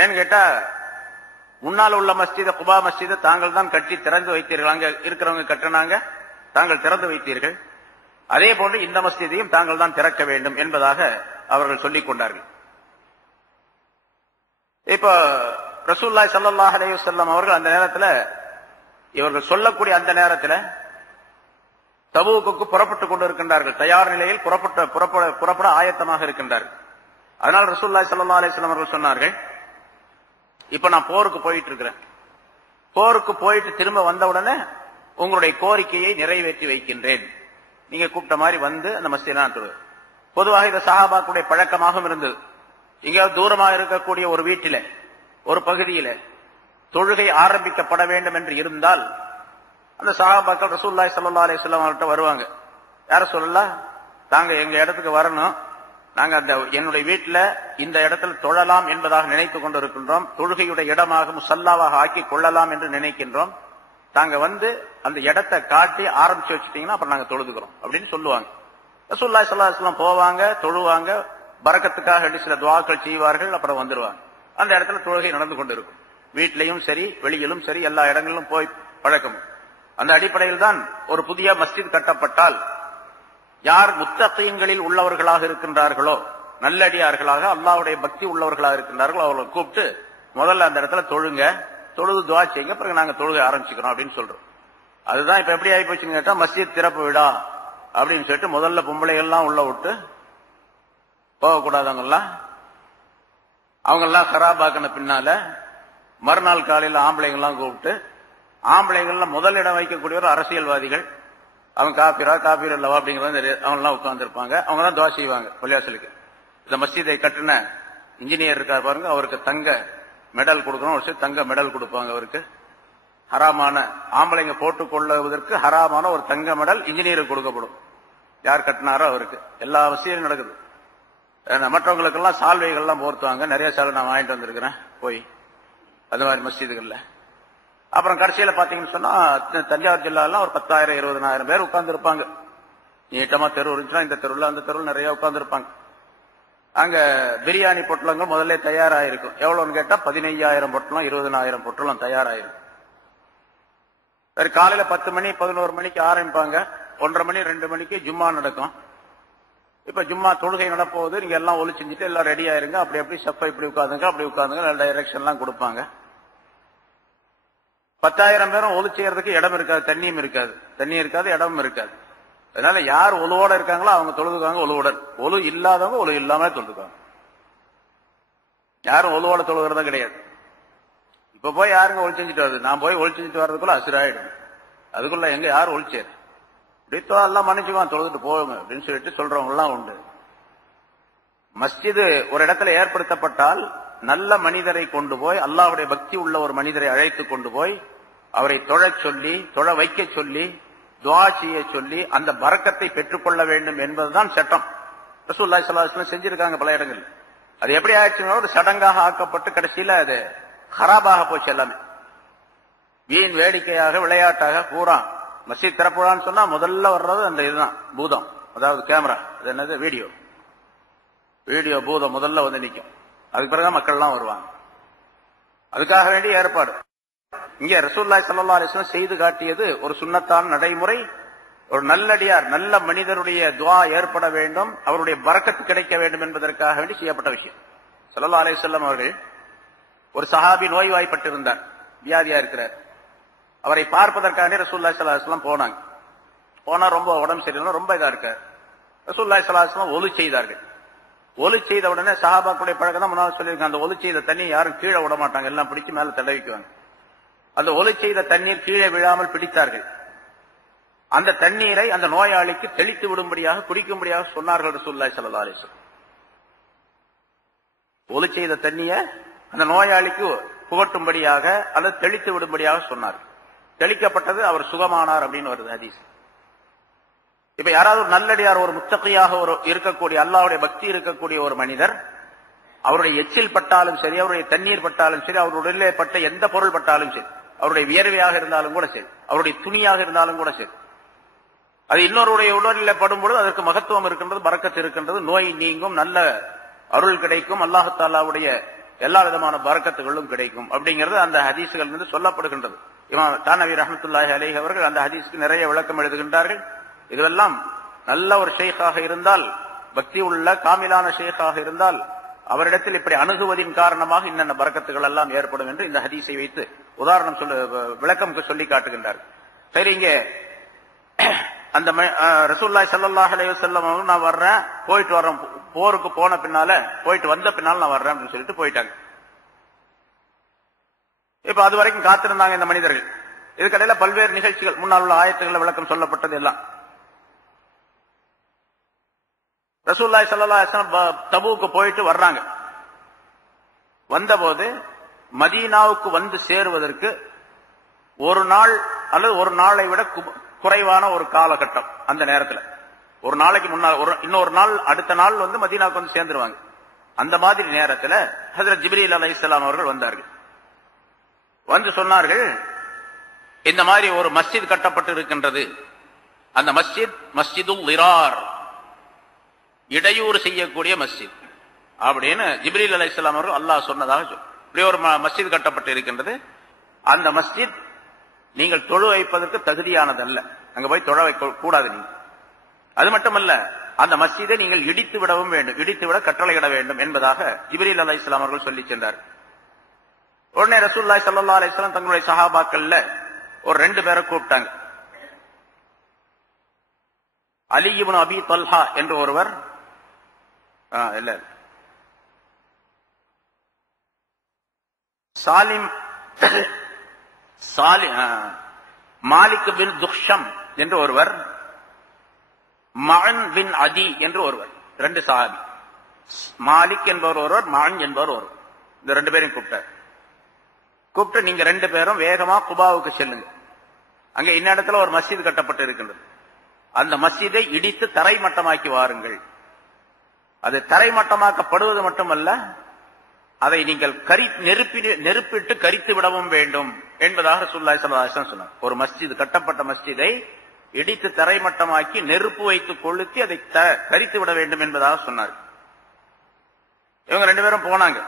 ஏன்னு கேட்டா, முன்னால் உள்ள மஸ்ஜித குபா மஸ்ஜிதை தாங்கள் தான் கட்டி திறந்து வைத்தீர்கள். அங்க இருக்கிறவங்க கட்டினாங்க, தாங்கள் திறந்து வைத்தீர்கள். அதே போன்று இந்த மஸ்ஜிதையும் தாங்கள் தான் திறக்க வேண்டும் என்பதாக அவர்கள் சொல்லிக் கொண்டார்கள். இப்ப ரசூலுல்லாஹி ஸல்லல்லாஹு அலைஹி வஸல்லம் அவர்கள் அந்த நேரத்தில், இவர்கள் சொல்லக்கூடிய அந்த நேரத்தில் தபூக்குக்கு புறப்பட்டுக் கொண்டு இருக்கின்றார்கள். தயார் நிலையில் புறப்பட ஆயத்தமாக இருக்கின்றார்கள். அதனால ரசூலுல்லாஹி ஸல்லல்லாஹு அலைஹி வஸல்லம் அவர்கள் சொன்னார்கள், இப்ப நான் போருக்கு போயிட்டு இருக்கிறேன். போருக்கு போயிட்டு திரும்ப வந்த உடனே உங்களுடைய கோரிக்கையை நிறைவேற்றி வைக்கின்றேன். நீங்க கூப்பிட்ட மாதிரி வந்து அந்த மஸ்ஜிதான் தொழு. பொதுவாக இந்த சஹாபாக்களுடைய பழக்கமாகவும் இருந்தது. எங்கேயாவது தூரமாக இருக்கக்கூடிய ஒரு வீட்டில, ஒரு பகுதியில தொழுகை ஆரம்பிக்கப்பட வேண்டும் என்று இருந்தால் அந்த சஹாபாக்கள் ரசூலுல்லாஹி ஸல்லல்லாஹு அலைஹி வஸல்லம் அவர்கிட்ட வருவாங்க. யார சொல்லலாம், தாங்க எங்க இடத்துக்கு வரணும், நாங்க அந்த என்னுடைய வீட்டில் இந்த இடத்துல தொழலாம் என்பதாக நினைத்துக் கொண்டிருக்கின்றோம், தொழுகையுடைய இடமாக முசல்லாவாக ஆக்கி கொள்ளலாம் என்று நினைக்கின்றோம், தாங்க வந்து அந்த இடத்தை காட்டி ஆரம்பிச்சு வச்சுட்டீங்கன்னா அப்புறம் நாங்க தொழுதுக்கிறோம் அப்படின்னு சொல்லுவாங்க. ரசூலுல்லாஹி ஸல்லல்லாஹு அலைஹி வஸல்லம் போவாங்க, தொழுவாங்க, பரக்கத்துக்காக சில துஆக்கள் செய்வார்கள், அப்புறம் வந்துருவாங்க. அந்த இடத்துல தொழுகை நடந்து கொண்டு இருக்கும். வீட்டிலையும் சரி, வெளியிலும் சரி, எல்லா இடங்களிலும் போய் பழக்கம். அந்த அடிப்படையில் தான் ஒரு புதிய மஸ்ஜித் கட்டப்பட்டால் யார் முத்தகீன்களில் உள்ளவர்களாக இருக்கின்றார்களோ, நல்லடியார்களாக அல்லாஹ்வுடைய பக்தி உள்ளவர்களாக இருக்கின்றார்களோ அவர்களை கூப்பிட்டு முதல்ல அந்த இடத்துல தொழுங்க, தொழுது துஆ செய்யுங்க, பிறகு நாங்க தொழுகை ஆரம்பிச்சுக்கிறோம் அப்படின்னு சொல்றோம். அதுதான் இப்ப எப்படி ஆகி போச்சுன்னு கேட்டா, மஸ்ஜித் திறப்பு விடா அப்படின்னு சொல்லிட்டு முதல்ல பொம்பளைகள்லாம் உள்ள விட்டு போகக்கூடாதவங்கெல்லாம் அவங்கெல்லாம் கராபாக்கின பின்னால மறுநாள் காலையில் ஆம்பளைங்கெல்லாம் கூப்பிட்டு, ஆம்பளைங்கள்ல முதலிடம் வைக்கக்கூடியவர் அரசியல்வாதிகள், அவங்க காபீர் அல்லவா அப்படிங்கிறது அவங்கெல்லாம் உட்கார்ந்து இருப்பாங்க. அவங்க தான் துஆ செய்வாங்க பள்ளிவாசலுக்கு. இந்த மஸ்ஜிதை கட்டின இன்ஜினியர் இருக்கார் பாருங்க, அவருக்கு தங்க மெடல் கொடுக்கணும், ஒரு தங்க மெடல் கொடுப்பாங்க அவருக்கு. ஹராமான ஆம்பளைங்க போட்டுக் கொள்வதற்கு ஹராமான ஒரு தங்க மெடல் இன்ஜினியருக்கு கொடுக்கப்படும். யார் கட்டினாரோ அவருக்கு. எல்லா விஷயம் நடக்குது. மற்றவங்களுக்கெல்லாம் சால்வைகள்லாம் போர்த்துவாங்க. நிறைய சால்வை நான் வாங்கிட்டு வந்திருக்கிறேன் போய் அந்த மாதிரி மஸ்ஜிதுகள்ல. அப்புறம் கடைசியில பாத்தீங்கன்னு சொன்னா தஞ்சாவூர் ஜில்லாலாம் ஒரு 10,000-20,000 பேர் உட்கார்ந்து இருப்பாங்க. நீட்டமா தெரு இருந்துச்சுன்னா இந்த தெருவில் அந்த தெருவில் நிறைய உட்கார்ந்து இருப்பாங்க. அங்க பிரியாணி பொட்டலங்கள் முதல்ல தயாராயிருக்கும். எவ்வளவுன்னு கேட்டா 15,000 பொட்டலம், 20,000 பொட்டலம் தயாராயிருக்கும். சரி, காலையில 10 மணி 11 மணிக்கு ஆரம்பிப்பாங்க. 1:30 மணி 2 மணிக்கு ஜும்மா நடக்கும். இப்ப ஜும்மா தொழுகை நடப்போகுது. நீங்க எல்லாம் ஒளி செஞ்சுட்டு எல்லாம் ரெடி ஆயிருங்க, அப்படி அப்படி ஸ்டெப்பை இப்படி உட்காந்துங்க, அப்படி உட்காந்துங்க, நல்ல டைரக்ஷன் எல்லாம் கொடுப்பாங்க. 10,000 பேரும் ஒளி செய்யறதுக்கு இடம் இருக்காது, தண்ணியும் இருக்காது, தண்ணி இருக்காது, இடமும் இருக்காது. அதனால யார் ஒலுவோட இருக்காங்களோ அவங்க தொழுதுக்காங்க, ஒலுவுடன். ஒலு இல்லாதவங்க ஒலு இல்லாம தொழுதுக்காங்க. யாரும் ஒலுவோட தொழுகிறதா கிடையாது. இப்ப போய் யாருங்க ஒளி செஞ்சுட்டு வருது? நான் போய் ஒளி செஞ்சுட்டு வர்றதுக்குள்ள அசிராயிடும். அதுக்குள்ள எங்க யாரும் ஒளிச்சேரு இப்படித்தோ எல்லாம் மன்னிச்சுக்குவான், தொழுதுட்டு போகுங்க அப்படின்னு சொல்லிட்டு சொல்றவங்க எல்லாம் உண்டு. மஸ்ஜிது ஒரு இடத்துல ஏற்படுத்தப்பட்டால் நல்ல மனிதரை கொண்டு போய், அல்லாஹ்வுடைய பக்தி உள்ள ஒரு மனிதரை அழைத்து கொண்டு போய் அவரை தொழச் சொல்லி, தொழ வைக்க சொல்லி, துஆ செய்ய சொல்லி அந்த பரக்கத்தை பெற்றுக்கொள்ள வேண்டும் என்பதுதான் சட்டம். ரசூலுல்லாஹி ஸல்லல்லாஹு அலைஹி வஸல்லம் செஞ்சிருக்காங்க பல இடங்கள். அது எப்படி ஆயிடுச்சுன்னா ஒரு சடங்காக ஆக்கப்பட்டு கடைசியில அது ஹராபாக போச்சு. எல்லாமே வீண் வேடிக்கையாக விளையாட்டாக பூரா. மஸ்ஜித் திறப்புடான்னு சொன்னா முதல்ல வர்றது அந்த இதுதான், பூதம், அதாவது கேமரா, அது என்னது, வீடியோ பூதம் முதல்ல வந்து நிற்கும். அதுக்கு பிறகு மக்கள்லாம் வருவாங்க. அதுக்காக வேண்டிய ஏற்பாடு. இங்க ரசூலுல்லாஹி ஸல்லல்லாஹு அலைஹி வஸல்லம் செய்து காட்டியது ஒரு சுன்னத்தான நடைமுறை. ஒரு நல்லடியார், நல்ல மனிதருடைய துஆ ஏற்பட வேண்டும், அவருடைய பரக்கத்து கிடைக்க வேண்டும் என்பதற்காக வேண்டி செய்யப்பட்ட விஷயம். ஸல்லல்லாஹு அலைஹி வஸல்லம் அவர்கள், ஒரு சஹாபி நோய்வாய்ப்பட்டிருந்தார், வியாதியா இருக்கிறார். அவரை பார்ப்பதற்காக ரசூலுல்லாஹி ஸல்லல்லாஹு அலைஹி வஸல்லம் போனாங்க. போனா ரொம்ப உடம்பு சரியில்லை, ரொம்ப இதா இருக்கார். ரசூலுல்லாஹி ஸல்லல்லாஹு அலைஹி வஸல்லம் ஒலு செய்தார்கள். ஒலு செய்த உடனே சஹாபாக்களுடைய பழக்கம் தான் முன்னாள் சொல்லியிருக்காங்க, அந்த ஒலு செய்த தண்ணி யாரும் கீழே விட மாட்டாங்க, எல்லாம் பிடிச்சு மேல தடவிக்குவாங்க. அந்த ஒலு செய்த தண்ணீர் கீழே விழாமல் பிடித்தார்கள். அந்த தண்ணீரை அந்த நோயாளிக்கு தெளித்து விடும்படியாக, குடிக்கும்படியாக சொன்னார்கள் ரசூலுல்லாஹி ஸல்லல்லாஹு அலைஹி வஸல்லம். ஒலு செய்த தண்ணிய அந்த நோயாளிக்கு புகட்டும்படியாக அல்லது தெளித்து விடும்படியாக சொன்னார்கள். தெளிக்கப்பட்டது, அவர் சுகமானார் அப்படின்னு வருது ஹதீஸ். இப்ப யாராவது ஒரு நல்லடியார், ஒரு முத்தகையாக ஒரு இருக்கக்கூடிய, அல்லாஹ்வுடைய பக்தி இருக்கக்கூடிய ஒரு மனிதர், அவருடைய எச்சில் பட்டாலும் சரி, அவருடைய தண்ணீர் பட்டாலும் சரி, அவருடைய உடலிலே பட்ட எந்த பொருள் பட்டாலும் சரி, அவருடைய வியர்வையாக இருந்தாலும் கூட சரி, அவருடைய துணியாக இருந்தாலும் கூட சரி, அது இன்னொருடைய உடலில் படும்பொழுது அதற்கு மகத்துவம் இருக்கின்றது, பரக்கத்து இருக்கின்றது, நோய் நீங்கும், நல்ல அருள் கிடைக்கும், அல்லாஹ் தஆலாவுடைய எல்லா விதமான பரக்கத்துகளும் கிடைக்கும் அப்படிங்கிறது அந்த ஹதீஸ்கள் இருந்து சொல்லப்படுகின்றது. இமாம் தானவி ரஹ்மத்துல்லாஹி அலைஹி அவர்கள் அந்த ஹதீஸ்க்கு நிறைய விளக்கம் எழுதுகின்றார்கள். இதுவெல்லாம் நல்ல ஒரு ஷேக்காக இருந்தால், பக்தி உள்ள காமிலான ஷேக்காக இருந்தால், அவரிடத்தில் இப்படி அணுகுவதின் காரணமாக இன்னென்ன பரக்கத்துகள் எல்லாம் ஏற்படும் என்று இந்த ஹதீஸை வைத்து உதாரணம் விளக்கம் சொல்லி காட்டுகின்றார். சரி, இங்கே அந்த ரசூலுல்லாஹி ஸல்லல்லாஹு அலைஹி வஸல்லம் நான் வர்றேன், போயிட்டு வர்றேன், போருக்கு போன பின்னால போயிட்டு வந்த பின்னால நான் வர்றேன் அப்படின்னு சொல்லிட்டு போயிட்டாங்க. இப்ப அது வரைக்கும் காத்திருந்தாங்க இந்த மனிதர்கள். இதுக்கடையில பல்வேறு நிகழ்ச்சிகள், முன்னால் உள்ள ஆயத்துக்களை விளக்கம் சொல்லப்பட்டது எல்லாம். ரசூலுல்லாஹி ஸல்லல்லாஹு அலைஹி வஸல்லம் தபூக்கு போயிட்டு வர்றாங்க. வந்தபோது மதீனாவுக்கு வந்து சேருவதற்கு ஒரு நாள் அல்லது ஒரு நாளை விட குறைவான ஒரு காலகட்டம். அந்த நேரத்தில் ஒரு நாளைக்கு முன்னால் இன்னொரு நாள், அடுத்த நாள் வந்து மதீனாவுக்கு வந்து சேர்ந்துருவாங்க. அந்த மாதிரி நேரத்தில் ஹஜ்ரத் ஜிப்ரீல் அலைஹிஸ்ஸலாம் அவர்கள் வந்தார்கள். வந்து சொன்னார்கள், இந்த மாதிரி ஒரு மஸ்ஜித் கட்டப்பட்டு இருக்கின்றது, அந்த மஸ்ஜித் மஸ்ஜிதுல் லிரார், இடையூறு செய்யக்கூடிய மஸ்ஜித் அப்படின்னு ஜிப்ரீல் அலைஹிஸ்ஸலாம் அவர்கள் அல்லாஹ் சொன்னதாக இப்படி ஒரு மஸ்ஜித் கட்டப்பட்டு இருக்கின்றது. அந்த மஸ்ஜித் நீங்கள் தொழு வைப்பதற்கு தகுதியானதல்ல, அங்க போய் தொழ வைக்க கூடாது. நீங்க அது மட்டுமல்ல, அந்த மஸ்ஜிதை நீங்கள் இடித்து விடவும் வேண்டும், இடித்துவிட கட்டளையிட வேண்டும் என்பதாக ஜிப்ரீல் அலைஹிஸ்ஸலாம் அவர்கள் சொல்லி சென்றார். உடனே ரசூலுல்லாஹி ஸல்லல்லாஹு அலைஹி வஸல்லம் தங்களுடைய சஹாபாக்கள்ல ஒரு 2 பேரை கூப்பிட்டாங்க. அலி இப்னு அபி தல்ஹா என்று ஒருவர், இல்ல மாலிக் பின் துக்ஷம் என்று ஒருவர், மஅன் பின் அதி என்று ஒருவர், 2 சஹாபி. மாலிக் என்பவர் ஒருவர், மஅன் என்பவர் ஒருவர். இந்த 2 பேரையும் கூப்பிட்டு நீங்க 2 பேரும் வேகமா குபாவுக்கு செல்லுங்க. அங்க இன்னிடத்துல ஒரு மஸ்ஜித் கட்டப்பட்டு இருக்கின்றது, அந்த மஸ்ஜிதை இடித்து தரைமட்டமாக்கி வாருங்கள். அது தரைமட்டமாக்கப்படுவது மட்டுமல்ல, அதை நீங்கள் நெருப்பிட்டு கரித்து விடவும் வேண்டும் என்பதாக ரசூலுல்லாஹி ஸல்லல்லாஹு அலைஹி வஸல்லம் சொன்னார். ஒரு மஸ்ஜித், கட்டப்பட்ட மஸ்ஜிதை இடித்து தரைமட்டமாக்கி நெருப்பு வைத்து கொளுத்தி அதை கரித்து விட வேண்டும் என்பதாக சொன்னார். இவங்க 2 பேரும் போனாங்க.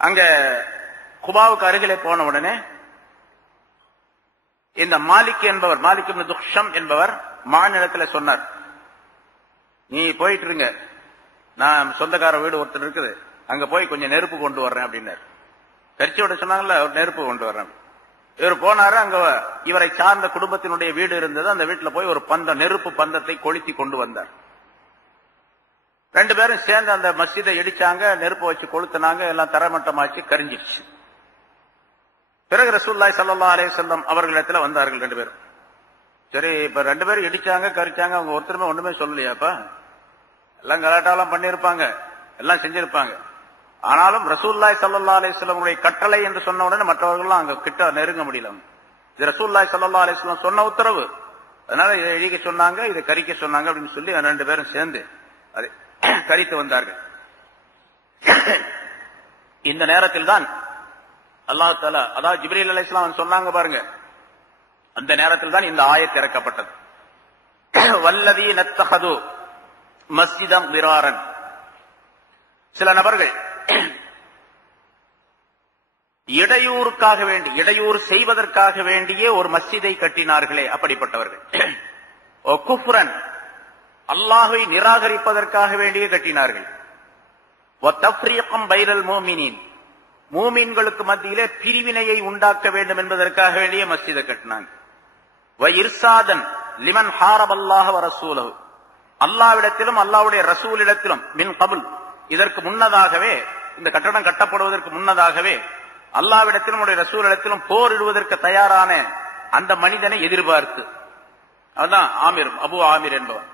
அங்க குபாவுக்கு அருகிலே போன உடனே இந்த மாலிக் என்பவர், மாலிக் இப்னு துக்ஷம் என்பவர் மாநிலத்தில் சொன்னார், நீ போயிட்டு இருங்க, நான் சொந்தக்கார வீடு ஒருத்தர் இருக்குது, அங்க போய் கொஞ்சம் நெருப்பு கொண்டு வர்றேன் அப்படின்னாரு. கரிச்சு விட சொன்னாங்கல்ல, நெருப்பு கொண்டு வர்றேன். இவர் போனாரு. அங்க இவரை சார்ந்த குடும்பத்தினுடைய வீடு இருந்தது. அந்த வீட்டுல போய் ஒரு நெருப்பு பந்தத்தை கொளுத்தி கொண்டு வந்தார். 2 பேரும் சேர்ந்து அந்த மஸ்ஜிதை இடிச்சாங்க, நெருப்பு வச்சு கொளுத்தினாங்க, எல்லாம் தரைமட்டமாச்சு, கரிஞ்சிருச்சு. பிறகு ரசூலுல்லாஹி ஸல்லல்லாஹு அலைஹி வஸல்லம் அவர்களிடத்துல வந்தார்கள் 2 பேரும். சரி, இப்ப 2 பேரும் இடிச்சாங்க, கரிச்சாங்க, அவங்க ஒருத்தருமே ஒண்ணுமே சொல்லலையாப்பா? எல்லாம் கலாட்டாலாம் பண்ணிருப்பாங்க, எல்லாம் செஞ்சிருப்பாங்க. ஆனாலும் ரசூலுல்லாஹி ஸல்லல்லாஹு அலைஹி வஸல்லம் உடைய கட்டளை என்று சொன்ன உடனே மற்றவர்கள்லாம் அங்க கிட்ட நெருங்க முடியல. இது ரசூலுல்லாஹி ஸல்லல்லாஹு அலைஹி வஸல்லம் சொன்ன உத்தரவு, அதனால இதை இடிக்க சொன்னாங்க, இதை கரிக்க சொன்னாங்க அப்படின்னு சொல்லி 2 பேரும் சேர்ந்து அதை கரித்து வந்தார்கள். இந்த நேரத்தில் தான் அல்லாஹ் தஆலா, அதாவது ஜிப்ரீல் அலைஹிஸ்ஸலாம் சொன்னாங்க பாருங்க, அந்த நேரத்தில் தான் இந்த ஆயத் இறக்கப்பட்டது. வல்லதீன தஹது மஸ்ஜிதம் திராரன், சில நபர்கள் இடையூறுக்காக வேண்டி, இடையூறு செய்வதற்காக வேண்டியே ஒரு மஸ்ஜிதை கட்டினார்களே, அப்படிப்பட்டவர்கள். ஓ குஃப்ரன், அல்லாஹை நிராகரிப்பதற்காக வேண்டியே கட்டினார்கள். வ தஃப்ரீகம் பைனல் முஃமினீன், மூமின்களுக்கு மத்தியிலே பிரிவினையை உண்டாக்க வேண்டும் என்பதற்காக வேண்டிய மஸ்ஜிதை கட்டினாங்க. வ இர்சாதன் லிமன் ஹாரபல்லாஹ வ ரசூலஹு, அல்லாஹ்விடத்திலும் அல்லாஹ்வுடைய ரசூலிடத்திலும் மின் கபுல், இதற்கு முன்னதாகவே, இந்த கட்டடம் கட்டப்படுவதற்கு முன்னதாகவே அல்லாஹ்விடத்திலும் அவருடைய ரசூலிடத்திலும் போரிடுவதற்கு தயாரான அந்த மனிதனை எதிர்பார்த்து, அதுதான் ஆமிர், அபு ஆமிர் என்பவர்.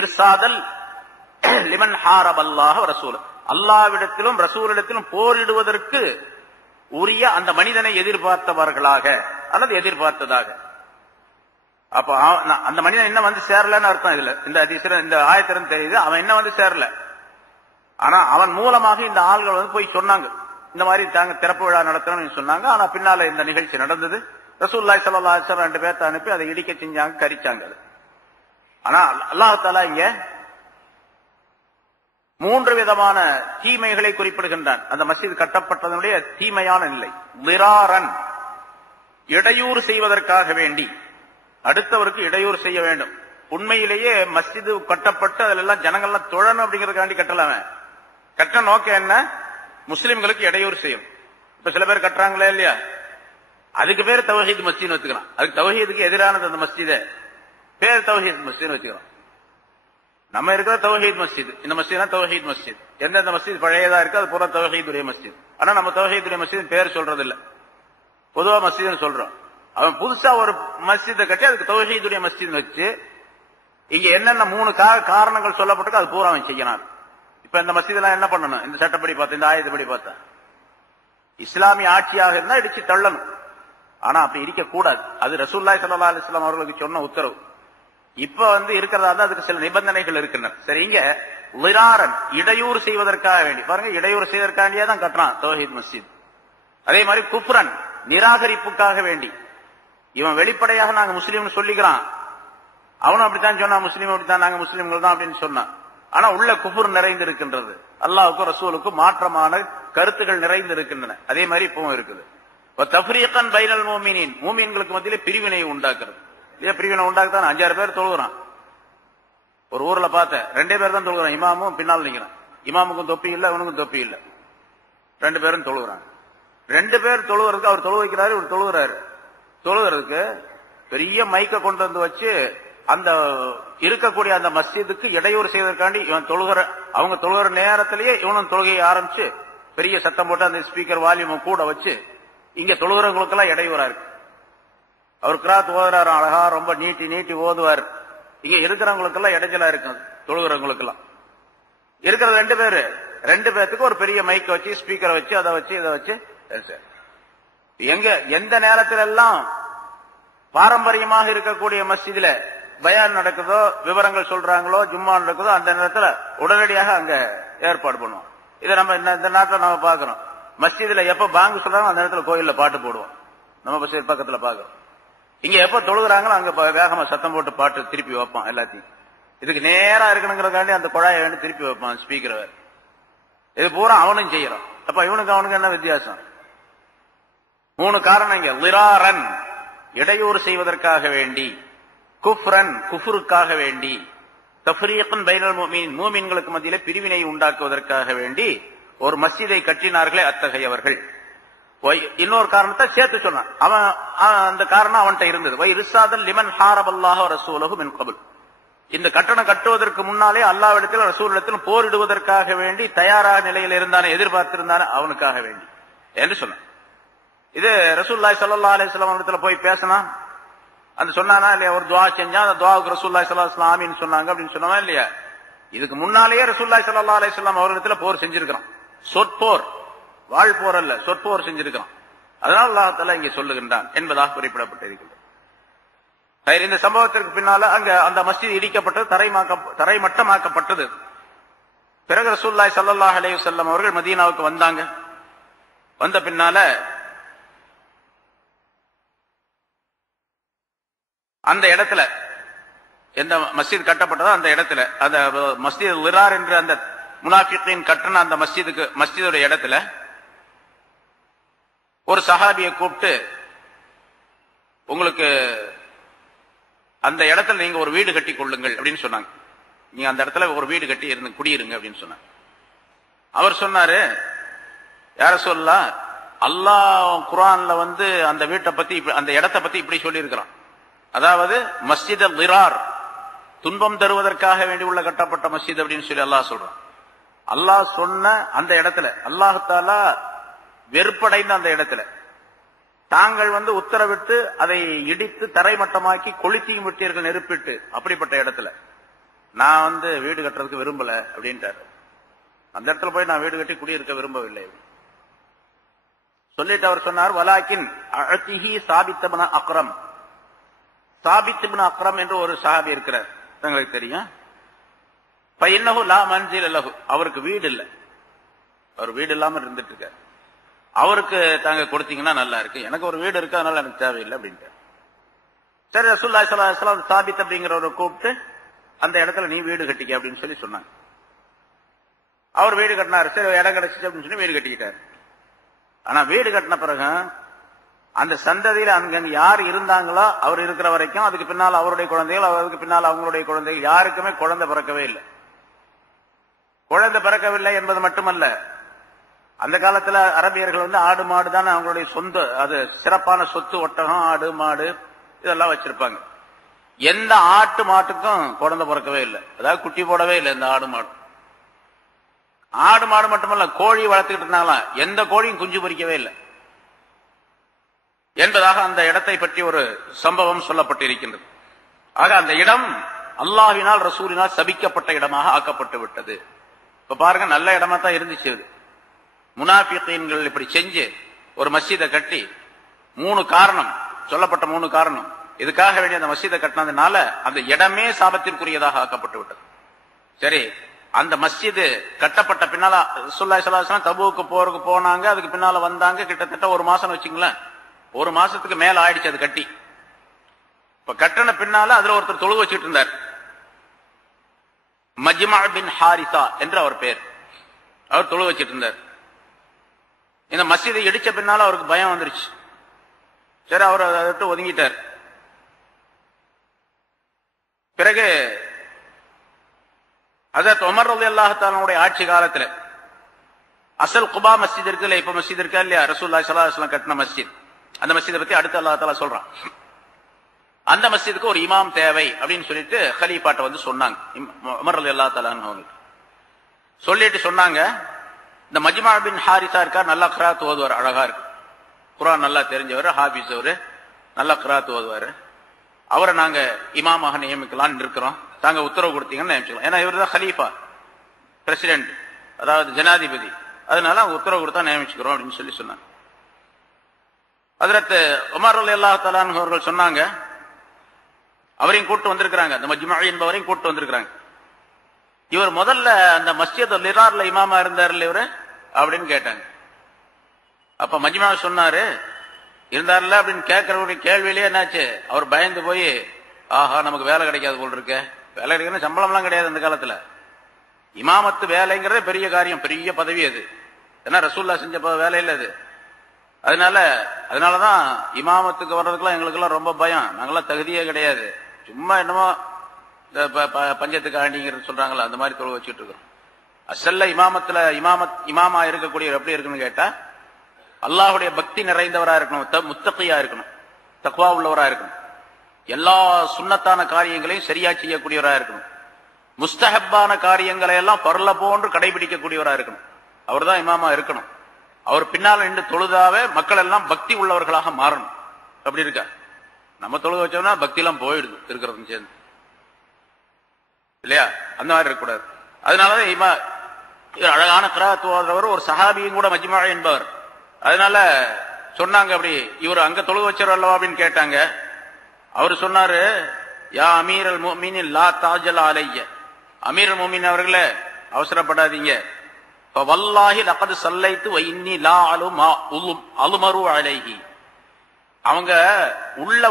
இர்சாதல் லிமன் ஹாரபல்லாஹ வ ரசூலஹு, அல்லாஹ்விடத்திலும் ரசூலிடத்திலும் போரிடுவதற்கு உரிய அந்த மனிதனை எதிர்பார்த்தவர்களாக அல்லது எதிர்பார்த்ததாக. அப்ப அந்த மனிதன் என்ன வந்து சேரலன்னு அர்த்தம். இதுல இந்த ஆயத்திரம் தெரியுது, அவன் என்ன வந்து சேரல. ஆனா அவன் மூலமாக இந்த ஆள்கள் வந்து போய் சொன்னாங்க, இந்த மாதிரி தாங்க திறப்பு விழா நடத்தணும்னு சொன்னாங்க. ஆனா பின்னால இந்த நிகழ்ச்சி நடந்தது. ரசூலுல்லாஹி ஸல்லல்லாஹு அலைஹி வஸல்லம் 2 பேர்த்த அனுப்பி அதை இடிக்க செஞ்சாங்க, கரிச்சாங்க. ஆனா அல்லாஹ் தஆலா இங்க 3 விதமான தீமைகளை குறிப்பிடுகின்றான். அந்த மஸ்ஜித் கட்டப்பட்டதனுடைய தீமையான நிலை. லிராரன், இடையூறு செய்வதற்காக வேண்டி, அடுத்தவருக்கு இடையூறு செய்ய வேண்டும். உண்மையிலேயே மஸ்ஜிது கட்டப்பட்டு அதுல எல்லாம் ஜனங்கள்லாம் தொழணும் அப்படிங்கறதுக்காண்டி கட்டலாமே. கட்ட நோக்கம் என்ன? முஸ்லிம்களுக்கு இடையூறு செய்யும். இப்ப சில பேர் கட்டுறாங்களே இல்லையா, அதுக்கு பேர் தௌஹீத் மஸ்ஜித் வச்சுக்கலாம். அதுக்கு தௌஹீதுக்கு எதிரானது அந்த மஸ்ஜித பேர் தௌஹீத் மஸ்ஜித் வச்சுக்கலாம். நம்ம இருக்கிற தௌஹீத் மஸ்ஜித், இந்த மஸ்ஜித் தௌஹீத் மஸ்ஜித். எந்தெந்த மஸ்ஜித் பழையதா இருக்கு அது பூரா தௌஹீதுடைய மஸ்ஜித். ஆனா நம்ம தௌஹீதுடைய மஸ்ஜித் பேர் சொல்றது இல்ல, பொதுவா மஸ்ஜித்னு சொல்றோம். அவன் புதுசா ஒரு மஸ்ஜிதை கட்டி அதுக்கு தௌஹீதுடைய மஸ்ஜித் வச்சு இங்க என்னென்ன 3 காரணங்கள் சொல்லப்பட்டிருக்கு அது பூரா அவன் செய்யணும். இப்ப இந்த மஸ்ஜித் எல்லாம் என்ன பண்ணணும்? இந்த சட்டப்படி பார்த்தா, இந்த ஆயத்தப்படி பார்த்தா, இஸ்லாமிய ஆட்சியாக இருந்தா இடிச்சு தள்ளணும். ஆனா அப்படி இருக்க கூடாது. அது ரசூலுல்லாஹி ஸல்லல்லாஹு அலைஹி வஸல்லம் அவர்களுக்கு சொன்ன உத்தரவு. இப்ப இருக்கிறதா தான் அதுக்கு சில நிபந்தனைகள் இருக்கின்றன. சரி, இங்க லிராரன், இடையூறு செய்வதற்காக வேண்டி, பாருங்க, இடையூறு செய்வதற்காண்டியே தான் கட்டுறான் தௌஹீத் மஸ்ஜித். அதே மாதிரி குஃப்ரன், நிராகரிப்புக்காக வேண்டி. இவன் வெளிப்படையாக நாங்க முஸ்லீம்னு சொல்லிக்கிறான், அவனும் அப்படித்தான் சொன்னான், முஸ்லீம் அப்படித்தான், நாங்க முஸ்லீம்கள் தான் அப்படின்னு சொன்னான். ஆனா உள்ள குஃபுர் நிறைந்து இருக்கின்றது, அல்லாஹ்வுக்கும் ரசூலுக்கும் மாற்றமான கருத்துக்கள் நிறைந்து இருக்கின்றன. அதே மாதிரி இப்பவும் இருக்குது. தஃப்ரீகன் பைனல் முஃமினீன், மூமின்களுக்கு மத்தியிலே பிரிவினை உண்டாக்குறது. பிரிவினை உண்டாக்குதான் 5-6 பேர் தொழுகிறான். ஒரு ஊர்ல பார்த்தேன், 2 பேர் தான் தொழுகிறான், இமாமும் பின்னால் நிற்கிறான். இமாமுக்கும் தொப்பி இல்ல, அவனுக்கும் தொப்பி இல்ல, 2 பேரும் தொழுகிறாங்க. 2 பேர் தொழுகிறதுக்கு அவர் தொழு வைக்கிறாரு, இவர் தொழுகிறாரு. தொழுகிறதுக்கு பெரிய மைக்க கொண்டு வந்து வச்சு அந்த இருக்கக்கூடிய அந்த மஸ்ஜிதுக்கு இடையூறு செய்வதற்காண்டி இவன் அவங்க தொழுகிற நேரத்திலேயே இவனும் தொழுகையை ஆரம்பிச்சு பெரிய சத்தம் போட்டு அந்த ஸ்பீக்கர் வால்யூம் கூட வச்சு இங்க தொழுகிறவங்களுக்கெல்லாம் இடையூறா இருக்கு. அவர் கிராத் ஓதுறாரு, அழகா ரொம்ப நீட்டி ஓதுவார். இங்க இருக்கிறவங்களுக்கெல்லாம் இடைஞ்சலா இருக்கு, தொழுகிறவங்களுக்கெல்லாம். இருக்கிற 2 பேருக்கு ஒரு பெரிய மைக்க வச்சு ஸ்பீக்கரை வச்சு அதை வச்சு இதை வச்சு எந்த நேரத்தில எல்லாம் பாரம்பரியமாக இருக்கக்கூடிய மஸ்ஜிதுல பயான் நடக்குதோ, விவரங்கள் சொல்றாங்களோ, ஜும்மா நடக்குதோ, அந்த நேரத்துல உடனடியாக அங்க ஏற்பாடு பண்ணுவோம். இதை நம்ம இந்த நாட்டில் நம்ம பாக்குறோம். மஸ்ஜிதுல எப்ப பாங்கு சொல்றாங்க அந்த நேரத்துல கோயில்ல பாட்டு போடுவோம். நம்ம மஸ்ஜித் பக்கத்துல பாக்குறோம். இங்க எப்ப தொழுகிறாங்களோ அங்க வேகமா சத்தம் போட்டு பாட்டு திருப்பி வைப்பான் எல்லாத்தையும். இதுக்கு நேரா இருக்கணுங்கிறதுக்காண்டி அந்த குழாயை வேண்டி திருப்பி வைப்பான் ஸ்பீக்கரை வேற. இது பூரா அவனும் செய்யறான். அப்ப அவனுக்கு என்ன வித்தியாசம்? 3 காரணம் இங்க. லிராரன், இடையூறு செய்வதற்காக வேண்டி. குஃப்ரன், குஃபுருக்காக வேண்டி. தஃப்ரீகன் பைனல் முஃமினீன், மூமின்களுக்கு மத்தியிலே பிரிவினை உண்டாக்குவதற்காக வேண்டி ஒரு மஸ்ஜிதை கட்டினார்களே அத்தகையவர்கள். இன்னொரு காரணத்தை சேர்த்து சொன்னான். அவன் அந்த காரணம் அவன்கிட்ட இருந்தது. வை ரிசாதல் லிமன் ஹாரபல்லாஹு ரசூலஹு மின் கபல், இந்த கட்டணம் கட்டுவதற்கு முன்னாலே அல்லாஹ்விடத்தில் ரசூலிடத்தில் போரிடுவதற்காக வேண்டி தயாராக நிலையில் இருந்தானே, எதிர்பார்த்திருந்தானே, அவனுக்காக வேண்டி என்று சொன்னான். இது ரசூலுல்லாஹி ஸல்லல்லாஹு அலைஹி வஸல்லம் இடத்துல போய் பேசினா அந்த சொன்னானா இல்லையா? ஒரு துஆ செஞ்சா அந்த துஆவுக்கு ரசூலுல்லாஹி ஸல்லல்லாஹு அலைஹி வஸல்லம் ஆமீன் சொன்னாங்க அப்படின்னு சொன்னவா இல்லையா? இதுக்கு முன்னாலேயே ரசூலுல்லாஹி ஸல்லல்லாஹு அலைஹி வஸல்லம் அவரிடத்துல போர் செஞ்சிருக்கிறான். சொற்போர், வாழ் போர் அல்ல, சொற்போர் செஞ்சிருக்கிறான். அதனால அல்லாஹ் தஆலா இங்கே சொல்லுகின்றான் என்பதாக குறிப்பிடப்பட்டிருக்கிறது. இந்த சம்பவத்திற்கு பின்னால அங்க அந்த மஸ்ஜித் இடிக்கப்பட்டது, தரைமட்டமாக்கப்பட்டது. பிறகு ரசூலுல்லாஹி ஸல்லல்லாஹு அலைஹி வஸல்லம் அவர்கள் மதீனாவுக்கு வந்தாங்க. வந்த பின்னால அந்த இடத்துல எந்த மஸ்ஜித் கட்டப்பட்டதோ அந்த இடத்துல, அந்த மஸ்ஜித் லிரார் என்ற அந்த முனாஃபிகீன் கட்டண அந்த மஸ்ஜிதுடைய இடத்துல ஒரு சஹாபியை கூப்பிட்டு, உங்களுக்கு அந்த இடத்துல நீங்க ஒரு வீடு கட்டி கொள்ளுங்கள் அப்படின்னு சொன்னாங்க. நீங்க அந்த இடத்துல ஒரு வீடு கட்டி இருந்து குடியிருங்க அப்படின்னு சொன்னாங்க. அவர் சொன்னாரு, யார சொல்லலாம், அல்லாஹ் குர்ஆன்ல அந்த வீட்டை பத்தி, அந்த இடத்தை பத்தி இப்படி சொல்லி இருக்கிறான். அதாவது மஸ்ஜித் லிரார், துன்பம் தருவதற்காக வேண்டி உள்ள கட்டப்பட்ட மஸ்ஜித் அப்படின்னு சொல்லி அல்லாஹ் சொல்றான். அல்லாஹ் சொன்ன அந்த இடத்துல, அல்லாஹ் தஆலா வெறுப்படைந்த அந்த இடத்துல தாங்கள் உத்தரவிட்டு அதை இடித்து தரைமட்டமாக்கி கொளுத்தியும் விட்டீர்கள் நெருப்பிட்டு, அப்படிப்பட்ட இடத்துல நான் வீடு கட்டுறதுக்கு விரும்பல அப்படின்ட்டாரு. அந்த இடத்துல போய் நான் வீடு கட்டி குடியிருக்க விரும்பவில்லை சொல்லிட்டு அவர் சொன்னார், வலாக்கின் அஅதிஹி சாபித் இப்னு அக்ரம். சாபித் இப்னு அக்ரம் என்று ஒரு சஹாபி இருக்கிறார், உங்களுக்கு தெரியும். ஃபஇன்னஹு லா மன்சில லஹு, அவருக்கு வீடு இல்லை, அவர் வீடு இல்லாம இருந்துட்டு இருக்கார். அவருக்கு தாங்க கொடுத்தீங்கன்னா நல்லா இருக்கு, எனக்கு ஒரு வீடு இருக்கு, அதனால எனக்கு தேவையில்லை அப்படின்ட்டு. சரி, ரசூலுல்லாஹி ஸல்லல்லாஹு அலைஹி வஸல்லம் சாபித் அப்படிங்கிறவரை கூப்பிட்டு அந்த இடத்துல நீ வீடு கட்டிக்க அப்படின்னு சொல்லி சொன்னாங்க. அவர் வீடு கட்டினார். சரி இடம் கிடைச்சிச்சு அப்படின்னு சொல்லி வீடு கட்டிக்கிட்டார். ஆனா வீடு கட்டின பிறகு அந்த சந்ததியில அங்க யார் இருந்தாங்களோ அவர் இருக்கிற வரைக்கும் அதுக்கு பின்னால் அவருடைய குழந்தைகள், அவருக்கு பின்னால் அவங்களுடைய குழந்தைகள், யாருக்குமே குழந்தை பிறக்கவே இல்லை. குழந்தை பிறக்கவில்லை என்பது மட்டுமல்ல, அந்த காலத்துல அரபியர்கள் ஆடு மாடு தான் அவங்களுடைய சொந்த, அது சிறப்பான சொத்து. ஒட்டகம், ஆடு, மாடு இதெல்லாம் வச்சிருப்பாங்க. எந்த ஆட்டு மாட்டுக்கும் குழந்தை பிறக்கவே இல்லை, அதாவது குட்டி போடவே இல்லை. இந்த ஆடு மாடு மட்டுமல்ல, கோழி வளர்த்துக்கிட்டு இருந்தாங்களாம், எந்த கோழியும் குஞ்சு பொரிக்கவே இல்லை என்பதாக அந்த இடத்தை பற்றி ஒரு சம்பவம் சொல்லப்பட்டிருக்கின்றது. ஆக அந்த இடம் அல்லாஹ்வினால் ரசூலினால் சபிக்கப்பட்ட இடமாக ஆக்கப்பட்டு விட்டது. இப்ப பாருங்க, நல்ல இடமா தான் இருந்துச்சு. முனாஃபிகீன்கள் இப்படி செஞ்சு ஒரு மஸ்ஜிதை கட்டி 3 காரணம் சொல்லப்பட்ட 3 காரணம் இதுக்காக வேண்டிய அந்த மஸ்ஜிதை கட்டினதுனால அந்த இடமே சாபத்திற்குரியதாக ஆக்கப்பட்டு விட்டது. சரி, அந்த மஸ்ஜிது கட்டப்பட்ட பின்னால ரசூலுல்லாஹி ஸல்லல்லாஹு அலைஹி வஸல்லம் தபூக்கு போருக்கு போனாங்க. அதுக்கு பின்னால வந்தாங்க. கிட்டத்தட்ட 1 மாசம் வச்சுங்களேன், 1 மாசத்துக்கு மேல ஆயிடுச்சு அது கட்டி. இப்ப கட்டண பின்னால அதுல ஒருத்தர் தொழு வச்சுட்டு இருந்தார். மஜ்மா பின் ஹாரிசா என்று அவர் பேர். அவர் தொழு வச்சுட்டு இருந்தார். இந்த மஸ்ஜிதை இடிச்ச பின்னால அவருக்கு பயம் வந்துருச்சு. சரி, அவர் அதை விட்டு ஒதுங்கிட்டார். பிறகு ஹஜ்ரத் உமர் ரலியல்லாஹு தஆலாவுடைய ஆட்சி காலத்துல அசல் குபா மஸ்ஜித் இருக்குல்ல, இப்ப மஸ்ஜித் இருக்கா இல்லையா, ரசூலுல்லாஹி ஸல்லல்லாஹு அலைஹி வஸல்லம் கட்டின மஸ்ஜித். அந்த மஸ்ஜிதை பத்தி அடுத்து அல்லாஹ் தஆலா சொல்றான். அந்த மஸ்ஜிதுக்கு ஒரு இமாம் தேவை அப்படின்னு சொல்லிட்டு கலீஃபாட்ட சொன்னாங்க. உமர் ரலியல்லாஹு தஆலா அவங்க சொல்லிட்டு சொன்னாங்க, இந்த மஜ்மா பின் ஹாரிசா இருக்கார், நல்லா கிராத் ஓதுவார், அழகா இருக்கு, குர்ஆன் நல்லா தெரிஞ்சவர், ஹாஃபிஸ், அவரு நல்லா கிராத் ஓதுவாரு, அவரை நாங்க இமாமாக நியமிக்கலாம்னு இருக்கிறோம், தாங்க உத்தரவு கொடுத்தீங்கன்னு நியமிச்சுக்கலாம். ஏன்னா இவர் தான் ஹலீஃபா, பிரசிடென்ட், அதாவது ஜனாதிபதி, அதனால அவங்க உத்தரவு கொடுத்தா நியமிச்சுக்கிறோம் அப்படின்னு சொல்லி சொன்னாங்க. ஹஜ்ரத் உமர் ரலியல்லாஹு தஆலா அவர்கள் சொன்னாங்க, அவரையும் கூட்டு வந்திருக்கிறாங்க, அந்த மஜ்மா என்பவரையும் கூட்டு வந்திருக்கிறாங்க. இவர் முதல்ல அந்த மஸ்ஜித் லிரார்ல இமாமா இருந்தார் இவரு அப்படின்னு கேட்டாங்க. அப்ப மஜ்மா சொன்னாரு, இருந்தார்ல அப்படின்னு கேட்கறவருடைய கேள்வியிலேயே என்னாச்சு, அவர் பயந்து போய், ஆஹா நமக்கு வேலை கிடைக்காது போல் இருக்க. வேலை கிடைக்கணும், சம்பளம் எல்லாம் கிடையாது அந்த காலத்துல. இமாமத்து வேலைங்கிறதே பெரிய காரியம், பெரிய பதவி அது. ஏன்னா ரசூலுல்லாஹ் செஞ்ச வேலை இல்லை அது. அதனாலதான் இமாமத்துக்கு வர்றதுக்கெல்லாம் எங்களுக்கெல்லாம் ரொம்ப பயம். நாங்கெல்லாம் தகுதியே கிடையாது, சும்மா என்னமோ பஞ்சத்துக்கு ஆண்டிங்கிறது சொல்றாங்களா, அந்த மாதிரி தொழில் வச்சுட்டு இருக்கோம். அசல்ல இமாமத்துல இமாமா இருக்கக்கூடிய எப்படி இருக்குன்னு கேட்டா, அல்லாஹுடைய பக்தி நிறைந்தவரா இருக்கணும், முத்தகியா இருக்கணும், தக்வா உள்ளவரா இருக்கணும், எல்லா சுன்னத்தான காரியங்களையும் சரியா செய்யக்கூடியவரா இருக்கணும், முஸ்தஹப்பான காரியங்களை எல்லாம் பரல போன்று கடைபிடிக்கக்கூடியவரா இருக்கணும். அவர் தான் இமாமா இருக்கணும். அவர் பின்னால நின்று தொழுதாவே மக்கள் எல்லாம் பக்தி உள்ளவர்களாக மாறணும். அப்படி இருக்கா, நம்ம தொழுக வச்சோம்னா பக்தி எல்லாம் போயிடுது இருக்கிறது சேர்ந்து இல்லையா, அந்த மாதிரி இருக்கக்கூடாது. அதனாலதான் அழகான கிராத் ஓதுறவர் ஒரு சஹாபியும் கூட மஜ்மா என்பவர். அதனால சொன்னாங்க, அப்படி இவர் அங்க தொழுக வச்சவர் அல்லவா அப்படின்னு கேட்டாங்க. அவர் சொன்னாரு, யா அமீர் அல் முஃமினீன் லா தாஜல் அலைய, அமீர் அல் முஃமினீன் அவர்களே அவசரப்படாதீங்க, வல்லாஹி லகத் ஸல்லைத்து வ இன்னி லா அலுமரு அலைஹி. அவங்க உள்ள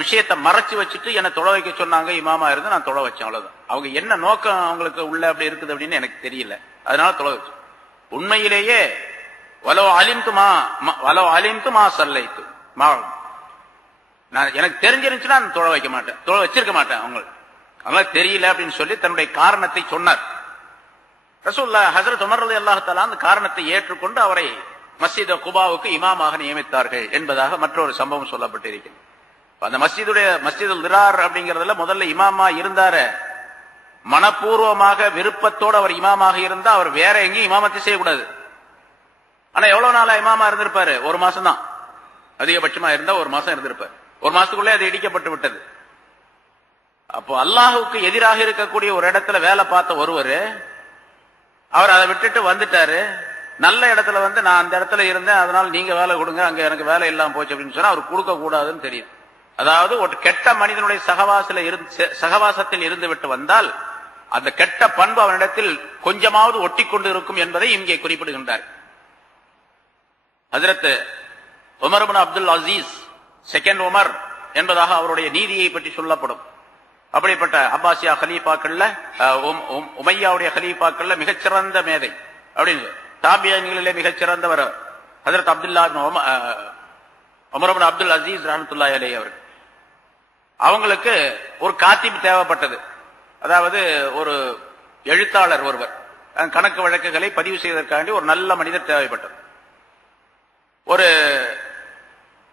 விஷயத்தை மறைச்சு வச்சுட்டு என்ன தொழ வைக்க சொன்னாங்க, இமாமா இருந்து நான் தொழ வச்சேன், அவ்வளவுதான். அவங்க என்ன நோக்கம் அவங்களுக்கு உள்ள அப்படி இருக்குது அப்படின்னு எனக்கு தெரியல, அதனால தொழ வச்சேன். உண்மையிலேயே வலோ அலிம்துமா சல்லைத்து, எனக்கு தெரிஞ்சிருந்துச்சுன்னா நான் தொழ வைக்க மாட்டேன், தொழ வச்சிருக்க மாட்டேன், அவங்களுக்கு தெரியல அப்படின்னு சொல்லி தன்னுடைய காரணத்தை சொன்னார். ரசூலுல்லாஹ் ஹஜ்ரத் உமர் ரலியல்லாஹு தஆலா அந்த காரணத்தை ஏற்றுக்கொண்டு அவரை மஸ்ஜித் குபாவுக்கு இமாமாக நியமித்தார்கள் என்பதாக மற்றொரு சம்பவம் சொல்லப்பட்டிருக்கிறது. அந்த மஸ்ஜிதுல் திரார் அப்படிங்கறதுல முதல்ல இமாமா இருந்தாரு, மனப்பூர்வமாக விருப்பத்தோடு அவர் இமாமாக இருந்தா அவர் வேற எங்கேயும் இமாமத்தை செய்யக்கூடாது. ஆனா எவ்வளவு நாளா இமாமா இருந்திருப்பாரு, 1 மாசம் தான் அதிகபட்சமா இருந்தா, 1 மாசம் இருந்திருப்பாரு. 1 மாசத்துக்குள்ளே அது இடிக்கப்பட்டு விட்டது. அப்போ அல்லாஹுக்கு எதிராக இருக்கக்கூடிய ஒரு இடத்துல வேலை பார்த்த ஒருவர் அவர் அதை விட்டுட்டு வந்துட்டாரு. நல்ல இடத்துல நான் அந்த இடத்துல இருந்தேன், அதனால நீங்க வேலை கொடுங்க, அங்க எனக்கு வேலை இல்லாம போச்சு அப்படின்னு சொன்னா அவர் கொடுக்க கூடாதுன்னு தெரியும். அதாவது ஒரு கெட்ட மனிதனுடைய சகவாசத்தில் இருந்து விட்டு வந்தால் அந்த கெட்ட பண்பு அவனிடத்தில் கொஞ்சமாவது ஒட்டி கொண்டு இருக்கும் என்பதை இங்கே குறிப்பிடுகின்றார். ஹஜ்ரத் Umar ibn Abdul Azeez, second Umar என்பதாக அவருடைய நீதியை பற்றி சொல்லப்படும். அப்படிப்பட்ட அப்பாசியா கலீஃபாக்கள்ல உமையாவுடைய கலீஃபாக்கள்ல மிகச்சிறந்த மேதை அப்படின்னு தாபியீன்களிலே மிகச்சிறந்தவர் ஹஜ்ரத் அப்துல்லா உமர் இப்னு அப்துல் அசீஸ் ரஹ்மத்துல்லாஹி அலைஹி அவர்கள். அவங்களுக்கு ஒரு காத்திப் தேவைப்பட்டது. அதாவது ஒரு எழுத்தாளர் ஒருவர் கணக்கு வழக்குகளை பதிவு செய்வதற்காண்டி ஒரு நல்ல மனிதர் தேவைப்பட்டது. ஒரு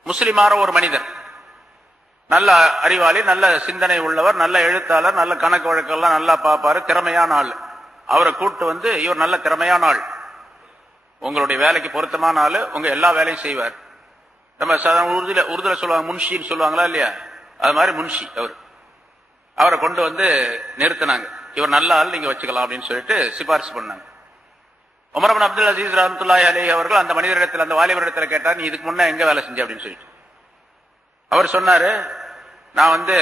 முஸ்லிமான ஒரு மனிதர், நல்ல அறிவாளி, நல்ல சிந்தனை உள்ளவர், நல்ல எழுத்தாளர், நல்ல கணக்கு வழக்கெல்லாம் நல்லா பார்ப்பாரு, திறமையான ஆள். அவரை கூட்டு வந்து இவர் நல்ல திறமையான ஆள், உங்களுடைய வேலைக்கு பொருத்தமான ஆளு, உங்க எல்லா வேலையும் செய்வார். நம்ம உருதுல சொல்லுவாங்க முன்ஷின்னு சொல்லுவாங்களா இல்லையா, அது மாதிரி முன்ஷி அவரை கொண்டு வந்து நிறுத்தினாங்க. இவர் நல்ல ஆள், நீங்க வச்சுக்கலாம் அப்படின்னு சொல்லிட்டு சிபாரிசு பண்ணாங்க. உமர் இப்னு அப்துல் அசீஸ் ரஹ்மத்துல்லாஹி அலைஹி அவர்கள் அந்த மனிதரிடத்தில், அந்த வாலிபரிடத்தில் கேட்டார், நீ இதுக்கு முன்ன எங்க வேலை செஞ்ச அப்படின்னு சொல்லிட்டு. அவர் சொன்னாரு, நான் வந்து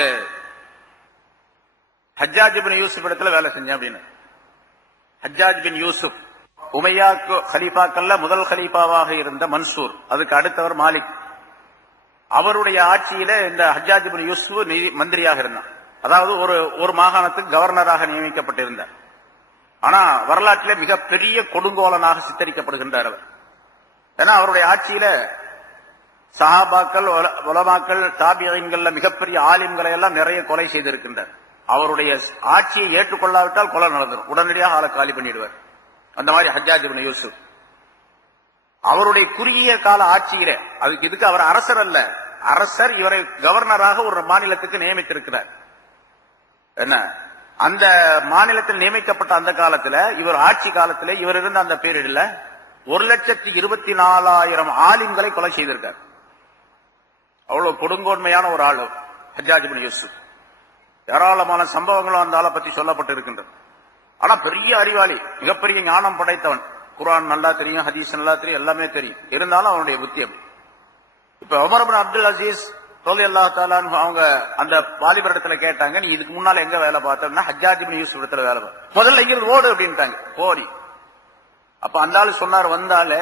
ஹஜ்ஜாஜ் பின் யூசுப் இடத்துல வேலை செஞ்சேன் அப்படின்னு. ஹஜ்ஜாஜ் பின் யூசுப் உமையா கலீஃபாக்கள்ல முதல் கலீஃபாவாக இருந்த மன்சூர், அதுக்கு அடுத்தவர் மாலிக். அவருடைய ஆட்சியில இந்த ஹஜ்ஜாஜ் பின் யூசுப் மந்திரியாக இருந்தான். அதாவது ஒரு மாகாணத்துக்கு கவர்னராக நியமிக்கப்பட்டிருந்தார். ஆனா வரலாற்றிலே மிகப்பெரிய கொடுங்கோலனாக சித்தரிக்கப்படுகின்றார் அவர். ஏன்னா அவருடைய ஆட்சியில சஹாபாக்கள், உலமாக்கள், தாபியீன்கள்ல மிகப்பெரிய ஆலிம்களை எல்லாம் நிறைய கொலை செய்திருக்கின்றார். அவருடைய ஆட்சியை ஏற்றுக்கொள்ளாவிட்டால் கொலை நடந்துடும், உடனடியாக ஆளை காலி பண்ணிடுவார். அந்த மாதிரி ஹஜ்ஜாஜ் இப்னு யூசுப் அவருடைய குறுகிய கால ஆட்சியில, இதுக்கு அவர் அரசர் அல்ல, அரசர் இவரை கவர்னராக ஒரு மாநிலத்துக்கு நியமித்திருக்கிறார். என்ன, அந்த மாநிலத்தில் நியமிக்கப்பட்ட அந்த காலத்துல, இவர் ஆட்சி காலத்துல, இவர் இருந்த அந்த பீரியட்ல 1,24,000 ஆலிம்களை கொலை செய்திருக்கார். அவ்வளவு கொடுங்கோன்மையான ஒரு ஆளு ஹஜ்ஜாஜ் இப்னு யூசுப். ஏராளமான சம்பவங்களும் அந்த ஆளை பத்தி சொல்லப்பட்டிருக்கின்றது. ஆனா பெரிய அறிவாளி, மிகப்பெரிய ஞானம் படைத்தவன். குர்ஆன் நல்லா தெரியும், ஹதீஸ் நல்லா தெரியும், எல்லாமே தெரியும். இருந்தாலும் அவனுடைய புத்தி அப்படி. இப்ப உமர் இப்னு அப்துல் அசீஸ் ரலியல்லாஹு தஆலா அவங்க அந்த வாலிபரிடத்துல கேட்டாங்க, நீ இதுக்கு முன்னால எங்க வேலை பார்த்தா? ஹஜ்ஜாஜ் இப்னு யூசுப் இடத்துல வேலை பார்த்த. முதல்ல இங்கிருந்து ஓடு அப்படின்ட்டாங்க, போடி. அப்ப அந்த ஆள் சொன்னார், வந்தாலே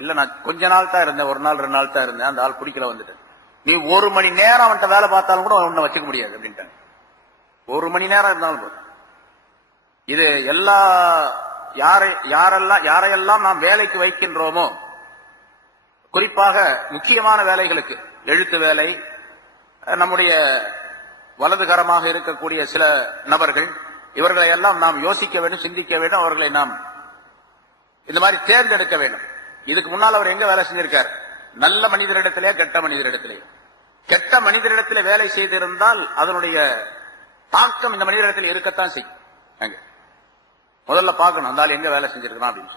இல்ல நான் கொஞ்ச நாள் தான் இருந்தேன், ஒரு நாள் 2 நாள் தான் இருந்தேன், அந்த ஆள் பிடிக்கல வந்துட்டேன். நீ 1 மணி நேரம் அவன்கிட்ட வேலை பார்த்தாலும் கூட அவனை வச்சுக்க முடியாது அப்படின்ட்டாங்க. 1 மணி நேரம் இருந்தாலும் போதும். இது எல்லா யாரையெல்லாம் நாம் வேலைக்கு வைக்கின்றோமோ, குறிப்பாக முக்கியமான வேலைகளுக்கு, எழுத்து வேலை, நம்முடைய வலதுகரமாக இருக்கக்கூடிய சில நபர்கள், இவர்களை எல்லாம் நாம் யோசிக்க வேண்டும், சிந்திக்க வேண்டும், அவர்களை நாம் இந்த மாதிரி தேர்ந்தெடுக்க வேண்டும். இதுக்கு முன்னால் அவர் எங்க வேலை செஞ்சிருக்கார்? நல்ல மனிதரிடத்திலே, கெட்ட மனிதரிடத்திலே. கெட்ட மனிதரிடத்திலே வேலை செய்திருந்தால் அதனுடைய தாக்கம் இந்த மனிதரிடத்தில் இருக்கத்தான் செய்யும். முதல்ல பார்க்கணும் அந்த ஆள் எங்க வேலை செஞ்சிருக்கான் அப்படின்னு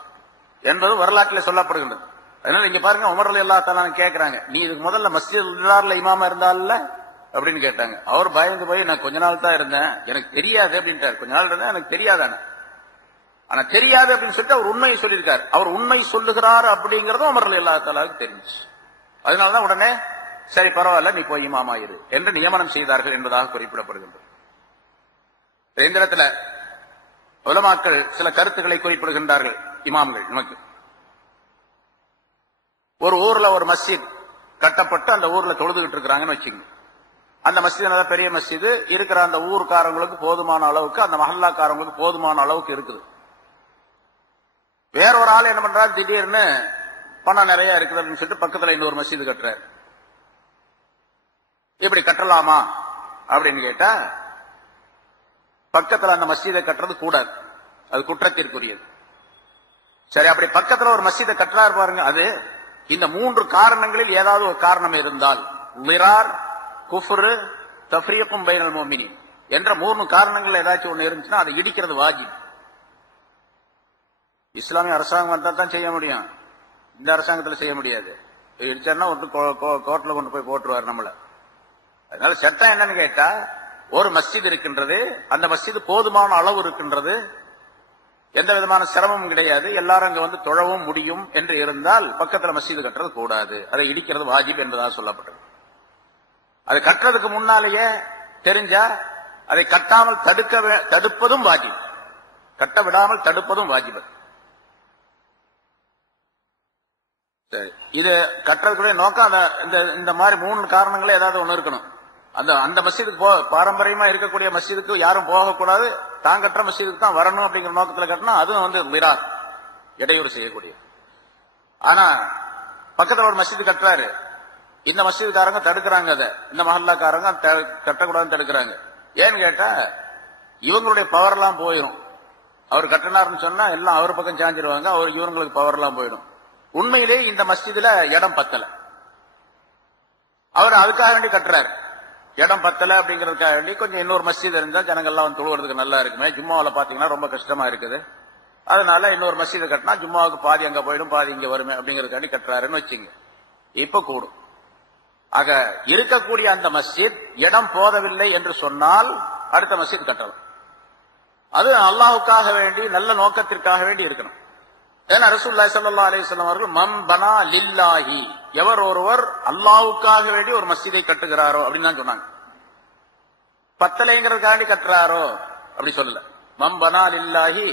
என்பது வரலாற்றில் சொல்லப்படுகின்றது. அதனால இங்க பாருங்க, உமர் ரலியல்லாஹு தஆலா கேட்கிறாங்க, நீ இதுக்கு முதல்ல மஸ்ஜிதுல் இமாமா இருந்தால அப்படின்னு கேட்டாங்க. அவர் பயந்து போய், நான் கொஞ்ச நாள் தான் இருந்தேன், எனக்கு தெரியாது அப்படின்ட்டார். கொஞ்ச நாள் இருந்தேன், எனக்கு தெரியாதானே. ஆனா தெரியாது அப்படின்னு சொல்லிட்டு அவர் உண்மையை சொல்லியிருக்காரு. அவர் உண்மை சொல்லுகிறார் அப்படிங்கறதும் உமர் ரலியல்லாஹு தஆலாவுக்கு தெரிஞ்சு. அதனாலதான் உடனே சரி பரவாயில்ல, நீ போய் இமாமா இரு என்று நியமனம் செய்தார்கள் என்பதாக குறிப்பிடப்படுகின்றது. இந்த இடத்துல உலமாக்கள் சில கருத்துக்களை குறிப்பிடுகின்றார்கள். இமாம்கள் நமக்கு ஒரு ஊர்ல ஒரு மஸ்ஜித் கட்டப்பட்டு அந்த ஊர்ல தொழுதுகிட்டு இருக்கிறாங்கன்னு வச்சுக்கோங்க. அந்த மஸ்ஜித் நல்ல பெரிய மஸ்ஜித் இருக்கிற அந்த ஊர்க்காரங்களுக்கு போதுமான அளவுக்கு, அந்த மஹல்லாக்காரங்களுக்கு போதுமான அளவுக்கு இருக்குது. வேற ஒரு ஆள் என்ன பண்றாரு, திடீர்னு பணம் நிறைய இருக்குது அப்படின்னு சொல்லிட்டு பக்கத்துல இன்னொரு மஸ்ஜித் கட்டுறாரு. இப்படி கட்டலாமா அப்படின்னு கேட்டா, பக்கத்துல அந்த மஸ்ஜிதை கட்டுறது கூடாது, அது குற்றத்திற்குரியது. சரி, அப்படி பக்கத்துல ஒரு மஸ்ஜிதை கட்டுறாரு பாருங்க, அது இந்த 3 காரணங்களில் ஏதாவது ஒரு காரணம் இருந்தால், லிரார், குஃப்ரு, தஃப்ரீக்கும் பைனல் முஃமினீன் என்ற 3 காரணங்கள் ஏதாச்சும் ஒண்ணு இருந்துச்சுன்னா அதை இடிக்கிறது வாஜிப். இஸ்லாமிய அரசாங்கம் வந்தா தான் செய்ய முடியும், இந்த அரசாங்கத்துல செய்ய முடியாது. இடிச்சாருன்னா கோர்ட்ல கொண்டு போய் போட்டுருவார் நம்மள. அதனால சட்டம் என்னன்னு கேட்டா, ஒரு மஸ்ஜித் இருக்கின்றது, அந்த மஸ்ஜித் போதுமான அளவு இருக்கின்றது, எந்த விதமான சிரமமும் கிடையாது, எல்லாரும் அங்க வந்து தொழவும் முடியும் என்று இருந்தால் பக்கத்துல மஸ்ஜித் கட்டுறது கூடாது, அதை இடிக்கிறது வாஜிப் என்பதாக சொல்லப்பட்டது. அது கட்டுறதுக்கு முன்னாலேயே தெரிஞ்சா அதை கட்டாமல் தடுப்பதும் வாஜிப், கட்ட விடாமல் தடுப்பதும் வாஜிப். சரி, இது கட்டுறதுக்குரிய நோக்கம் இந்த மாதிரி 3 காரணங்களே ஏதாவது ஒண்ணு இருக்கணும். அந்த மஸ்ஜிதுக்கு பாரம்பரியமா இருக்கக்கூடிய மஸ்ஜிதுக்கு யாரும் போகக்கூடாது, தான் கட்டுற மஸ்ஜிதுக்கு தான் வரணும் அப்படிங்கிற நோக்கத்துல கட்டினா அதுவும் மிரார், இடையூறு செய்யக்கூடிய. ஆனா பக்கத்துல ஒரு மஸ்ஜிது கட்டுறாரு, இந்த மஸ்ஜிதுக்காரங்க தடுக்கிறாங்க, அதை இந்த மஹல்லாக்காரங்க கட்டக்கூடாதுன்னு தடுக்கிறாங்க. ஏன்னு கேட்டா இவங்களுடைய பவர் எல்லாம் போயிடும். அவர் கட்டினார்னு சொன்னா எல்லாம் அவர் பக்கம் சாஞ்சிருவாங்க, இவங்களுக்கு பவர் எல்லாம் போயிடும். உண்மையிலேயே இந்த மஸ்ஜிதுல இடம் பத்தல, அவர் அதுக்காக வேண்டி கட்டுறாரு. இடம் பத்தல அப்படிங்கறதுக்காக வேண்டி கொஞ்சம் இன்னொரு மஸ்ஜித் இருந்தா ஜனங்கள்லாம் வந்து தொழுவதுக்கு நல்லா இருக்குமே, ஜும்மாவில் பாத்தீங்கன்னா ரொம்ப கஷ்டமா இருக்குது, அதனால இன்னொரு மஸ்ஜிதை கட்டினா ஜும்மாவுக்கு பாதி அங்க போயிடும் பாதி இங்க வருமே அப்படிங்கறதுக்காண்டி கட்டுறாருன்னு வச்சுங்க. இப்ப கூடும். ஆக இருக்கக்கூடிய அந்த மஸ்ஜித் இடம் போதவில்லை என்று சொன்னால் அடுத்த மஸ்ஜித் கட்டலாம். அது அல்லாஹுக்காக வேண்டி நல்ல நோக்கத்திற்காக வேண்டி இருக்கணும். ஏன்னா ரசூலுல்லாஹி ஸல்லல்லாஹு அலைஹி வஸல்லம் அவர்கள் மன் பனா லில்லாஹி, எவர் ஒருவர் அல்லாஹுக்காக வேண்டி ஒரு மஸ்ஜிதை கட்டுகிறாரோ அப்படின்னு தான் சொன்னாங்க. பத்தலைங்கிறதுக்காண்டி கட்டுறாரோ அப்படி சொல்லல. மன் பனா லில்லாஹி,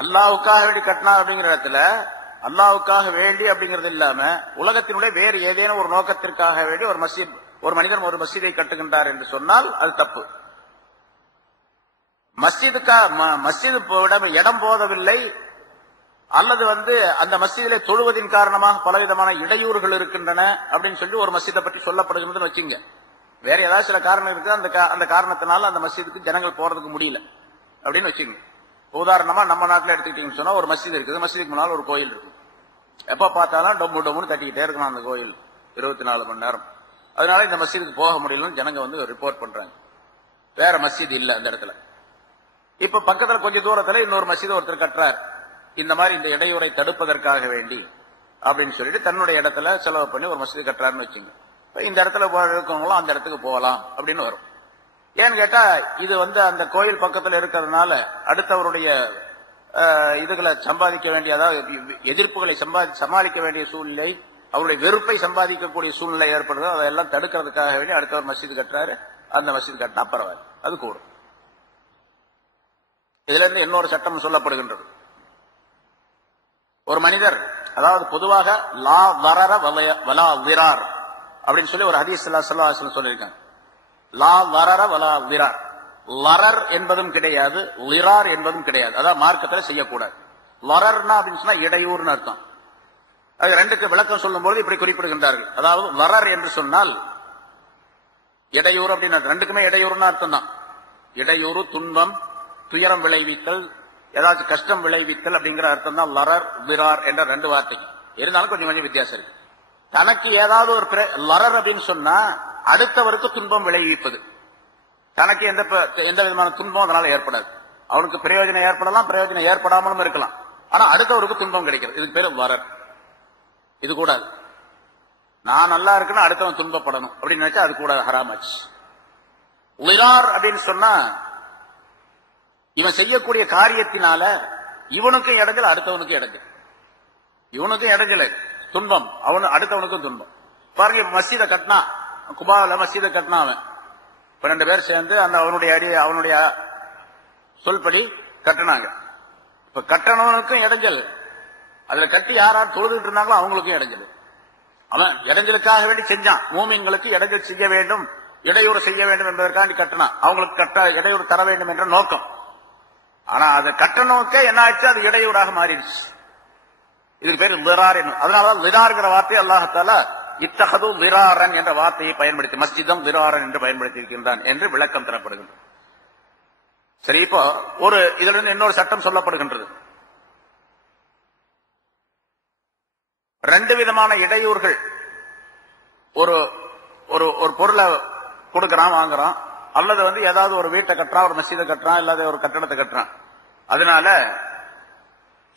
அல்லாஹுக்காக வேண்டி கட்டினார் அப்படிங்கிற இடத்துல அல்லாஹுக்காக வேண்டி அப்படிங்கிறது இல்லாம உலகத்தினுடைய வேறு ஏதேனும் ஒரு நோக்கத்திற்காக வேண்டி ஒரு மனிதன் ஒரு மஸ்ஜிதை கட்டுகின்றார் என்று சொன்னால் அது தப்பு. மஸ்ஜிது இடம் போதவில்லை அல்லது அந்த மஸ்ஜிதிலே தொழுவதின் காரணமாக பலவிதமான இடையூறுகள் இருக்கின்றன அப்படின்னு சொல்லி ஒரு மஸ்ஜிதை பற்றி சொல்லப்படுகிறது வச்சுங்க. வேற ஏதாவது சில காரணம் இருக்கு, அந்த காரணத்தினால அந்த மஸ்ஜிதுக்கு ஜனங்கள் போறதுக்கு முடியல அப்படின்னு வச்சுங்க. உதாரணமா நம்ம நாட்டில் எடுத்துக்கிட்டீங்கன்னு சொன்னா ஒரு மஸ்ஜித் இருக்குது, மஸ்ஜிதுக்கு முன்னால் ஒரு கோயில் இருக்கு. எப்ப பார்த்தாலும் டொம்பு டொம்முன்னு தட்டிக்கிட்டே இருக்கணும் அந்த கோயில் 24 மணி நேரம். அதனால இந்த மஸ்ஜிதுக்கு போக முடியலன்னு ஜனங்க ரிப்போர்ட் பண்றாங்க. வேற மஸ்ஜித் இல்ல அந்த இடத்துல. இப்ப பக்கத்துல கொஞ்சம் தூரத்துல இன்னொரு மஸ்ஜித் ஒருத்தர் கட்டுறார், இந்த மாதிரி இந்த இடையூறை தடுப்பதற்காக வேண்டி அப்படின்னு சொல்லிட்டு தன்னுடைய இடத்துல செலவு பண்ணி ஒரு மஸ்ஜித் கட்டுறாருன்னு வச்சுங்க. இந்த இடத்துல இருக்கவங்களும் அந்த இடத்துக்கு போகலாம் அப்படின்னு வரும். ஏன்னு கேட்டா இது அந்த கோயில் பக்கத்துல இருக்கிறதுனால அடுத்தவருடைய இதுகளை சம்பாதிக்க வேண்டிய, அதாவது எதிர்ப்புகளை சமாளிக்க வேண்டிய சூழ்நிலை, அவருடைய வெறுப்பை சம்பாதிக்கக்கூடிய சூழ்நிலை ஏற்படுது. அதெல்லாம் தடுக்கிறதுக்காக வேண்டி அடுத்தவர் மஸ்ஜித் கட்டுறாரு, அந்த மஸ்ஜித் கட்டினா பரவாயில்ல, அது கூடும். இதுல இருந்து இன்னொரு சட்டம் சொல்லப்படுகின்றது. ஒரு மனிதர், அதாவது பொதுவாக லா வரர வலா விரார் அப்படின்னு சொல்லி ஒரு ஹதீஸ் ஸல்லல்லாஹு அலைஹி வஸல்லம் சொல்லியிருக்காங்க. லா வரர வலா விரார், லரர் என்பதும் கிடையாது, லிரார் என்பதும் கிடையாது. அதாவது மார்க்கத்தில் செய்யக்கூடாது. லரர்னா அப்படின்னு சொன்னா இடையூறுன்னு அர்த்தம். அது ரெண்டுக்கு விளக்கம் சொல்லும்போது இப்படி குறிப்பிடுகின்றார்கள். அதாவது லரர் என்று சொன்னால் இடையூறு அப்படின்னு, ரெண்டுக்குமே இடையூறுன்னு அர்த்தம் தான். இடையூறு, துன்பம், துயரம் விளைவித்தல், ஏதாச்சும் கஷ்டம் விளைவித்தல் அப்படிங்கிற அர்த்தம் தான் லரர் விரார் என்ற ரெண்டு வார்த்தைக்கு. இருந்தாலும் கொஞ்சம் கொஞ்சம் வித்தியாசம் இருக்கு. தனக்கு ஏதாவது ஒரு லரர் அப்படின்னு சொன்னா அடுத்தவருக்கு துன்பம் விளைவிப்பது. தனக்கு எந்த விதமான துன்பம் அதனால ஏற்படாது. அவனுக்கு பிரயோஜனம் ஏற்படலாம், பிரயோஜனம் ஏற்படாமலும் இருக்கலாம். ஆனா அடுத்தவருக்கு துன்பம் கிடைக்கிறது, இதுக்கு பேரு வரர். இது கூடாது. நான் நல்லா இருக்குன்னு அடுத்தவன் துன்பப்படணும் அப்படின்னு நினைச்சா அது கூடாது, ஹராமாச்சு. உயிரார் அப்படின்னு சொன்னா இவன் செய்யக்கூடிய காரியத்தினால இவனுக்கும் இடைஞ்சல், அடுத்தவனுக்கும் இடைஞ்சல். இவனுக்கும் இடைஞ்சல் துன்பம், அடுத்தவனுக்கும் துன்பம். பாருங்க, மஸ்ஜிதை கட்டினா, குபாவில் மஸ்ஜிதை கட்டினா அவன் 2 பேர் சேர்ந்து அவனுடைய சொல்படி கட்டினாங்க. இப்ப கட்டணவனுக்கும் இடைஞ்சல், அதுல கட்டி யார் தொழுதுட்டு இருந்தாங்களோ அவங்களுக்கும் இடைஞ்சல். அவன் இடைஞ்சலுக்காக வேண்டி செஞ்சான். மூமின்களுக்கு இடைஞ்சல் செய்ய வேண்டும், இடையூறு செய்ய வேண்டும் என்பதற்காண்டி கட்டினான். அவங்களுக்கு இடையூறு தர வேண்டும் என்ற நோக்கம். ஆனா அது கட்டணோக்கே என்ன ஆச்சு, அது இடையூறாக மாறிடுச்சு. இதுக்கு பேர் லிரார். அதனாலதான் லிரார்ங்கிற வார்த்தை அல்லாஹ் தஆலா இத்தஹது லிராரன் என்ற வார்த்தையை பயன்படுத்தி மஸ்ஜிதம் லிராரன் என்று பயன்படுத்தி இருக்கின்றான் என்று விளக்கம் தரப்படுகின்றது. சரி, இப்போ இதுல இருந்து இன்னொரு சட்டம் சொல்லப்படுகின்றது. 2 விதமான இடையூறுகள். ஒரு பொருளை கொடுக்கறான், வாங்குறான், அல்லது ஏதாவது ஒரு வீட்டை கட்டுறான், ஒரு மஸ்ஜிதை கட்டுறான், இல்லாத ஒரு கட்டடத்தை கட்டுறான். அதனால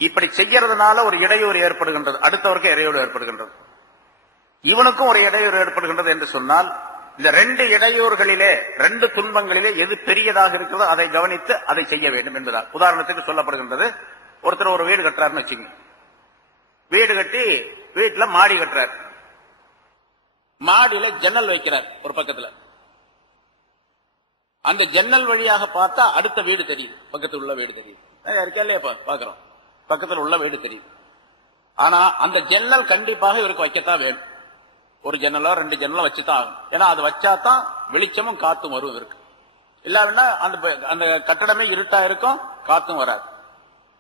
இப்படி செய்யறதுனால ஒரு இடையூறு ஏற்படுகின்றது, அடுத்தவருக்கு இடையூறு ஏற்படுகின்றது, இவனுக்கும் ஒரு இடையூறு ஏற்படுகின்றது என்று சொன்னால் இந்த 2 இடையூறுகளிலே 2 துன்பங்களிலே எது பெரியதாக இருக்கிறதோ அதை கவனித்து அதை செய்ய வேண்டும் என்பதால். உதாரணத்துக்கு சொல்லப்படுகின்றது, ஒருத்தர் ஒரு வீடு கட்டுறாருன்னு வச்சுங்க. வீடு கட்டி வீட்டுல மாடி கட்டுறார். மாடியில ஜன்னல் வைக்கிறார் ஒரு பக்கத்துல. அந்த ஜன்னல் வழியாக பார்த்தா அடுத்த வீடு தெரியுது, பக்கத்தில் உள்ள வீடு தெரியுது. இருக்கா இல்லையா, பாக்குறோம், பக்கத்தில் உள்ள வீடு தெரியுது. ஆனா அந்த ஜன்னல் கண்டிப்பாக இவருக்கு வைக்கத்தான் வேணும். ஒரு ஜன்னலோ 2 ஜன்னலோ வச்சுதான் ஆகும். ஏன்னா அது வச்சாதான் வெளிச்சமும் காத்தும் வரும் இருக்கு. இல்லாம அந்த கட்டடமே இருட்டா இருக்கும், காத்தும் வராது.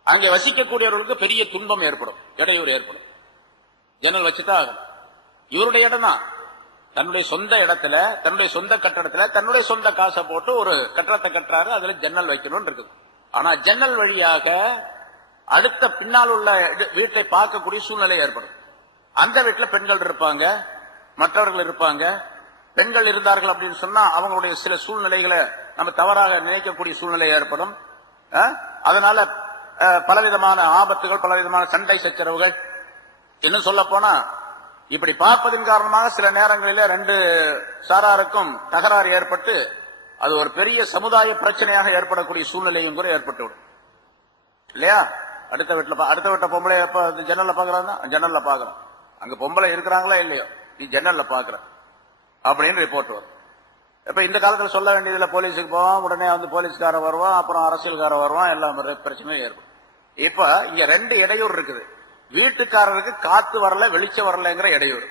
அங்கே வசிக்கக்கூடியவர்களுக்கு பெரிய துன்பம் ஏற்படும், இடையூறு ஏற்படும். ஜன்னல் வச்சுதான் ஆகும். இவருடைய இடம் தான், தன்னுடைய சொந்த இடத்துல, தன்னுடைய சொந்த கட்டடத்துல, தன்னுடைய சொந்த காசை போட்டு ஒரு கட்டடத்தை கட்டுறாரு, அதுல ஜன்னல் வைக்கணும்னு இருக்குது. ஆனா ஜன்னல் வழியாக அடுத்த பின்னால் உள்ள வீட்டை பார்க்கக்கூடிய சூழ்நிலை ஏற்படும். அந்த வீட்டுல பெண்கள் இருப்பாங்க, மற்றவர்கள் இருப்பாங்க. பெண்கள் இருந்தார்கள் அப்படின்னு சொன்னா அவங்களுடைய சில சூழ்நிலைகளை நம்ம தவறாக நினைக்கக்கூடிய சூழ்நிலை ஏற்படும். அதனால பலவிதமான ஆபத்துகள், பலவிதமான சண்டை சச்சரவுகள். இன்னும் சொல்ல போனா இப்படி பார்ப்பதன் காரணமாக சில நேரங்களில் 2 சாராருக்கும் தகராறு ஏற்பட்டு அது ஒரு பெரிய சமுதாய பிரச்சனையாக ஏற்படக்கூடிய சூழ்நிலையும் கூட ஏற்பட்டுவிடும் இல்லையா? அடுத்த வீட்டுல பொம்பளை ஜன்னல்ல பாக்குறாங்க, ஜன்னல்ல பாக்குறோம், அங்க பொம்பளை இருக்கிறாங்களா இல்லையோ, நீ ஜன்னல்ல பாக்குற அப்படின்னு ரிப்போர்ட் வரும். இப்ப இந்த காலத்துல சொல்ல வேண்டியதுல போலீஸுக்கு போவான், உடனே வந்து போலீஸ்கார வருவான், அப்புறம் அரசியல்கார வருவான், எல்லா பிரச்சனையும் ஏற்படும். இப்ப இங்க 2 இடையூறு இருக்குது. வீட்டுக்காரருக்கு காத்து வரல, வெளிச்சம் வரலங்கிற இடையூறு.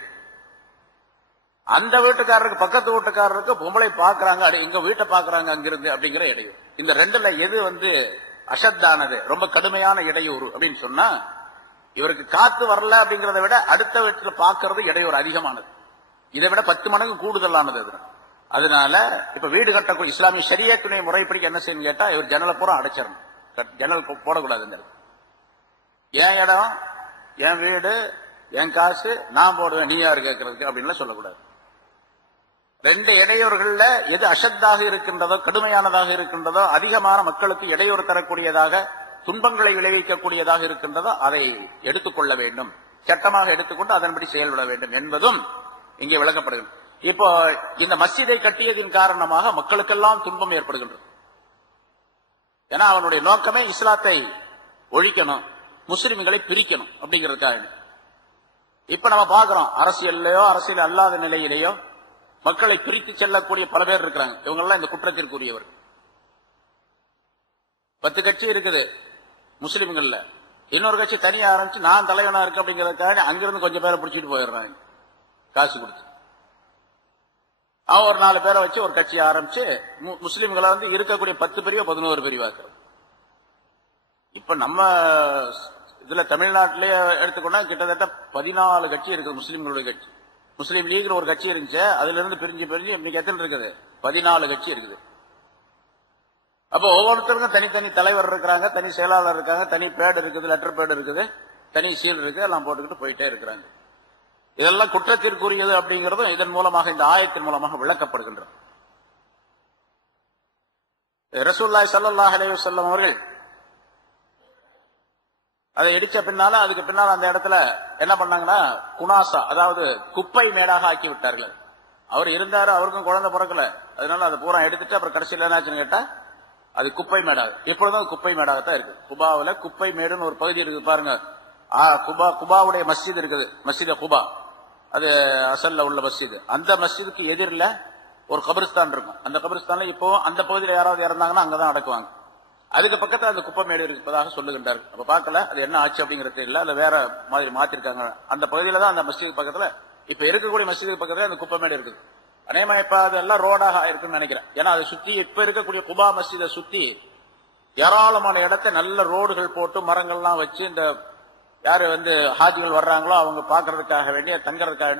அந்த வீட்டுக்காரருக்கு, பக்கத்து வீட்டுக்காரருக்கு பொம்பளை பாக்குறாங்க, எங்க வீட்டை பாக்குறாங்க அங்கிருந்து அப்படிங்கிற இடையூறு. இந்த 2ல எது வந்து அசத்தானது, ரொம்ப கடுமையான இடையூறு அப்படின்னு சொன்னா, இவருக்கு காத்து வரல அப்படிங்கறத விட அடுத்த வீட்டுல பாக்குறது இடையூறு அதிகமானது, இதை விட 10 மடங்கு கூடுதலானது. அதனால இப்ப வீடு கட்டக்கூடிய இஸ்லாமிய ஷரியத்துடைய முறைப்படி என்ன செய்யணும் கேட்டா, இவர் ஜன்னலை பூரா அடைச்சிடணும், ஜன்னல் போடக்கூடாது. என் இடம், என் வீடு, என் காசு, நான் போடுவேன், நீ யாரு கேட்கறதுக்கு அப்படின்னு சொல்லக்கூடாது. 2 இடையூறுகள்ல எது அசத்தாக இருக்கின்றதோ, கடுமையானதாக இருக்கின்றதோ, அதிகமான மக்களுக்கு இடையூறு தரக்கூடியதாக, துன்பங்களை விளைவிக்கக்கூடியதாக இருக்கின்றதோ அதை எடுத்துக்கொள்ள வேண்டும், சட்டமாக எடுத்துக்கொண்டு அதன்படி செயல்பட வேண்டும் என்பதும் இங்கே விளக்கப்படுகிறது. இப்போ இந்த மஸ்ஜிதை கட்டியதின் காரணமாக மக்களுக்கெல்லாம் துன்பம் ஏற்படுகின்றது. ஏன்னா அவனுடைய நோக்கமே இஸ்லாத்தை ஒழிக்கணும், முஸ்லிம்களை பிரிக்கணும் அப்படிங்கிறதுக்காக. இப்ப நம்ம பாக்குறோம், அரசியல்லையோ அரசியல் அல்லாத நிலையிலேயோ மக்களை பிரித்து செல்லக்கூடிய பல பேர் இருக்கிறாங்க. இவங்க எல்லாம் இந்த குற்றத்திற்குரியவர். 10 கட்சி இருக்குது முஸ்லிம்கள்ல, இன்னொரு கட்சி தனியா ஆரம்பிச்சு நான் தலைவனா இருக்கு அப்படிங்கறதுக்காக அங்கிருந்து கொஞ்சம் பேரை பிடிச்சிட்டு போயிடுறாங்க காசு கொடுத்து. அவன் ஒரு 4 பேரை வச்சு ஒரு கட்சி ஆரம்பிச்சு முஸ்லிம்களை வந்து இருக்கக்கூடிய 10 பிரிவா 11 பிரிவாக்குறது. இப்ப நம்ம இதுல தமிழ்நாட்டிலேயே எடுத்துக்கொண்டா கிட்டத்தட்ட 14 கட்சி இருக்குது முஸ்லிம்களுடைய கட்சி. முஸ்லீம் லீக் ஒரு கட்சி இருந்துச்சு, அதுல இருந்து பிரிஞ்சு இன்னைக்கு எத்தனை இருக்குது? 14 கட்சி இருக்குது. அப்போ ஒவ்வொருத்தருக்கும் தனித்தனி தலைவர் இருக்கிறாங்க, தனி செயலாளர் இருக்காங்க, தனி பேடு இருக்குது, லெட்டர் பேடு இருக்குது, தனி சீல் இருக்கு, எல்லாம் போட்டுக்கிட்டு போயிட்டே இருக்கிறாங்க. இதெல்லாம் குற்றத்திற்குரியது அப்படிங்கறதும் இதன் மூலமாக, இந்த ஆயத்தின் மூலமாக விளக்கப்படுகின்றது. ரசூலுல்லாஹி ஸல்லல்லாஹு அலைஹி வஸல்லம் அவர்கள் அதை இடிச்ச பின்னால, அதுக்கு பின்னால அந்த இடத்துல என்ன பண்ணாங்கன்னா, குனாசா, அதாவது குப்பை மேடாக ஆக்கி விட்டார்கள். அவர் இருந்தாரு, அவருக்கும் குழந்தை பிறக்கல, அதனால அதை பூரா எடுத்துட்டு அப்புறம் கடைசியில் என்னாச்சுன்னு கேட்டா அது குப்பை மேடாக, எப்பொழுதும் குப்பை மேடாகத்தான் இருக்கு. குபாவில குப்பை மேடுன்னு ஒரு பகுதி இருக்குது பாருங்க. குபாவுடைய மஸ்ஜித் இருக்குது, மஸ்ஜித் குபா, அது அசல்ல உள்ள மஸ்ஜித். அந்த மஸ்ஜிதுக்கு எதிரில் ஒரு கபிரிஸ்தான் இருக்கும். அந்த கபிரிஸ்தான்ல இப்போ அந்த பகுதியில் யாராவது இறந்தாங்கன்னா அங்கதான் அடக்குவாங்க. அதுக்கு பக்கத்துல அந்த குப்பை மேடு இருப்பதாக சொல்லுகின்றார். அப்ப பாக்கல அது என்ன ஆச்சு அப்படிங்கிறது இல்ல, அது வேற மாதிரி மாத்திருக்காங்க. அந்த பகுதியில தான் அந்த மஸ்ஜித் பக்கத்துல, இப்ப இருக்கக்கூடிய மஸ்ஜித் பக்கத்துல அந்த குப்பை மேடு இருக்குது. அநேகமா இப்ப அதெல்லாம் ரோடாக இருக்குன்னு நினைக்கிறேன். ஏன்னா அதை சுத்தி இப்ப இருக்கக்கூடிய குபா மஸ்ஜிதை சுத்தி ஏராளமான இடத்தை நல்ல ரோடுகள் போட்டு மரங்கள்லாம் வச்சு, இந்த யாரு வந்து ஹாஜிகள் வர்றாங்களோ அவங்க பாக்குறதுக்காக வேண்டிய தங்குறதுக்காக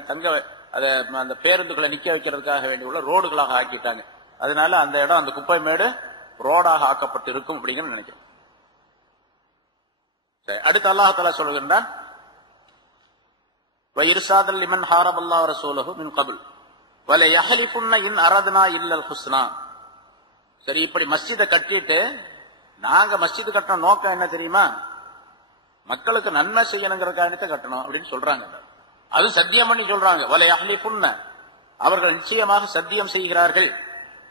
அந்த பேருந்துகளை நிக்க வைக்கிறதுக்காக வேண்டிய உள்ள ரோடுகளாக ஆக்கிட்டாங்க. அதனால அந்த இடம், அந்த குப்பை மேடு ரோடாக ஆக்கப்பட்டு இருக்கும் அப்படிங்கிற நினைக்கிறேன். அடுத்து அல்லாஹ் தஆலா சொல்கின்றான், வயிர்சாதல் லிமன் ஹாரபல்லாஹு ரசூலஹு மின் கபில் வல யஹலிஃபுன்ன இன் அரத்னா இல்லல் ஹுஸ்னா. சரி, இப்படி மஸ்ஜிதை கட்டிட்டு நாங்க மஸ்ஜித் கட்டணும் நோக்கம் என்ன தெரியுமா? மக்களுக்கு நன்மை செய்யணுங்கிறதுக்காக கட்டணும் அப்படின்னு சொல்றாங்க. அது சத்தியம் பண்ணி சொல்றாங்க. வல யஹலிஃபுன்ன, அவர்கள் நிச்சயமாக சத்தியம் செய்கிறார்கள்.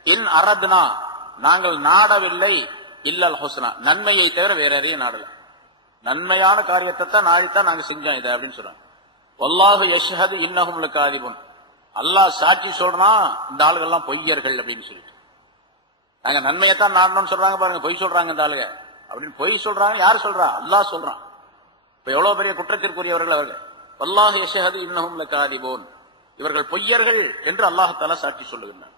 இன் அரத்னா, நாங்கள் நாடவில்லை, இல்லல் ஹுஸ்னா, நன்மையை தவிர வேற எதையும் நாடல. நன்மையான காரியத்தை தான் நாடித்தான் நாங்க செஞ்சோம் இதை அப்படின்னு சொல்றோம். வல்லாஹு யஷ்ஹது இன்னஹும் லகாதிபுன், அல்லாஹ் சாட்சி சொல்றான் இந்த ஆளுகள் எல்லாம் பொய்யர்கள் அப்படின்னு சொல்லிட்டு. நாங்க நன்மையத்தான் நாடணும்னு சொல்றாங்க பாருங்க, பொய் சொல்றாங்க இந்த ஆளுங்க அப்படின்னு. பொய் சொல்றாங்க யார் சொல்றா? அல்லாஹ் சொல்றான். இப்ப எவ்வளவு பெரிய குற்றத்திற்குரியவர்கள் அவர்கள். வல்லாஹு யஷ்ஹது இன்னஹும் லகாதிபுன், இவர்கள் பொய்யர்கள் என்று அல்லாஹ் தஆலா சாட்சி சொல்லுகிறார்.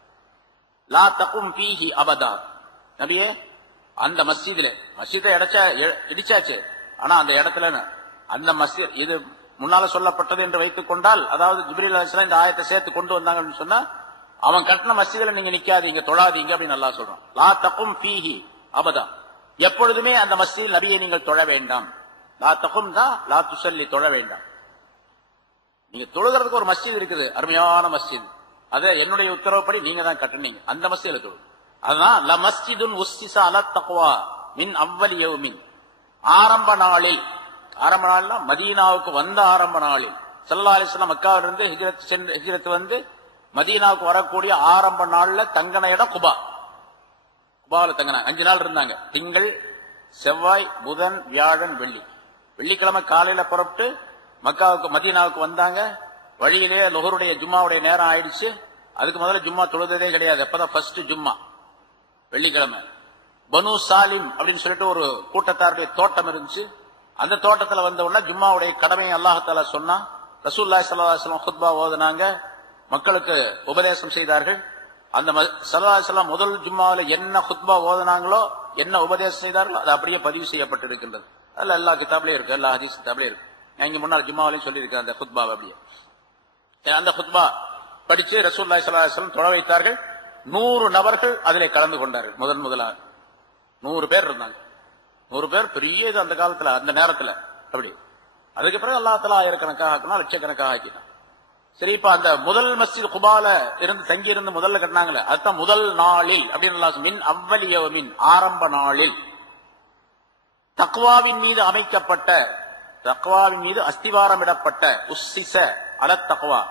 லா தகும் ஃபீஹி அபதா. நபியே, அந்த மஸ்ஜிதிலே, மஸ்ஜிதை இடிச்சாச்சு, ஆனா அந்த இடத்துல அந்த மஸ்ஜித் இது முன்னால சொல்லப்பட்டது என்று வைத்துக் கொண்டால், அதாவது ஜிப்ரீல் அலைஹிஸ்ஸலாம் இந்த ஆயத்தை சேர்த்து கொண்டு வந்தாங்கன்னு சொன்னா, அவன் கட்டின மஸ்ஜிதில நீங்க நிக்காதீங்க, தொழாதீங்க அப்படின்னு அல்லாஹ் சொல்றான். லா தகும் ஃபீஹி அபதா, எப்பொழுதுமே அந்த மஸ்ஜிதில் நபியை நீங்கள் தொழ வேண்டாம். லா தகும் தான் லா துஸல்லி, தொழ வேண்டாம். நீங்க தொழுகிறதுக்கு ஒரு மஸ்ஜித் இருக்குது, அருமையான மஸ்ஜித், அதை என்னுடைய உத்தரவுப்படி நீங்க தான் கட்டுனீங்க, அந்த மஸ்ஜிதில் தொழு. அதுதான் ல மஸ்ஜிதுன் உஸ்ஸிஸ அலா தக்வா மின் அவ்வலி யௌமின், ஆரம்ப நாளில், ஆரம்ப நாள்னா மதீனாவுக்கு வந்த ஆரம்ப நாளில், ஸல்லல்லாஹு அலைஹி வஸல்லம் மக்காவிலிருந்து ஹிஜ்ரத் வந்து மதீனாவுக்கு வரக்கூடிய ஆரம்ப நாள்ல தங்கின இடம் குபா. குபாவில தங்கினாங்க, 5 நாள் இருந்தாங்க. திங்கள், செவ்வாய், புதன், வியாழன், வெள்ளி. வெள்ளிக்கிழமை காலையில புறப்பட்டு மக்காவுக்கு மதீனாவுக்கு வந்தாங்க. வழியிலே லுஹருடைய ஜும்மாவுடைய நேரம் ஆயிடுச்சு. அதுக்கு முதல்ல ஜும்மா தொழுததே கிடையாது. அப்பதான் ஃபர்ஸ்ட் ஜும்மா, வெள்ளிக்கிழமை. பனு சாலிம் அப்படின்னு சொல்லிட்டு ஒரு கூட்டத்தாருடைய தோட்டம் இருந்துச்சு. அந்த தோட்டத்துல வந்த உடனே ஜும்மாவுடைய கடமையை அல்லாஹ் தஆலா சொன்னா. ரசூலுல்லாஹி ஸல்லல்லாஹு அலைஹி வஸல்லம் குத்பா ஓதுனாங்க, மக்களுக்கு உபதேசம் செய்தார்கள். அந்த ஸல்லல்லாஹு அலைஹி வஸல்லம் முதல் ஜும்மாவில என்ன குத்பா ஓதுனாங்களோ, என்ன உபதேசம் செய்தார்களோ, அது அப்படியே பதிவு செய்யப்பட்டிருக்கின்றது. அதுல எல்லா கிதாப்லயும் இருக்கு, எல்லா ஹதீஸ் கிதாப்லயும் இருக்கு. நான் இங்க முன்னாள் ஜும்மாவிலையும் சொல்லியிருக்கேன் அந்த குத்பாவை. அப்படியே அந்த குத்பா படிச்சு ரசூலுல்லாஹி ஸல்லல்லாஹு அலைஹி வஸல்லம் தொழ வைத்தார்கள். 100 நபர்கள் அதிலே கலந்து கொண்டார்கள். முதலாக 100 பேர் இருந்தாங்க. 100 பேர் பெரிய இது அந்த காலத்துல, அந்த நேரத்துல. அப்படி அதுக்கு பிறகு அல்லாஹ் தஆலா ஆயிரக்கணக்காக ஆக்கினா, லட்சக்கணக்காக ஆக்கினான். சரி, இப்ப அந்த முதல் மஸ்ஜித் குபால இருந்து தங்கி இருந்து முதல்ல கட்டினாங்களே, அதுதான் முதல் நாளில் அப்படின்னு மின் அவ்வலி யௌமின், ஆரம்ப நாளில் தக்வாவின் மீது அமைக்கப்பட்ட, தக்வாவின் மீது அஸ்திவாரமிடப்பட்ட, உஸ்ஸிஸ அலத் தக்வா,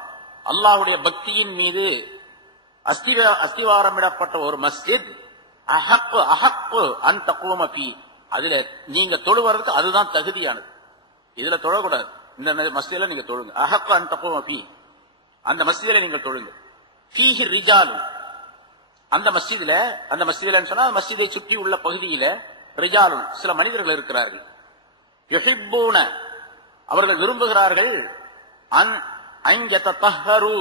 அல்லாஹ்வுடைய பக்தியின் மீது அஸ்திவாரமிடப்பட்ட ஒரு மஸ்ஜித். அஹக்கு அஹக்கு அன் தக்வம ஃபீ, அதுல நீங்க தொழுவதற்கு அதுதான் தகுதியானது. இதுல தொழக்கூடாது, இந்த மஸ்ஜிதில நீங்க தொழுங்க. அஹக்கு அன் தக்வம ஃபீ, அந்த மஸ்ஜிதில நீங்கள் தொழுங்க. ஃபீஹி ரிஜால், அந்த மஸ்ஜிதில சொன்னா மஸ்ஜிதை சுற்றி உள்ள பகுதியில ரிஜாலும், சில மனிதர்கள் இருக்கிறார்கள். யுஹிப்பூன, அவர்கள் விரும்புகிறார்கள், அன் யததஹரு,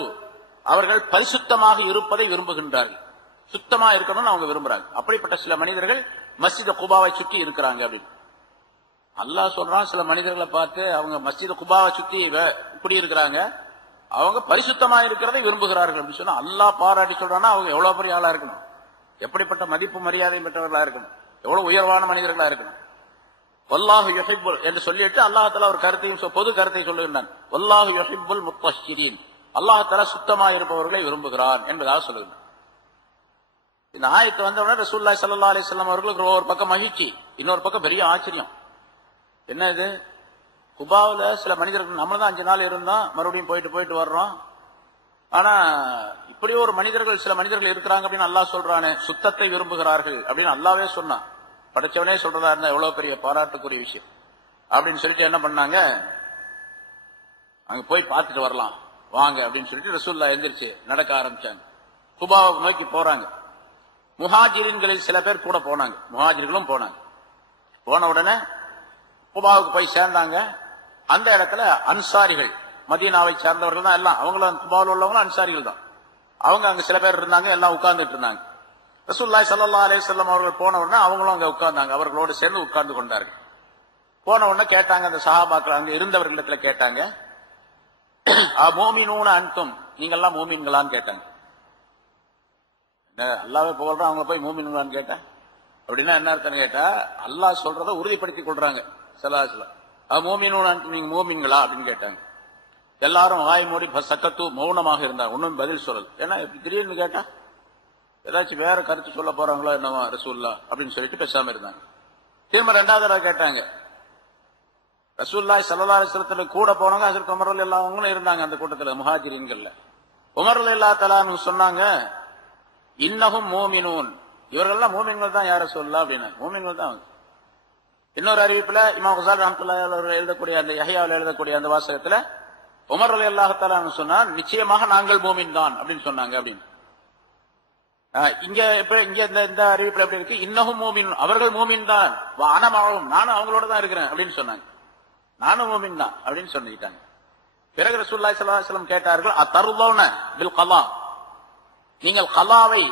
அவர்கள் பரிசுத்தமாக இருப்பதை விரும்புகின்றார்கள். சுத்தமா இருக்கணும்னு அவங்க விரும்புறாங்க. அப்படிப்பட்ட சில மனிதர்கள் மஸ்ஜித் குபாவை சுற்றி இருக்கிறாங்க அப்படின்னு அல்லாஹ் சொல்றான். சில மனிதர்களை பார்த்து, அவங்க மஸ்ஜித் குபாவை சுற்றி இப்படி இருக்கிறாங்க, அவங்க பரிசுத்தமா இருக்கிறதை விரும்புகிறார்கள் அப்படின்னு சொன்னா அல்லாஹ் பாராட்டி சொல்றான்னா அவங்க எவ்வளவு பெரிய ஆளா இருக்கணும், எப்படிப்பட்ட மதிப்பு மரியாதை பெற்றவர்களா இருக்கணும், எவ்வளவு உயர்வான மனிதர்களா இருக்கணும். வல்லாஹு யுஹிப்புல் என்று சொல்லிட்டு அல்லாஹ் தஆலா ஒரு கருத்தையும், பொது கருத்தை சொல்லுகிறான். வல்லாஹு யுஹிப்புல் முத்தஹ்ஹிரீன், அல்லாஹ் தஆலா சுத்தமா இருப்பவர்களை விரும்புகிறான் என்பதாக சொல்லுகிறான். இந்த ஆயத்து வந்த உடனே ரசூலுல்லாஹி ஸல்லல்லாஹு அலைஹி வஸல்லம் அவர்களுக்கு ஒரு பக்கம் மகிழ்ச்சி, இன்னொரு பக்கம் பெரிய ஆச்சரியம். என்ன இது, குபாவுல சில மனிதர்கள், நம்ம தான் 5 நாள் இருந்தோம், மறுபடியும் போயிட்டு வர்றோம், ஆனா இப்படி ஒரு மனிதர்கள், சில மனிதர்கள் இருக்கிறாங்க அப்படின்னு அல்லாஹ் சொல்றானே, சுத்தத்தை விரும்புகிறார்கள் அப்படின்னு அல்லாவே சொன்னான். படைச்சவனே சொல்றதா இருந்தா எவ்வளவு பெரிய பாராட்டுக்குரிய விஷயம் அப்படின்னு சொல்லிட்டு என்ன பண்ணாங்க, அங்க போய் பார்த்துட்டு வரலாம் வாங்க அப்படின்னு சொல்லிட்டு ரசூலுல்லாஹ் எந்திரிச்சு நடக்க ஆரம்பிச்சாங்க. குபாவை நோக்கி போறாங்க. முஹாஜிரின்களில் சில பேர் கூட போனாங்க, முஹாஜிர்களும் போனாங்க. போன உடனே குபாவுக்கு போய் சேர்ந்தாங்க. அந்த இடத்துல அன்சாரிகள், மதீனாவை சேர்ந்தவர்கள் தான் எல்லாம், அவங்களும் குபாவில் உள்ளவங்களும் அன்சாரிகள் தான். அவங்க அங்க சில பேர் இருந்தாங்க, எல்லாம் உட்கார்ந்துட்டு இருந்தாங்க. ரசூலுல்லாஹி ஸல்லல்லாஹு அலைஹி வஸல்லம் அவர்கள் போன உடனே அவங்களும் அங்க உட்கார்ந்தாங்க, அவர்களோடு சேர்ந்து உட்கார்ந்து கொண்டார்கள். போன உடனே கேட்டாங்க, அந்த சஹாபாக்கள் அங்க இருந்தவர்களிடத்துல கேட்டாங்க, மோமினூன அன்தும், நீங்க எல்லாம் மூமின்களான்னு கேட்டாங்க. அல்லாவே புகழ்றான், அவங்கள போய் மூமின்களான்னு கேட்டேன் அப்படின்னா என்ன அர்த்தம் கேட்டா, அல்லாஹ் சொல்றதை உறுதிப்படுத்திக் கொள்றாங்க. மோமினூன அன்தும், நீங்க மூமின்களா அப்படின்னு கேட்டாங்க. எல்லாரும் வாய் மூடி சக்கத்து மௌனமாக இருந்தாங்க, ஒன்னும் பதில் சொல்லல. ஏன்னா திடீர்னு கேட்டா ஏதாச்சும் வேற கருத்து சொல்ல போறாங்களோ என்னவா ரசூலுல்லாஹ் அப்படின்னு சொல்லிட்டு பேசாம இருந்தாங்க. திரும்ப 2வது தடவை கேட்டாங்க. ரசூலுல்லாஹி ஸல்லல்லாஹு அலைஹி வஸல்லம் கூட போனவங்க ஹஜ்ரத் உமர் ரலியல்லாஹு அன்ஹு இருந்தாங்க அந்த கூட்டத்துல, முஹாஜிரின்கள்ல. உமர் ரலியல்லாஹு தஆலா அன்ஹு சொன்னாங்க, இன்னஹும் மூமினூன், இவர்கள்லாம் மூமின்கள் தான், யார் ரசூலுல்லாஹ் அப்படின்னா மூமின்கள் தான். இன்னொரு அறிவிப்புல இமாம் குஸாலி ரஹ்மத்துல்லாஹி அலைஹி எழுதக்கூடிய அந்த யஹ்யாவில் எழுதக்கூடிய அந்த வாசகத்துல உமர் ரலியல்லாஹு தஆலா அன்ஹு சொன்னார், நிச்சயமாக நாங்கள் மூமின் தான் அப்படின்னு சொன்னாங்க. அப்படின்னு இங்க இந்த அறிவிப்புல எப்படி இருக்கு, இன்னஹும் மூமின், அவர்கள் மூமின் தான், அனமாவும், நானும் அவங்களோட தான் இருக்கிறேன் அப்படின்னு சொன்னாங்க. நானும் மூமின் தான் அப்படின்னு சொல்லிட்டாங்க. பிறகு ரசூலுல்லாஹி ஸல்லல்லாஹு அலைஹி வஸல்லம் கேட்டார்கள், அத்தர்லௌன பில் கலா, நீங்கள் கலாவை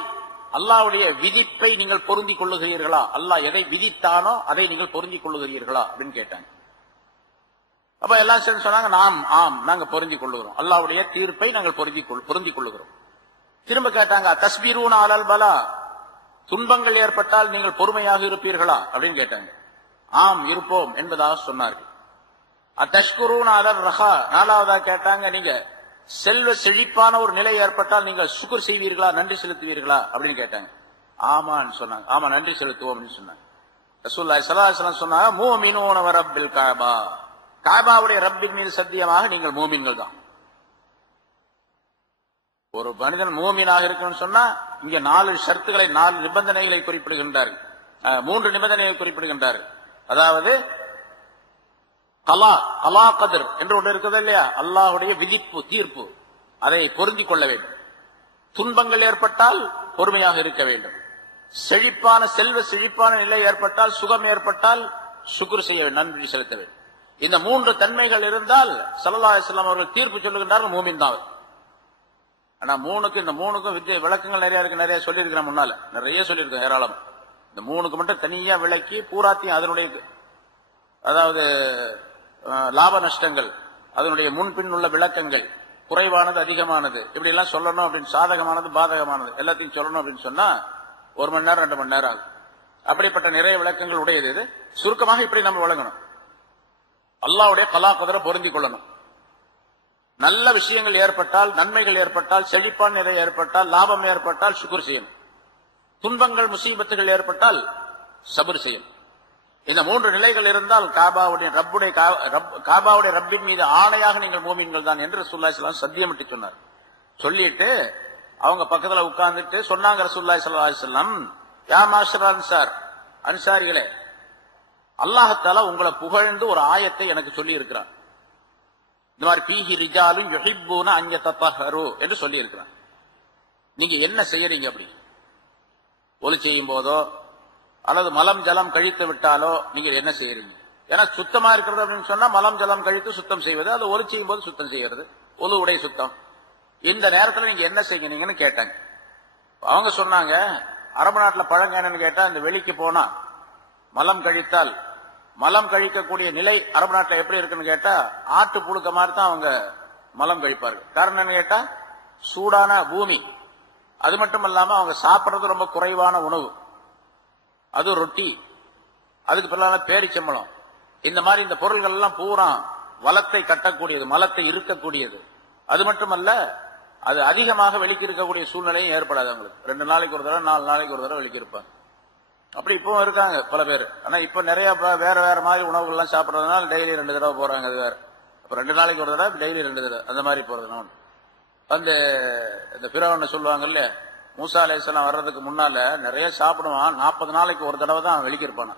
அல்லாஹ்வுடைய விதிப்பை நீங்கள் பொருந்திக் கொள்ளுகிறீர்களா? அல்லாஹ் எதை விதித்தானோ அதை நீங்கள் பொருந்திக் கொள்ளுகிறீர்களா அப்படின்னு கேட்டாங்க. அப்ப எல்லாம் சேர்ந்து சொன்னாங்க, நாம் ஆம் நாங்க பொருந்திக் கொள்ளுகிறோம், அல்லாஹ்வுடைய தீர்ப்பை நாங்கள் பொருந்திக் கொள்ளுகிறோம். திரும்ப கேட்டாங்க, தஸ்பீரூன அலல் பலா, துன்பங்கள் ஏற்பட்டால் நீங்கள் பொறுமையாக இருப்பீர்களா அப்படின்னு கேட்டாங்க. ஆம் இருப்போம் என்பதாக சொன்னார்கள். அத்தஷ்குரூன அலர் ரஹா, நாலாவதா கேட்டாங்க, நீங்க செல்வ செழிப்பான ஒரு நிலை ஏற்பட்டால் நீங்கள் சுக்குர் செய்வீர்களா, நன்றி செலுத்துவீர்களா அப்படின்னு கேட்டாங்க. ஆமான்னு சொன்னாங்க. ஆமா நன்றி செலுத்துவோம் சொன்னாங்க. ரசூலுல்லாஹி ஸல்லல்லாஹு அலைஹி வஸல்லம் சொன்னாங்க, மூமினூன வரப்பில் கஅபா, கஅபாவுடைய ரப்பின் மீது சத்தியமாக நீங்கள் மூமின்கள் தான். ஒரு மனிதன் மூமினாக இருக்கணும்னு சொன்னா இங்க 4 ஷர்த்துகளை 4 நிபந்தனைகளை குறிப்பிடுகின்றார்கள், 3 நிபந்தனைகளை குறிப்பிடுகின்றார்கள். அதாவது கலா கதிர் என்று ஒன்று இருக்கிறது இல்லையா, அல்லாஹுடைய விதிப்பு தீர்ப்பு, அதை பொருந்திக் கொள்ள வேண்டும். துன்பங்கள் ஏற்பட்டால் பொறுமையாக இருக்க வேண்டும். செழிப்பான செல்வ செழிப்பான நிலை ஏற்பட்டால், சுகம் ஏற்பட்டால் சுக்குர் செய்ய வேண்டும், நன்றி செலுத்த வேண்டும். இந்த 3 தன்மைகள் இருந்தால் ஸல்லல்லாஹு அலைஹி வஸல்லம் அவர்கள் தீர்ப்பு சொல்லுகின்றார்கள், மூமின் தான். ஆனா இந்த மூணுக்கும் விளக்கங்கள் நிறைய இருக்கு, நிறைய சொல்லியிருக்கிறேன், முன்னால நிறைய சொல்லியிருக்கேன் ஏராளம். இந்த 3க்கு மட்டும் தனியா விளக்கி பூராத்தையும் அதனுடைய அதாவது லாப நஷ்டங்கள், அதனுடைய முன்பின் உள்ள விளக்கங்கள், குறைவானது அதிகமானது, இப்படி எல்லாம் சொல்லணும் அப்படின்னு, சாதகமானது பாதகமானது எல்லாத்தையும் சொல்லணும் அப்படின்னு சொன்னா 1 மணி நேரம் 2 மணி நேரம் ஆகும். அப்படிப்பட்ட நிறைய விளக்கங்கள் உடையது இது. சுருக்கமாக இப்படி நம்ம வழங்கணும், அல்லாஹ்வுடைய கலா கதரை பொருந்திக் கொள்ளணும். நல்ல விஷயங்கள் ஏற்பட்டால், நன்மைகள் ஏற்பட்டால், செழிப்பான நிலை ஏற்பட்டால், லாபம் ஏற்பட்டால் சுக்குர் செய்யணும். துன்பங்கள் முசீபத்துகள் ஏற்பட்டால் சபர் செய்யணும். இந்த 3 நிலைகள் இருந்தால் காபாவுடைய ரப்பின் மீது ஆணையாக நீங்கள் மூமின்கள் தான் என்று ரசூலுல்லாஹி ஸல்லல்லாஹு அலைஹி வஸல்லம் சத்தியமிட்டு சொன்னார். சொல்லிட்டு அவங்க பக்கத்துல உட்கார்ந்துட்டு சொன்னாங்க ரசூலுல்லாஹி ஸல்லல்லாஹு அலைஹி வஸல்லம், யா மாஷர் அன்சார், அன்சாரிகளே, அல்லாஹ் தஆலா உங்களை புகழ்ந்து ஒரு ஆயத்தை எனக்கு சொல்லி இருக்கிறான். இந்த மாதிரி பீஹி ரிஜாலுன் யுஹிப்பூன அன் யததஹரு என்று சொல்லி இருக்கிறான். நீங்க என்ன செய்யறீங்க? அப்படி ஒலி செய்யும் போதோ அல்லது மலம் ஜலம் கழித்து விட்டாலோ நீங்கள் என்ன செய்யறீங்க? ஏன்னா சுத்தமா இருக்கிறது அப்படின்னு சொன்னா மலம் ஜலம் கழித்து சுத்தம் செய்வது, அது ஒலி செய்யும் போது சுத்தம் செய்யறது, ஒலு உடை சுத்தம். இந்த நேரத்தில் நீங்க என்ன செய்யறீங்கன்னு கேட்டாங்க. அவங்க சொன்னாங்க, அரபு நாட்டில் பழங்க என்னன்னு கேட்டா, இந்த வெளிக்கு போனா மலம் கழித்தால், மலம் கழிக்கக்கூடிய நிலை அரபு நாட்டில் எப்படி இருக்குன்னு கேட்டா, ஆட்டு புழுக்க மாதிரி தான் அவங்க மலம் கழிப்பார்கள். காரணம் என்னன்னு கேட்டா, சூடான பூமி, அது மட்டும் இல்லாம அவங்க சாப்பிட்றது ரொம்ப குறைவான உணவு, அது ரொட்டி, அதுக்கு பின்னால பேரிச்சம்பளம், இந்த மாதிரி இந்த பொருள்கள் எல்லாம் பூரா வளத்தை கட்டக்கூடியது, மலத்தை இருக்கக்கூடியது. அது மட்டுமல்ல, அது அதிகமாக வெளிக்கு இருக்கக்கூடிய சூழ்நிலையும் ஏற்படாது அவங்களுக்கு. 2 நாளைக்கு ஒரு தடவை 4 நாளைக்கு ஒரு தடவை வெளிக்கு இருப்பாங்க. அப்படி இப்போ இருக்காங்க பல பேர். ஆனா இப்ப நிறைய வேற வேற மாதிரி உணவுகள்லாம் சாப்பிடறதுனால டெய்லி 2 தடவை போறாங்க. அது வேற. அப்ப 2 நாளைக்கு ஒரு தடவை, டெய்லி 2 தடவை அந்த மாதிரி போறதுனால இந்த பிறவனை சொல்லுவாங்க இல்ல, மூசா அலைஹிஸ்ஸலாம் வர்றதுக்கு முன்னால நிறைய சாப்பிடுவான், 40 நாளைக்கு ஒரு தடவை தான் வெளிக்கு இருப்பான்.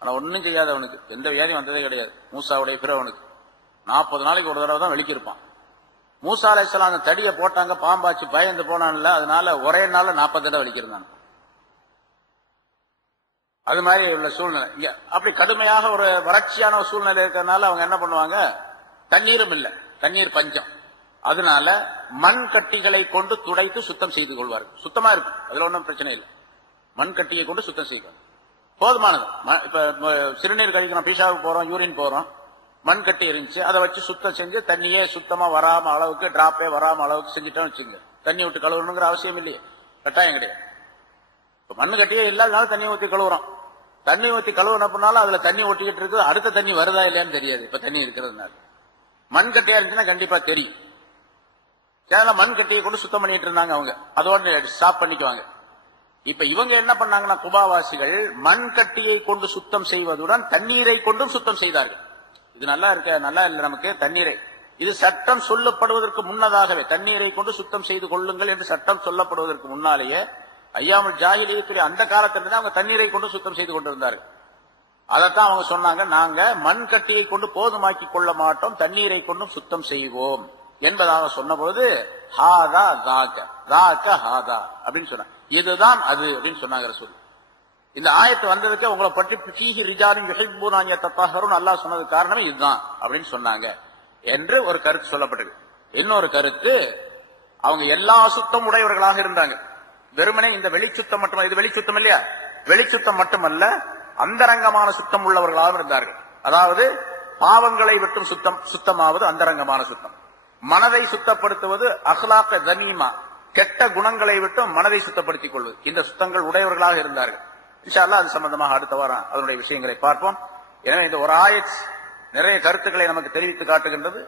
ஆனா ஒன்னும் செய்யாத அவனுக்கு எந்த வியாதியும் வந்ததே கிடையாது. மூசாவுடைய பிறவனுக்கு 40 நாளைக்கு ஒரு தடவை தான் வெளிக்கு இருப்பான். மூசா அலைஹிஸ்ஸலாம் அந்த தடியை போட்டாங்க, பாம்பாச்சு பயந்து போனான்ல, அதனால ஒரே நாள்ல 40 தடவை வெளிக்கிருந்தான். அது மாதிரி உள்ள சூழ்நிலை இங்க. அப்படி கடுமையாக ஒரு வறட்சியான ஒரு சூழ்நிலை இருக்கிறதுனால அவங்க என்ன பண்ணுவாங்க, தண்ணீரும் இல்லை, தண்ணீர் பஞ்சம். அதனால மண் கட்டிகளை கொண்டு துடைத்து சுத்தம் செய்து கொள்வார்கள். சுத்தமா இருக்கும், அதுல ஒன்றும் பிரச்சனை இல்லை. மண் கட்டியை கொண்டு சுத்தம் செய்யணும், போதுமானது. இப்ப சிறுநீர் கழிக்கணும், பீஷாவுக்கு போறோம், யூரின் போறோம், மண் கட்டி இருந்துச்சு, அதை வச்சு சுத்தம் செஞ்சு தண்ணியே சுத்தமா வராம அளவுக்கு, டிராப்பே வராம அளவுக்கு செஞ்சுட்டோம் வச்சுங்க. தண்ணி விட்டு கழுவணுங்கிற அவசியம் இல்லையே, கட்டாயம் கிடையாது. மண்ணு கட்டியே இல்லாதனால தண்ணி ஊற்றி கழுவுறோம். தண்ணி ஊற்றி கழுவுனப்பனாலும் அதுல தண்ணி ஒட்டிக்கிட்டு இருக்கு, அடுத்த தண்ணி வருதா இல்லையான்னு தெரியாது. இப்ப தண்ணி இருக்கிறதுனால மண் கட்டியா இருந்துச்சுன்னா கண்டிப்பா தெரியும். மண் கட்டியை கொண்டு சுத்தம் பண்ணிட்டு இருந்தாங்க அவங்க, அதோட ஸ்டாப் பண்ணிக்குவாங்க. இப்ப இவங்க என்ன பண்ணாங்கன்னா, குபாவாசிகள் மண் கட்டியை கொண்டு சுத்தம் செய்வதுடன் தண்ணீரை கொண்டும் சுத்தம் செய்தார்கள். இது நல்லா இருக்க, நல்லா இல்லை நமக்கு தண்ணீரை. இது சட்டம் சொல்லப்படுவதற்கு முன்னதாகவே தண்ணீரை கொண்டு சுத்தம் செய்து கொள்ளுங்கள் என்று சட்டம் சொல்லப்படுவதற்கு முன்னாலேயே ஐயாமுல் ஜாஹிலியத்துடைய அந்த காலத்திலிருந்து அவங்க தண்ணீரை கொண்டு சுத்தம் செய்து கொண்டிருந்தார்கள். அதைத்தான் அவங்க சொன்னாங்க, நாங்க மண் கட்டியை கொண்டு போதுமாக்கி கொள்ள மாட்டோம், தண்ணீரை கொண்டும் சுத்தம் செய்வோம் என்பதாக சொன்னபோது ஹாதா தாக்க தாக்க ஹாதா அப்படின்னு சொன்னாங்க. இதுதான் அது அப்படின்னு சொன்னாங்க ரசூல். இந்த ஆயத்து வந்ததுக்கு உங்களை பற்றி பீஹி ரிஜாலும் யுஹிப்பூன அன் யததஹருன் அல்லாஹ் சொன்னது காரணமே இதுதான் அப்படின்னு சொன்னாங்க என்று ஒரு கருத்து சொல்லப்பட்டது. இன்னொரு கருத்து, அவங்க எல்லா சுத்தம் உடையவர்களாக இருந்தாங்க. வெறுமனே இந்த வெளிச்சுத்தம் மட்டும், இது வெளிச்சுத்தம் இல்லையா, வெளிச்சுத்தம் மட்டுமல்ல, அந்தரங்கமான சுத்தம் உள்ளவர்களாக இருந்தார்கள். அதாவது பாவங்களை விட்டு சுத்தமாவது அந்தரங்கமான சுத்தம். மனதை சுத்தப்படுத்துவது அஹ்லாக் தமீமா, கெட்ட குணங்களை விட்டு மனதை சுத்தப்படுத்திக் கொள்வது. இந்த சுத்தங்கள் உடையவர்களாக இருந்தார்கள். இன்ஷா அல்லாஹ் அது சம்பந்தமாக அடுத்த வாரம் அதனுடைய விஷயங்களை பார்ப்போம். எனவே இந்த ஒரு ஆயத் நிறைய கருத்துக்களை நமக்கு தெரிவித்து காட்டுகின்றது.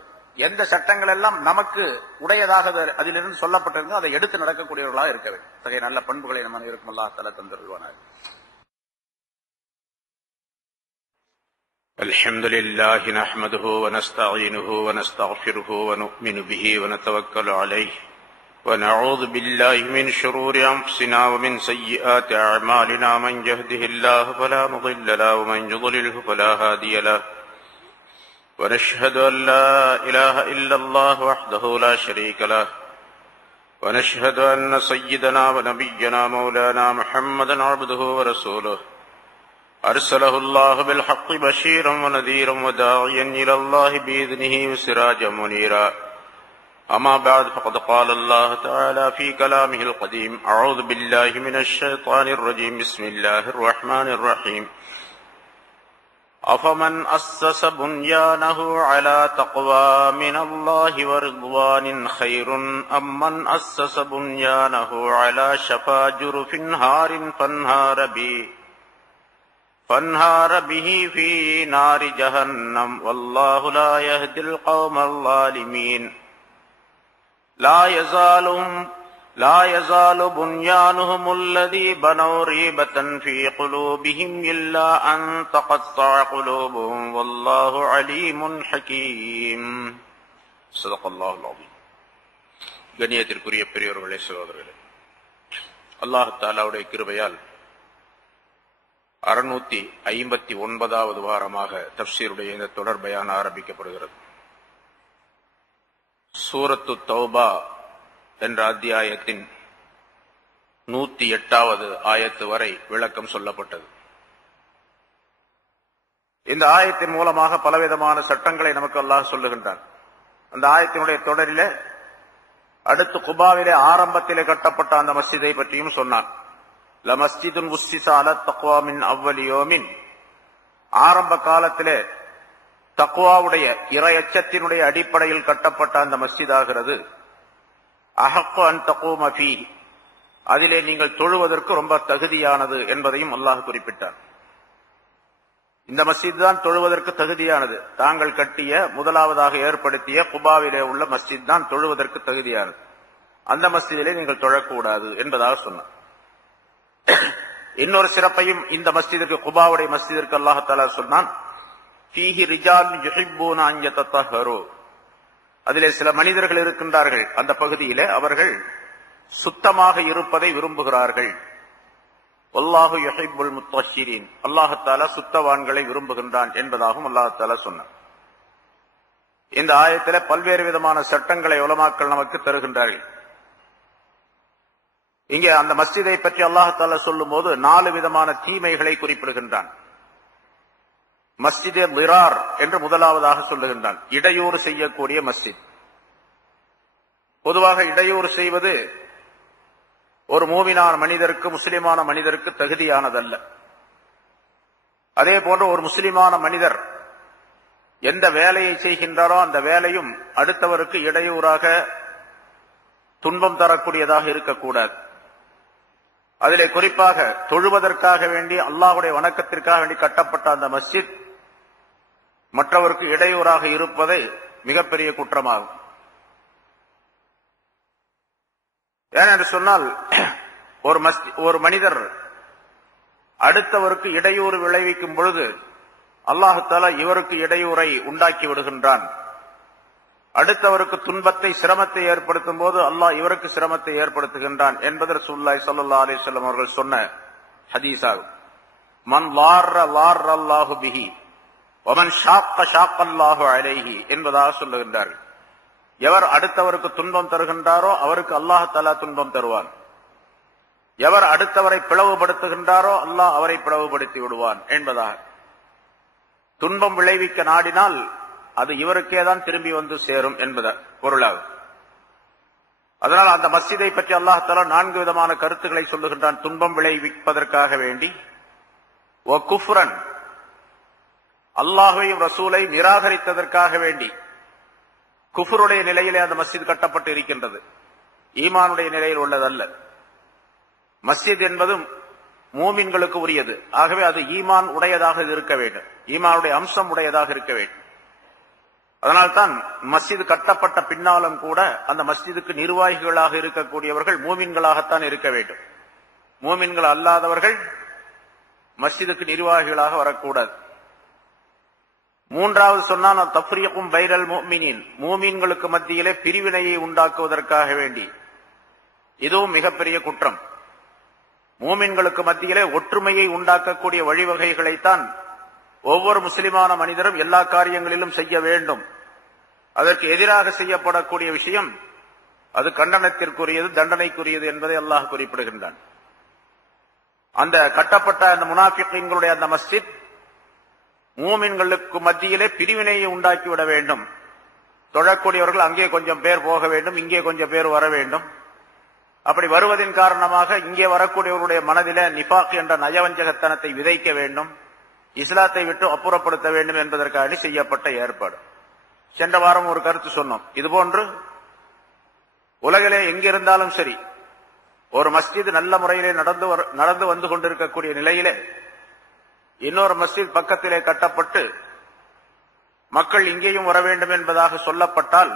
எந்த சட்டங்கள் எல்லாம் நமக்கு உடையதாக அதிலிருந்து சொல்லப்பட்டிருந்தோ அதை எடுத்து நடக்கக்கூடியவர்களாக இருக்க வேண்டும். அத்தகைய நல்ல பண்புகளை நம்ம இருக்கும் அல்லாஹ் தஆலா தந்தருள்வானாக. الحمد لله نحمده ونستعينه ونستغفره ونؤمن به ونتوكل عليه ونعوذ بالله من شرور أنفسنا ومن سيئات أعمالنا. من يهده الله فلا مضل له ومن يضلله فلا هادي له. ونشهد أن لا إله إلا الله وحده لا شريك له. ونشهد أن سيدنا ونبينا مولانا محمدا عبده ورسوله أرسله الله بالحق بشيرا ونذيرا وداعيا إلى الله بإذنه وسراجا منيرا. أما بعد فقد قال الله تعالى في كلامه القديم: أعوذ بالله من الشيطان الرجيم. بسم الله الرحمن الرحيم. أفمن أسس بنيانه على تقوى من الله ورضوان خير أم من أسس بنيانه على شفا جرف نهار فانهار به في نار جهنم والله لا يهدي القوم الظالمين. لا يزال بنيانهم الذي بنوا ريبة في قلوبهم إلا أن تقطع قلوبهم والله عليم حكيم. صدق الله العظيم. கண்ணியத்திற்குரிய பெரியோர்களே, சகோதரர்களே, அல்லாஹ் தஆலாவுடைய கிருபையால் 659வது வாரமாக தஃப்சீருடைய இந்த தொடர் பயான் ஆரம்பிக்கப்படுகிறது. சூரத்து தௌபா என்ற அத்தியாயத்தின் 108வது ஆயத்து வரை விளக்கம் சொல்லப்பட்டது. இந்த ஆயத்தின் மூலமாக பலவிதமான சட்டங்களை நமக்கு அல்லாஹ் சொல்லுகின்றான். அந்த ஆயத்தினுடைய தொடரிலே அடுத்து குபாவிலே ஆரம்பத்திலே கட்டப்பட்ட அந்த மஸ்ஜிதை பற்றியும் சொன்னான். லமஸ்ஜிதுன் உஸ்ஸிஸ அலா தக்வா மின் அவ்வலி யௌமின், ஆரம்ப காலத்திலே தக்வாவுடைய இறையச்சத்தினுடைய அடிப்படையில் கட்டப்பட்ட அந்த மஸ்ஜித் ஆகிறது. அஹக்கு அன் தகூம ஃபீஹி, அதிலே நீங்கள் தொழுவதற்கு ரொம்ப தகுதியானது என்பதையும் அல்லாஹ் குறிப்பிட்டார். இந்த மஸ்ஜித் தான் தொழுவதற்கு தகுதியானது. தாங்கள் கட்டிய முதலாவதாக ஏற்படுத்திய குபாவிலே உள்ள மஸ்ஜித் தான் தொழுவதற்கு தகுதியானது. அந்த மஸ்ஜிதிலே நீங்கள் தொழக்கூடாது என்பதாக சொன்னார். இன்னொரு சிறப்பையும் இந்த மஸ்ஜிதுக்கு, குபாவுடைய மஸ்ஜிதிற்கு அல்லாஹ் தஆலா சொன்னான். ஃபீஹி ரிஜால் யுஹிப்பூன அன் யதத்தஹரு, அதிலே சில மனிதர்கள் இருக்கின்றார்கள் அந்த பகுதியிலே, அவர்கள் சுத்தமாக இருப்பதை விரும்புகிறார்கள். வல்லாஹு யுஹிப்புல் முத்தஹ்ஹிரீன், அல்லாஹ் தஆலா சுத்தவான்களை விரும்புகின்றான் என்பதாகவும் அல்லாஹ் தஆலா சொன்னார். இந்த ஆயத்திலே பல்வேறு விதமான சட்டங்களை உலமாக்கள் நமக்கு தருகின்றார்கள். இங்கே அந்த மஸ்ஜிதை பற்றி அல்லாஹ் தஆலா சொல்லும் போது 4 விதமான தீமைகளை குறிப்பிடுகின்றான். மஸ்ஜிதே லிரார் என்று முதலாவதாக சொல்லுகின்றான். இடையூறு செய்யக்கூடிய மஸ்ஜித். பொதுவாக இடையூறு செய்வது ஒரு மூமினான மனிதருக்கு, முஸ்லிமான மனிதருக்கு தகுதியானதல்ல. அதே போன்று ஒரு முஸ்லிமான மனிதர் எந்த வேலையை செய்கின்றாரோ அந்த வேலையும் அடுத்தவருக்கு இடையூறாக துன்பம் தரக்கூடியதாக இருக்கக்கூடாது. அதிலே குறிப்பாக தொழுவதற்காக வேண்டி, அல்லாஹ்வுடைய வணக்கத்திற்காக வேண்டி கட்டப்பட்ட அந்த மஸ்ஜித் மற்றவருக்கு இடையூறாக இருப்பதை மிகப்பெரிய குற்றமாகும். ஏனென்று சொன்னால், ஒரு மனிதர் அடுத்தவருக்கு இடையூறு விளைவிக்கும் பொழுது அல்லாஹ் தஆலா இவருக்கு இடையூறை உண்டாக்கி விடுகின்றான். அடுத்தவருக்கு துன்பத்தை, சிரமத்தை ஏற்படுத்தும் போது அல்லாஹ் இவருக்கு சிரமத்தை ஏற்படுத்துகின்றான் என்பது ரசூலுல்லாஹி ஸல்லல்லாஹு அலைஹி வஸல்லம் அவர்கள் சொன்ன ஹதீஸ் ஆகும். மன் லார்ர அல்லாஹு பிஹி வமன் ஷாக்க ஷாக்கல்லாஹு அலைஹி என்பதாக சொல்லுகின்றார்கள். எவர் அடுத்தவருக்கு துன்பம் தருகின்றாரோ அவருக்கு அல்லாஹ் தஆலா துன்பம் தருவான். எவர் அடுத்தவரை பிளவுபடுத்துகின்றாரோ அல்லாஹ் அவரை பிளவுபடுத்தி விடுவான் என்பதாக. துன்பம் விளைவிக்க நாடினால் அது இவருக்கே தான் திரும்பி வந்து சேரும் என்பது பொருளாகும். அதனால் அந்த மஸ்ஜிதை பற்றி அல்லாஹ் தஆலா 4 விதமான கருத்துக்களை சொல்லுகின்றான். துன்பம் விளைவிப்பதற்காக வேண்டி, ஒ குஃப்ரன், அல்லாஹ்வையும் ரசூலை நிராகரித்ததற்காக வேண்டி, குஃபருடைய நிலையிலே அந்த மஸ்ஜித் கட்டப்பட்டு இருக்கின்றது, ஈமானுடைய நிலையில் உள்ளதல்ல. மஸ்ஜித் என்பது மூமின்களுக்கு உரியது. ஆகவே அது ஈமான் உடையதாக இருக்க வேண்டும், ஈமானுடைய அம்சம் உடையதாக இருக்க வேண்டும். அதனால்தான் மஸ்ஜித் கட்டப்பட்ட பின்னாலும் கூட அந்த மஸ்ஜிதுக்கு நிர்வாகிகளாக இருக்கக்கூடியவர்கள் மூமின்களாகத்தான் இருக்க வேண்டும். மூமின்கள் அல்லாதவர்கள் மஸ்ஜிதுக்கு நிர்வாகிகளாக வரக்கூடாது. மூன்றாவது சொன்னால் தஃப்ரீக்கும் பைனல் முஃமினீன், மூமின்களுக்கு மத்தியிலே பிரிவினையை உண்டாக்குவதற்காக வேண்டி, இதுவும் மிகப்பெரிய குற்றம். மூமின்களுக்கு மத்தியிலே ஒற்றுமையை உண்டாக்கக்கூடிய வழிவகைகளைத்தான் ஒவ்வொரு முஸ்லிமான மனிதரும் எல்லா காரியங்களிலும் செய்ய வேண்டும். அதற்கு எதிராக செய்யப்படக்கூடிய விஷயம் அது கண்டனத்திற்குரியது, தண்டனைக்குரியது என்பதை அல்லாஹ் குறிப்பிடுகின்றான். அந்த கட்டப்பட்ட அந்த முனாஃபிகீன்களுடைய அந்த மஸ்ஜித் மூமின்களுக்கு மத்தியிலே பிரிவினையை உண்டாக்கிவிட வேண்டும். தொழக்கூடியவர்கள் அங்கே கொஞ்சம் பேர் போக வேண்டும், இங்கே கொஞ்சம் பேர் வர வேண்டும். அப்படி வருவதன் காரணமாக இங்கே வரக்கூடியவர்களுடைய மனதிலே நிஃபாக் என்ற நயவஞ்சகத்தனத்தை விதைக்க வேண்டும், இஸ்லாத்தை விட்டு அப்புறப்படுத்த வேண்டும் என்பதற்காக செய்யப்பட்ட ஏற்பாடு. சென்ற வாரம் ஒரு கருத்து சொன்னோம். இதுபோன்று உலகிலே எங்கிருந்தாலும் சரி, ஒரு மஸ்ஜித் நல்ல முறையிலே நடந்து வந்து கொண்டிருக்கக்கூடிய நிலையிலே இன்னொரு மஸ்ஜித் பக்கத்திலே கட்டப்பட்டு மக்கள் இங்கேயும் வர வேண்டும் என்பதாக சொல்லப்பட்டால்